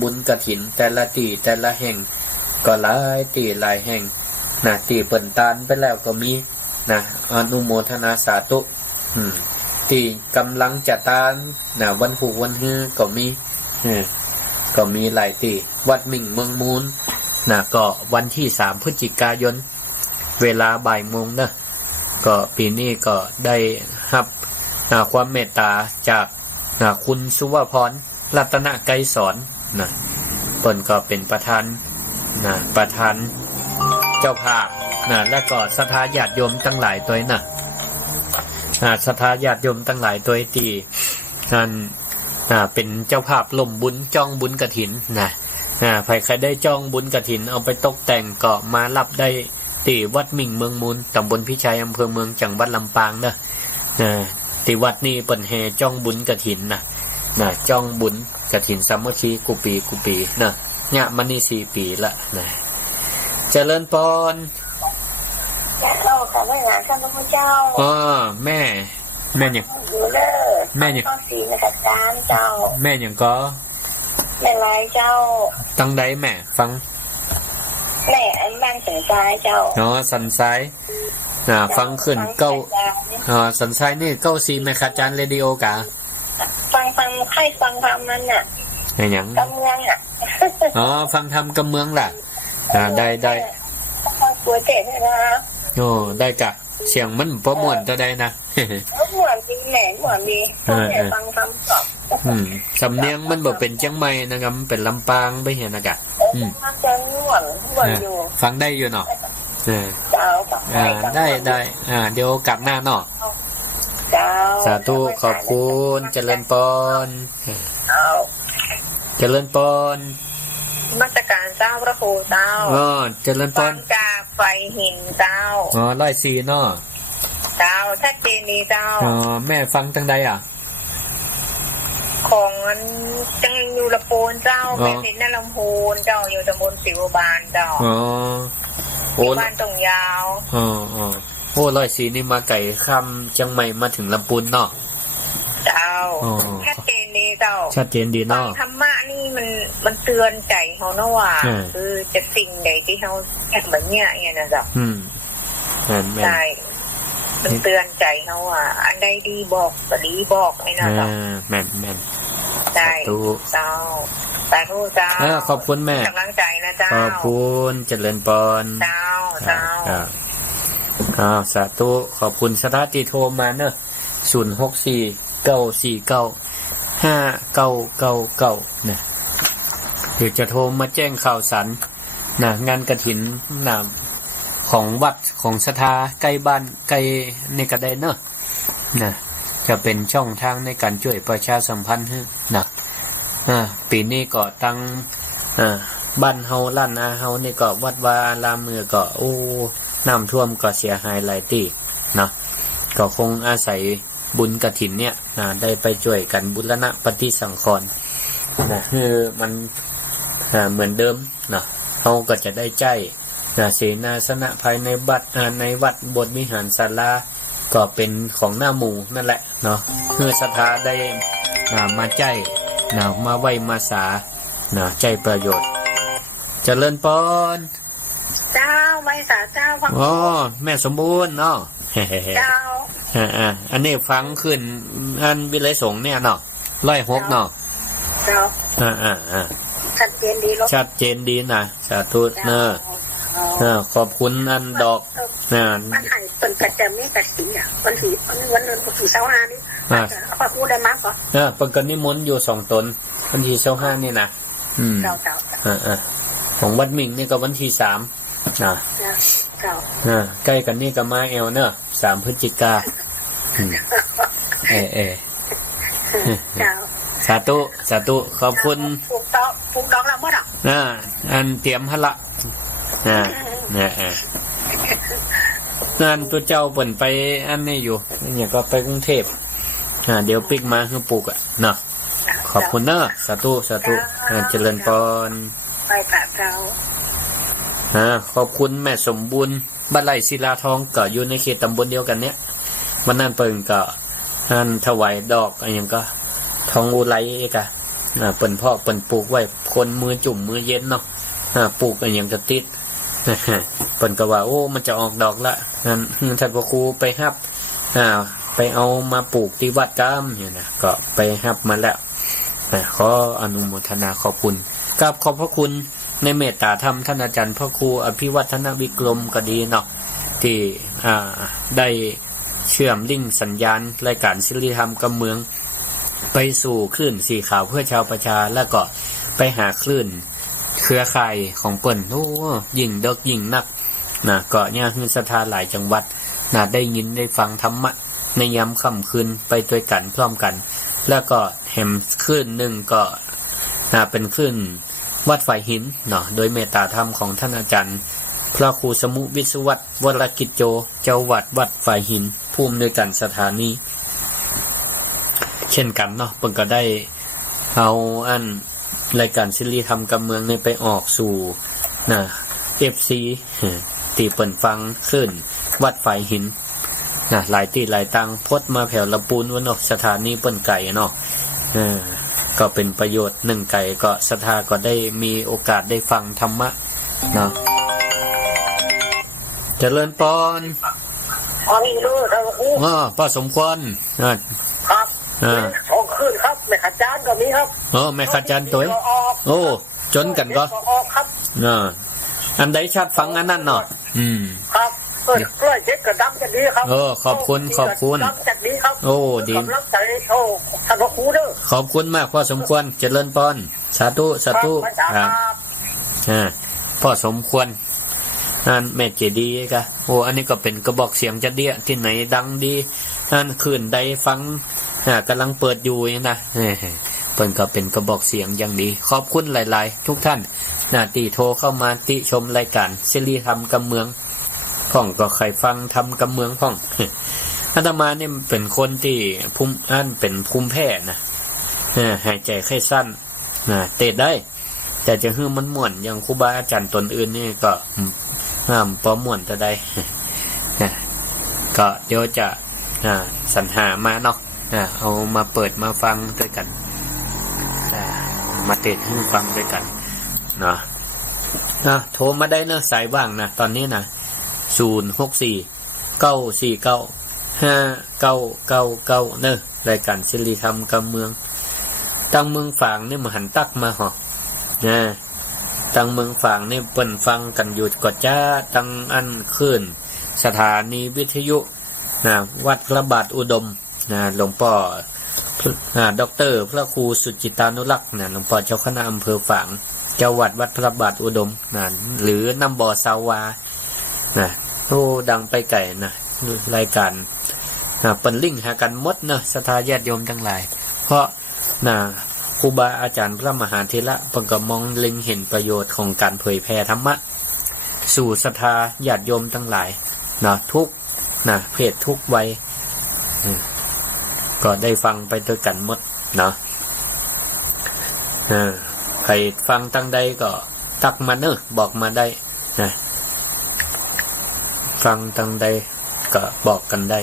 บุญกฐินแต่ละที่แต่ละแห่งก็หลายที่หลายแห่งที่เปิ่นตานไปแล้วก็มีอนุโมทนาสาธุที่กำลังจะตานวันผูกวันฮือก็มีหลายที่วัดมิ่งเมืองมูลก็วันที่3 พฤศจิกายนเวลาบ่ายโมงก็ปีนี้ก็ได้รับความเมตตาจากคุณสุวพรรัตนไกรสอนเพิ่นก็เป็นประธานเจ้าภาพและก็ศรัทธาญาติโยมทั้งหลายตัวศรัทธาญาติโยมทั้งหลายตัวที่เป็นเจ้าภาพล่มบุญจ้องบุญกฐินใครได้จ้องบุญกฐินเอาไปตกแต่งก็มารับได้ที่วัดมิ่งเมืองมูลตำบลพิชัยอำเภอเมืองจังหวัดลำปางที่วัดนี้เปิ่นแห่จ้องบุญกฐินจ้องบุญกฐินสามัคคีกุปีเนี่ยมันนี่4 ปีละเจริญพรเจ้าค่ะแม่หลานท่านพระพุทธเจ้าแม่ยังอยู่เด้อแม่ยังข้อสีนะคะจานเจ้าแม่ยังก็แม่ลายเจ้าตั้งใดแม่ฟังแม่อันบ้านสันทรายเจ้าสันทรายฟังขึ้นสันทรายนี่94แม่ค่ะจานเรดิโอกะฟังให้ฟังทำมันหยังกำเมืองฟังทำกำเมืองล่ะได้ตัวเจ็ดนะได้กะเสียงมันบ่ม่วนจะได้นะม่วนจริงแหม่ม่วนดีฟังทำก็สำเนียงมันบ่เป็นจังไม่นะครับเป็นลำปางไปเห็นนะกะฟังจะม่วนอยู่ฟังได้อยู่เนาะได้เดี๋ยวกลับหน้าเนาะสาธุขอบคุณเจริญพรเจริญพร มาตรการเจ้าพระครูเจ้า เจริญพ ฟั รง จากไฟหินเจ้า 104เนาะ เจ้าชัดเจนดีเจ้า แม่ฟังตั้งใดอ่ะ ของจังอยู่ละปูนเจ้าเป็นสินนลำพูนเจ้าอยู่ตำบลสิวบานเจ้า โอ้ บ้านตรงยาว โอ้104นี่มาไก่ค่ำจังใหม่มาถึงลำพูนเนาะ เจ้าชัดเจนดีเจ้า ชัดเจนดี ฟั เนาะ งธรรมะนี่มันเตือนใจเขาเนาะว่าคือจะสิ่งใดที่เขาแอบแบบเนี้ยนะเจ้า แม่น ใช่มันเตือนใจเขาว่าอันใดดีบอกก็ดีบอกไอ้นะเจ้า แม่น ใช่เจ้าสาธุเจ้า ขอบคุณแม่ กำลังใจนะเจ้า ขอบคุณเจริญพร เจ้าสาธุขอบคุณสถาที่โทรมาเนอะ064-949-5999นะเดี๋ยวจะโทรมาแจ้งข่าวสารนะงานกฐินนะของวัดของสถาใกล้บ้านใกล้ในกระไดเนอะนะจะเป็นช่องทางในการช่วยประชาสัมพันธ์นะปีนี้ก็ตั้งบ้านเฮาล้านนาเฮานี่ก็วัดวาอารามเมือก็โอ้น้ำท่วมก็เสียหายหลายที่นะก็คงอาศัยบุญกฐินเนี่ยได้ไปช่วยกันบูรณะปฏิสังขรณ์นะคือมันเหมือนเดิมนะเฮาก็จะได้ใจเสนาสนะภายในในวัดบทวิหารศาลาก็เป็นของหน้าหมู่นั่นแหละเนาะเพื่อศรัทธาได้มาใจมาไหว้มาสาใจประโยชน์เจริญพร เจ้าไม่สาเจ้าฟัง แม่สมบูรณ์เนาะ เจ้า อันนี้ฟังขึ้นอันวิไลสงฆ์เนี่ยเนาะ106เนาะ เจ้าชัดเจนดีลูก ชัดเจนดีนะสาธุเนอะขอบคุณอันดอกมันหายเป็นกระจำนี่กระสิงอ่ะวันที่เสาร์ห้านี่พระครูได้มากกว่าเปิดกันนิมนต์อยู่2 ตนวันที่25นี่นะเจ้าของวัดมิงนี่ก็วันที่3นะใกล้กันนี่ก็มาเอลเนอะ3 พฤศจิกาสาธุขอบคุณผูกดอกแล้วเมื่อไหร่ อันเตรียมหละนั่นตัวเจ้าเปิ่นไปอันนี้อยู่เนี่ยก็ไปกรุงเทพเดี๋ยวปิกมาคือปลูกเนาะขอบคุณเนอะสาธุเจริญพรไปกับเจ้าขอบคุณแม่สมบูรณ์บ้านไร่ศิลาทองก็อยู่ในเขตตำบลเดียวกันเนี้ยวันนั้นเปิ่นก็ถวายดอกอะไรอย่างก็ทองอุไรกะเปิ่นพ่อเปิ่นปลูกไว้คนมือจุ่มมือเย็นเนาะปลูกอะไรอย่างก็ติดเปิ่นก็ว่าโอ้มันจะออกดอกละนั่นท่านพระครูไปฮับไปเอามาปลูกที่วัดกามเนี่ยนะก็ไปฮับมาแล้วขออนุโมทนาขอบคุณกับขอบพระคุณในเมตตาธรรมท่านอาจารย์พระครูอภิวัฒนวิกรมก็ดีเนาะที่ได้เชื่อมลิงก์สัญญาณรายการศิริธรรมกำเมืองไปสู่คลื่นสีขาวเพื่อชาวประชาแล้วก็ไปหาคลื่นเครือข่ายของเปิ่นโอ้ยิ่งเด็กยิ่งนักก็เนี่ยคือศรัทธาหลายจังหวัดได้ยินได้ฟังธรรมะในยามค่ำคืนไปด้วยกันพร้อมกันแล้วก็แหมคลื่นหนึ่งก็เป็นคลื่นวัดฝ่ายหินเนาะโดยเมตตาธรรมของท่านอาจารย์พระครูสมุวิศวัตรวรกิจโจเจ้าวัดฝ่ายหินภูมิด้วยกันสถานีเช่นกันเนาะเพิ่นก็ได้เอาอันรายการศิริธรรมกำเมืองนี่ไปออกสู่FC ที่เปิ่นฟังขึ้นวัดฝ่ายหินหลายที่หลายตังพดมาแผ่วละปูนวันออกสถานีเปิ่นไก่เนาะก็เป็นประโยชน์1ไก่ก็ศรัทธาก็ได้มีโอกาสได้ฟังธรรมะเนาะเจริญพรมีรู้เราป้าสมควรครับออกขึ้นครับแม่ขจารก็มีครับแม่ขจารตัวโอ้จนกันก็ครับอันใดชัดฟังอันนั้นเนาะครับกล้วยเช็ดกระดังจะดีครับขอบคุณจะดีครับโอ้ดีกำลังใจท่านพระครูเด้อขอบคุณมากพ่อสมควรเจริญพรสาธุครับพ่อสมควรนั่นแม่เจดีย์กะโอ้อันนี้ก็เป็นกระบอกเสียงจะเดี้ยที่ไหนดังดีนั่นคืนใดฟังกำลังเปิดอยู่นะเพิ่นก็เป็นกระบอกเสียงอย่างดีขอบคุณหลายๆทุกท่าน ตีโทรเข้ามาติชมรายการซีรีส์ทำกำเมืองพ่องก็ใครฟังทำกำเมืองพ่อง อาตมาเนี่ยเป็นคนที่เป็นภูมิแพ้นะหายใจไข้สั้นเตะได้แต่จะให้มันม่วนอย่างครูบาอาจารย์ตนอื่นนี่ก็ห้ามป้อม่วนจะได้ ก็เดี๋ยวจะสรรหามาเนาะเอามาเปิดมาฟังด้วยกันมาเตะให้ฟังด้วยกันเนาะโทรมาได้เนอะสายว่างนะตอนนี้นะ064-949-5999เนอะรายการศิริธรรมกำเมืองตั้งเมืองฝางนี่มาหันตักมาหอตั้งเมืองฝางนี่เปิ่นฟังกันอยู่ก็จ้าตั้งอันขึ้นสถานีวิทยุวัดพระบาทอุดมหลวงพ่อดอกเตอร์พระครูสุจิตานุรักษ์หลวงพ่อเจ้าคณะอำเภอฝางเจ้าวัดพระบาทอุดมหรือน้ำบ่อสาวาโอ้ดังไปไก่รายการเปิ่นลิงหากันมดศรัทธาญาติโยมทั้งหลายเพราะครูบาอาจารย์พระมหาเถระเพิ่นก็มองเล็งเห็นประโยชน์ของการเผยแผ่ธรรมะสู่ศรัทธาญาติโยมทั้งหลายทุกเพศทุกวัยก็ได้ฟังไปด้วยกันหมดใครฟังตั้งใดก็ตักมาบอกมาได้ฟังตั้งใดก็บอกกันได้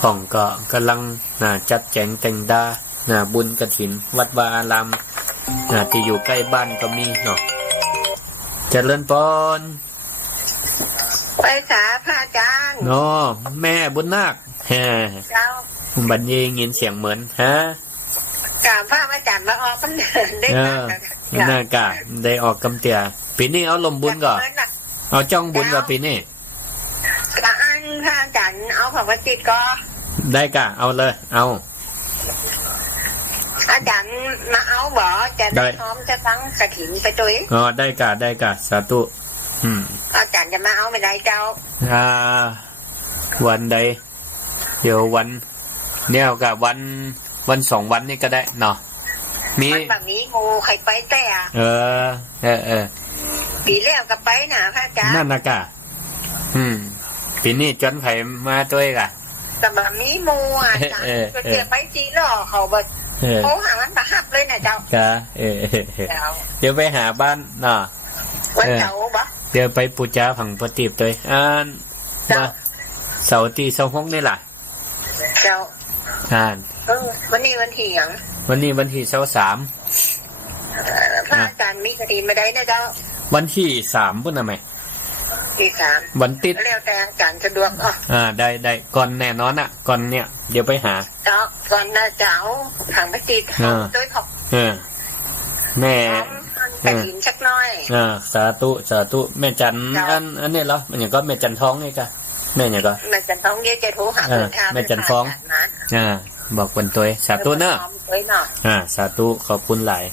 พ่องก็กำลังจัดแจงแต่งดาบุญกฐินวัดวาอารามที่อยู่ใกล้บ้านก็มีเนาะเจริญพรไปสาพระอาจารย์แม่บุญนาคเจ้าบัดนี้ยินเสียงเหมือนกราบพระอาจารย์มาออกกันได้น่ากะได้ออกกำเตียปีนี้เอาลมบุญก่อนเอาจ้องบุญก่อนปีนี้กะอันพระอาจารย์เอาของพระจิตก็ได้กะเอาเลยเอาอาจารย์มาเอาบ่จะได้พร้อมจะตั้งกฐินไปตัวได้กะสาธุอาจารย์จะมาเอาไม่ได้เจ้าวันใดเดี๋ยววันเนี่ยกับวัน2 วันนี่ก็ได้เนาะมีแบบนี้งูใครไปแต่ปีแล้วก็ไปนะพระอาจารย์นั่นนะกะปีนี้จนไผมาตัวเองอะแต่แบบนี้งูอาจารย์จะไปจีหรอเขาแบบโอ้หามันประหับเลยนะเจ้าเดี๋ยวไปหาบ้านเนาะวันเสาร์ปะเดี๋ยวไปปูจาผังปฏิบตัวเสาร์ที่26นี่ล่ะเจ้าวันนี้วันที่ยังวันนี้วันที่23พระอาจารย์มีคดีไม่ได้นะเจ้าวันที่3พุ่นน่ะมั้ยที่3วันติดแล้วแต่อาจารย์สะดวกได้ก่อนแน่นอนอ่ะก่อนเนี่ยเดี๋ยวไปหาเจ้าก่อนนะเจ้าผังปฏิบด้วยขอบแม่กฐินสักน้อยสาธุแม่จันอันนี้เหรอมันอย่างก็แม่จันท้องนี่จ้ะแม่อย่างก็แม่จันท้องเยอะจะโทรหาแม่จันท้องบอกคนตัวสาธุเนอะสาธุขอบคุณหลาย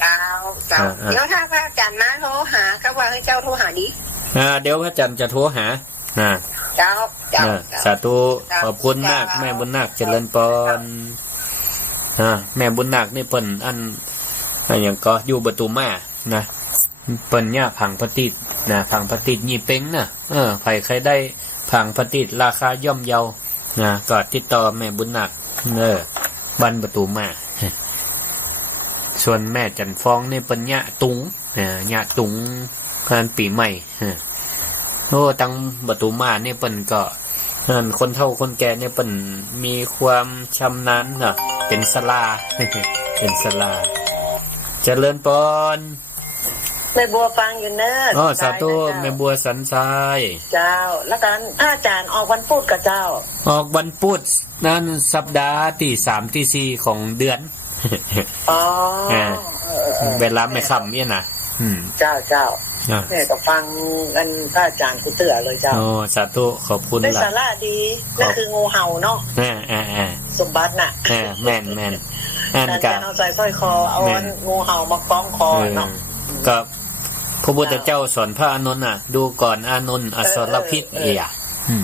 เดี๋ยวถ้าพระอาจารย์มาโทรหาก็ว่าให้เจ้าโทรหาดิเดี๋ยวพระอาจารย์จะโทรหาเจ้าสาธุขอบคุณมากแม่บุญนาคเจริญพรแม่บุญนาคนี่เปิ้นอันอย่างก็อยู่ประตูมานะเปิ้นเนี่ยผังพติดผังพติดยี่เป้งนะใครได้ผังพติดราคาย่อมเยาก็ติดต่อแม่บุญนาคบ้านประตูมาส่วนแม่จันฟองนี่เปิ้นเนี่ยตุงงานปีใหม่ตั้งประตูมานี่เปิ้นก็คนเฒ่าคนแก่เนี่ยเปิ้นมีความชำนาญเป็นศาลาเป็นศาลาเจริญพรแม่บัวฟังอยู่เนอะสาธุแม่บัวสันทรายเจ้าแล้วกันอาจารย์ออกวันพุธกับเจ้าออกวันพุธนั่นสัปดาห์ที่3ที่4ของเดือนเวลาไม่ค่ำเนี่ยนะเจ้าแม่ก็ฟังกันพระอาจารย์กูเตือเลยเจ้าสาธุขอบคุณเป็นสาระดีนั่นคืองูเห่าเนาะสมบัติน่ะแม่นการเอาใส่สร้อยคอเอางูเห่ามาคล้องคอเนาะก็พระพุทธเจ้าสอนพระอานนท์ดูก่อนอานนท์อสรพิษ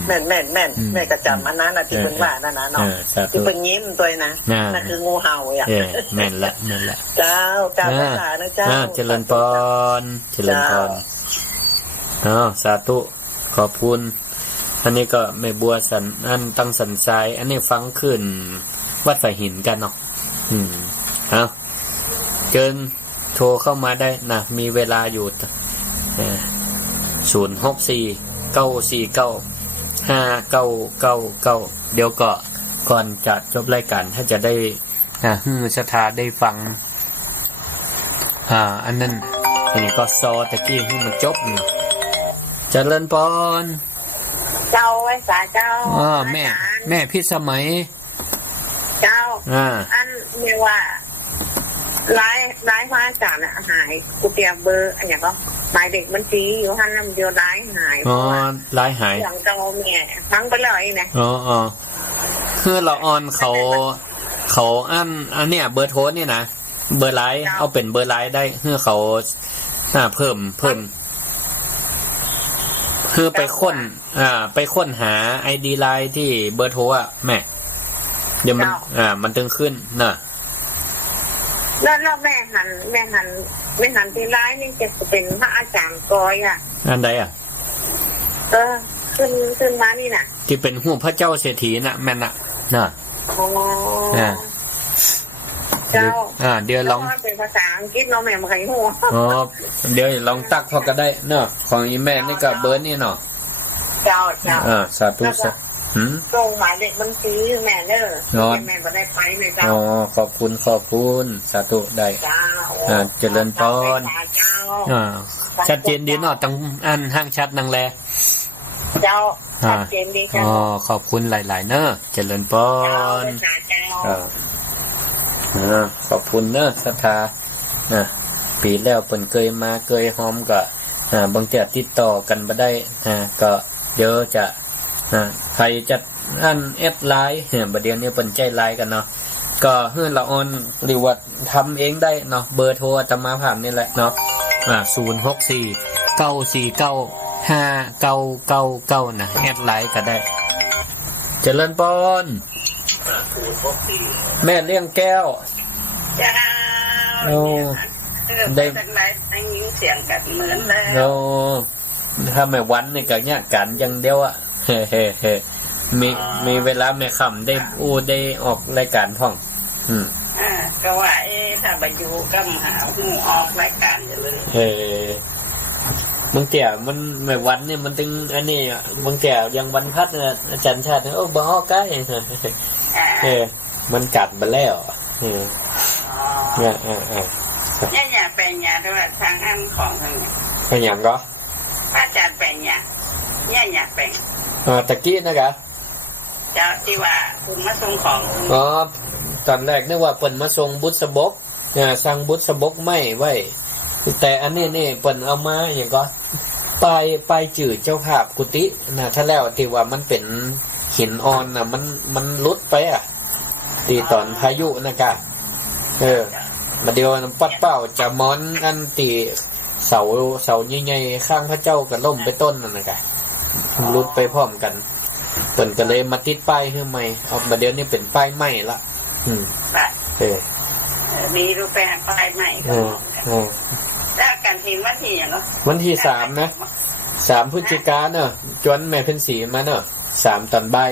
แม่แม่กระจำอันนั้นนะที่เป็นว่านั่นนะเนาะที่เป็นยิ้มตัวนะนั่นคืองูเห่าอ่ะแม่นละเจ้าภาษานะเจ้าเจริญพรสาธุขอบคุณอันนี้ก็แม่บัวสันอันตั้งสันทรายอันนี้ฟังขึ้นวัดสายหินกันเนาะเกินโทรเข้ามาได้นะมีเวลาอยู่064-949-5999เดี๋ยวก็ก่อนจะจบรายการถ้าจะได้สถาได้ฟังอันนั้นอันนี้ก็ซอตะกี้ให้มันจบเนาะเจริญพรเจ้าไว้สาเจ้าแม่พี่สมัยเจ้าอันเรียกว่าร้ายพระอาจารย์น่ะหายกูเตรียมเบอร์อันอย่างก็หมายเด็กมันจีอยู่ท่านนำเดียวร้ายหายร้ายหายอย่างเจ้าแม่ทั้งไปเลยนะคือเราออนเขาอันเนี้ยเบอร์โทรเนี่ยนะเบอร์ไลน์เอาเป็นเบอร์ไลน์ได้เพื่อเขาเพิ่มคือไปค้นหา ID ไลน์ที่เบอร์โทรอ่ะแม่เดี๋ยวมันตึงขึ้นนะแล้วแม่หันที่ไลน์นี่จะเป็นพระอาจารย์กอยอ่ะอันใดอ่ะขึ้นมานี่น่ะที่เป็นหูพระเจ้าเศรษฐีน่ะแม่น่ะเดี๋ยวลองเป็นภาษาอังกฤษเนาะแม่มาใครหัวเดี๋ยวลองตักพอก็ได้เนาะของอีแม่นี่ก็เบอร์นี่เนาะเจ้าสาธุส่งหมายเด็กบัญชีแม่เด้อแม่บ่ได้ไปแม่เจ้าขอบคุณสาธุได้เจริญพรชัดเจนดีเนาะตั้งอันห้างชัดนังแลเจ้าชัดเจนดีเจ้าขอบคุณหลายๆเนอะเจริญพรขอบคุณเนอะศรัทธาปีแล้วเปิ่นเคยมาเคยหอมก็บางทีติดต่อกันบ่ได้ก็เดี๋ยวจะใครจัดอันแอดไลน์บัดเดี๋ยวนี้เปิ่นใจไลน์กันเนาะก็เฮือละออนหรือว่าทำเองได้เนาะเบอร์โทรอาตมาผ่านนี่แหละเนาะ064-949-5999นะแอดไลน์ก็ได้เจริญพรแม่เลี้ยงแก้วจ้าได้ได้ยินเสียงกันเหมือนแล้วถ้าไม่วันนี่ก็เนี่ยกันยังเดียวอ่ะเฮ้มีเวลาแม่ค่ำได้ได้ออกรายการท่องก็ว่าถ้าไปอยู่ก็หาออกรายการอยู่เลยบางแก่มันไม่วันนี่มันตึงอันนี้บางแก่ยังวันพัดนะอาจารย์ชาติบ่ฮอใกล้มันกัดไปแล้วอย่าเป็นอย่าด้วยทางอันของทางนี้เป็นอย่างก็อาจารย์เป็นอย่าเป็นตะกี้นะครับเจ้าที่ว่าคุณมาส่งของตอนแรกนึกว่าเปิ่นมาส่งบุษบกสั่งบุษบกไม่ไว้แต่อันนี้นี่เปิ่นเอามาอย่างก็ไปจืดเจ้าภาพกุฏินะถ้าแล้วที่ว่ามันเป็นหินอ่อนน่ะมันลุดไปอ่ะตีตอนพายุนะคะมาเดียวปัดเป้าจะม้อนอันตีเสาใหญ่ๆข้างพระเจ้าก็ล่มไปต้นนั่นนะคะลุดไปพร้อมกันเปิ่นก็เลยมาติดป้ายให้ใหม่เอามาเดียวนี่เป็นป้ายใหม่ละมีรูปแบบป้ายใหม่แล้วการทีวันที่อย่างเนาะวันที่3นะ3พฤศจิกายนเนอะจวนแม่เพ็ญศรีมาเนอะ3ตอนบ่าย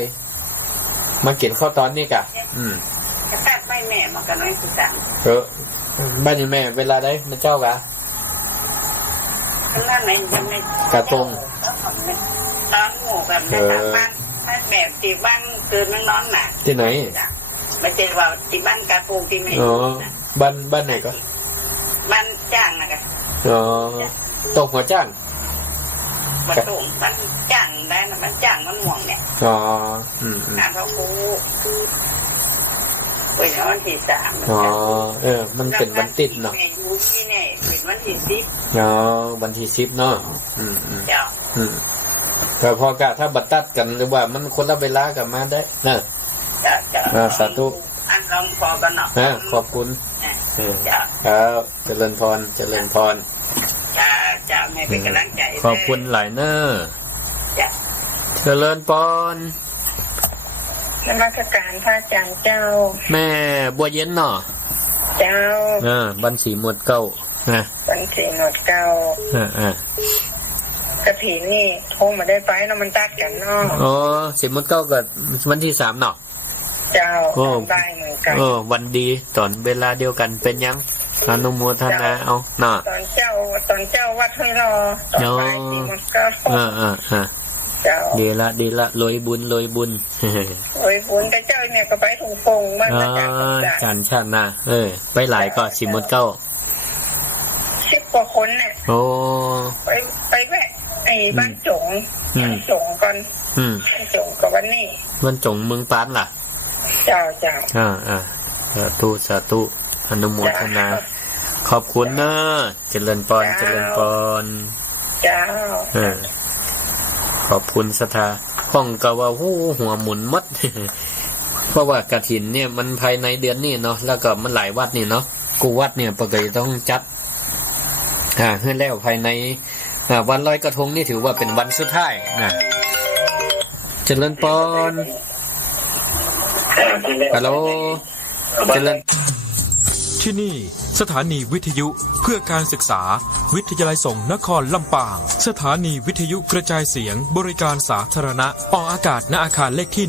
มากินข้าวตอนนี้กะตัดไม่แม่มากันน้อยที่บ้านแม่เวลาได้มาเจ้ากะนั่นไหนยังไม่กระตงนอนหมู่แบบบ้านแบบที่บ้านคืนมันนอนหนักที่ไหนไม่ใช่ว่าที่บ้านกาปูที่ไม่บ้านไหนก็บ้านจ้างนะคะตกหัวจ้างบ้านจ้างได้นะบ้านจ้างมันห่วงเนี่ยงานเขาคูเป็นวันที่3มันเป็นวันติดเนาะนี่เนี่ยเป็นวันที่10วันที่10เนาะแต่พอกะถ้าบัดตัดกันหรือว่ามันคนละเวลากันมาได้นะสาธุอันลองพอกันเนาะขอบคุณครับเจริญพรจะไม่เป็นกำลังใจขอบคุณหลายเนอ เจริญปอน นมัสการพระอาจารย์เจ้า แม่บัวเย็นเนาะ เจ้า บัญชีหมวดเก้านะ วันที่หนวดเก้ากระถิ่นนี่โทรมาได้ไปเนาะมันตัดกันเนาะ อ๋อสิหมวดเก้ากับวันที่3เนาะ เจ้าได้เหมือนกัน วันดีตอนเวลาเดียวกันเป็นยังอนุโมทนาเอาเนาะ ตอนเจ้าวัดให้รอตอนบ่ายที่มันก็เจ้าดีละลอยบุญโอ้ยบุญแต่เจ้าเนี่ยก็ไปถุงพงบ้านอาจารย์การชาติหน้าไปหลายก็สิหมดเก้า10 กว่าคนเนี่ยโอ้ไปแวะไอ้บ้านจงก่อนจงกับวันนี้บ้านจงเมืองปานล่ะเจ้าสาธุอนุโมทนาขอบคุณเนอะเจริญปอนเจ้าขอบคุณศรัทธาห้องก็ว่าหัวหมุนมัด เพราะว่ากฐินเนี่ยมันภายในเดือนนี้เนาะแล้วก็มันหลายวัดนี่เนาะกูวัดเนี่ยปกติต้องจัดให้แล้วภายในวันลอยกระทงนี่ถือว่าเป็นวันสุดท้ายนะเจริญปอนฮัลโหลเจริญที่นี่สถานีวิทยุเพื่อการศึกษาวิทยาลัยสงฆ์นครลำปางสถานีวิทยุกระจายเสียงบริการสาธารณะออกอากาศณอาคารเลขที่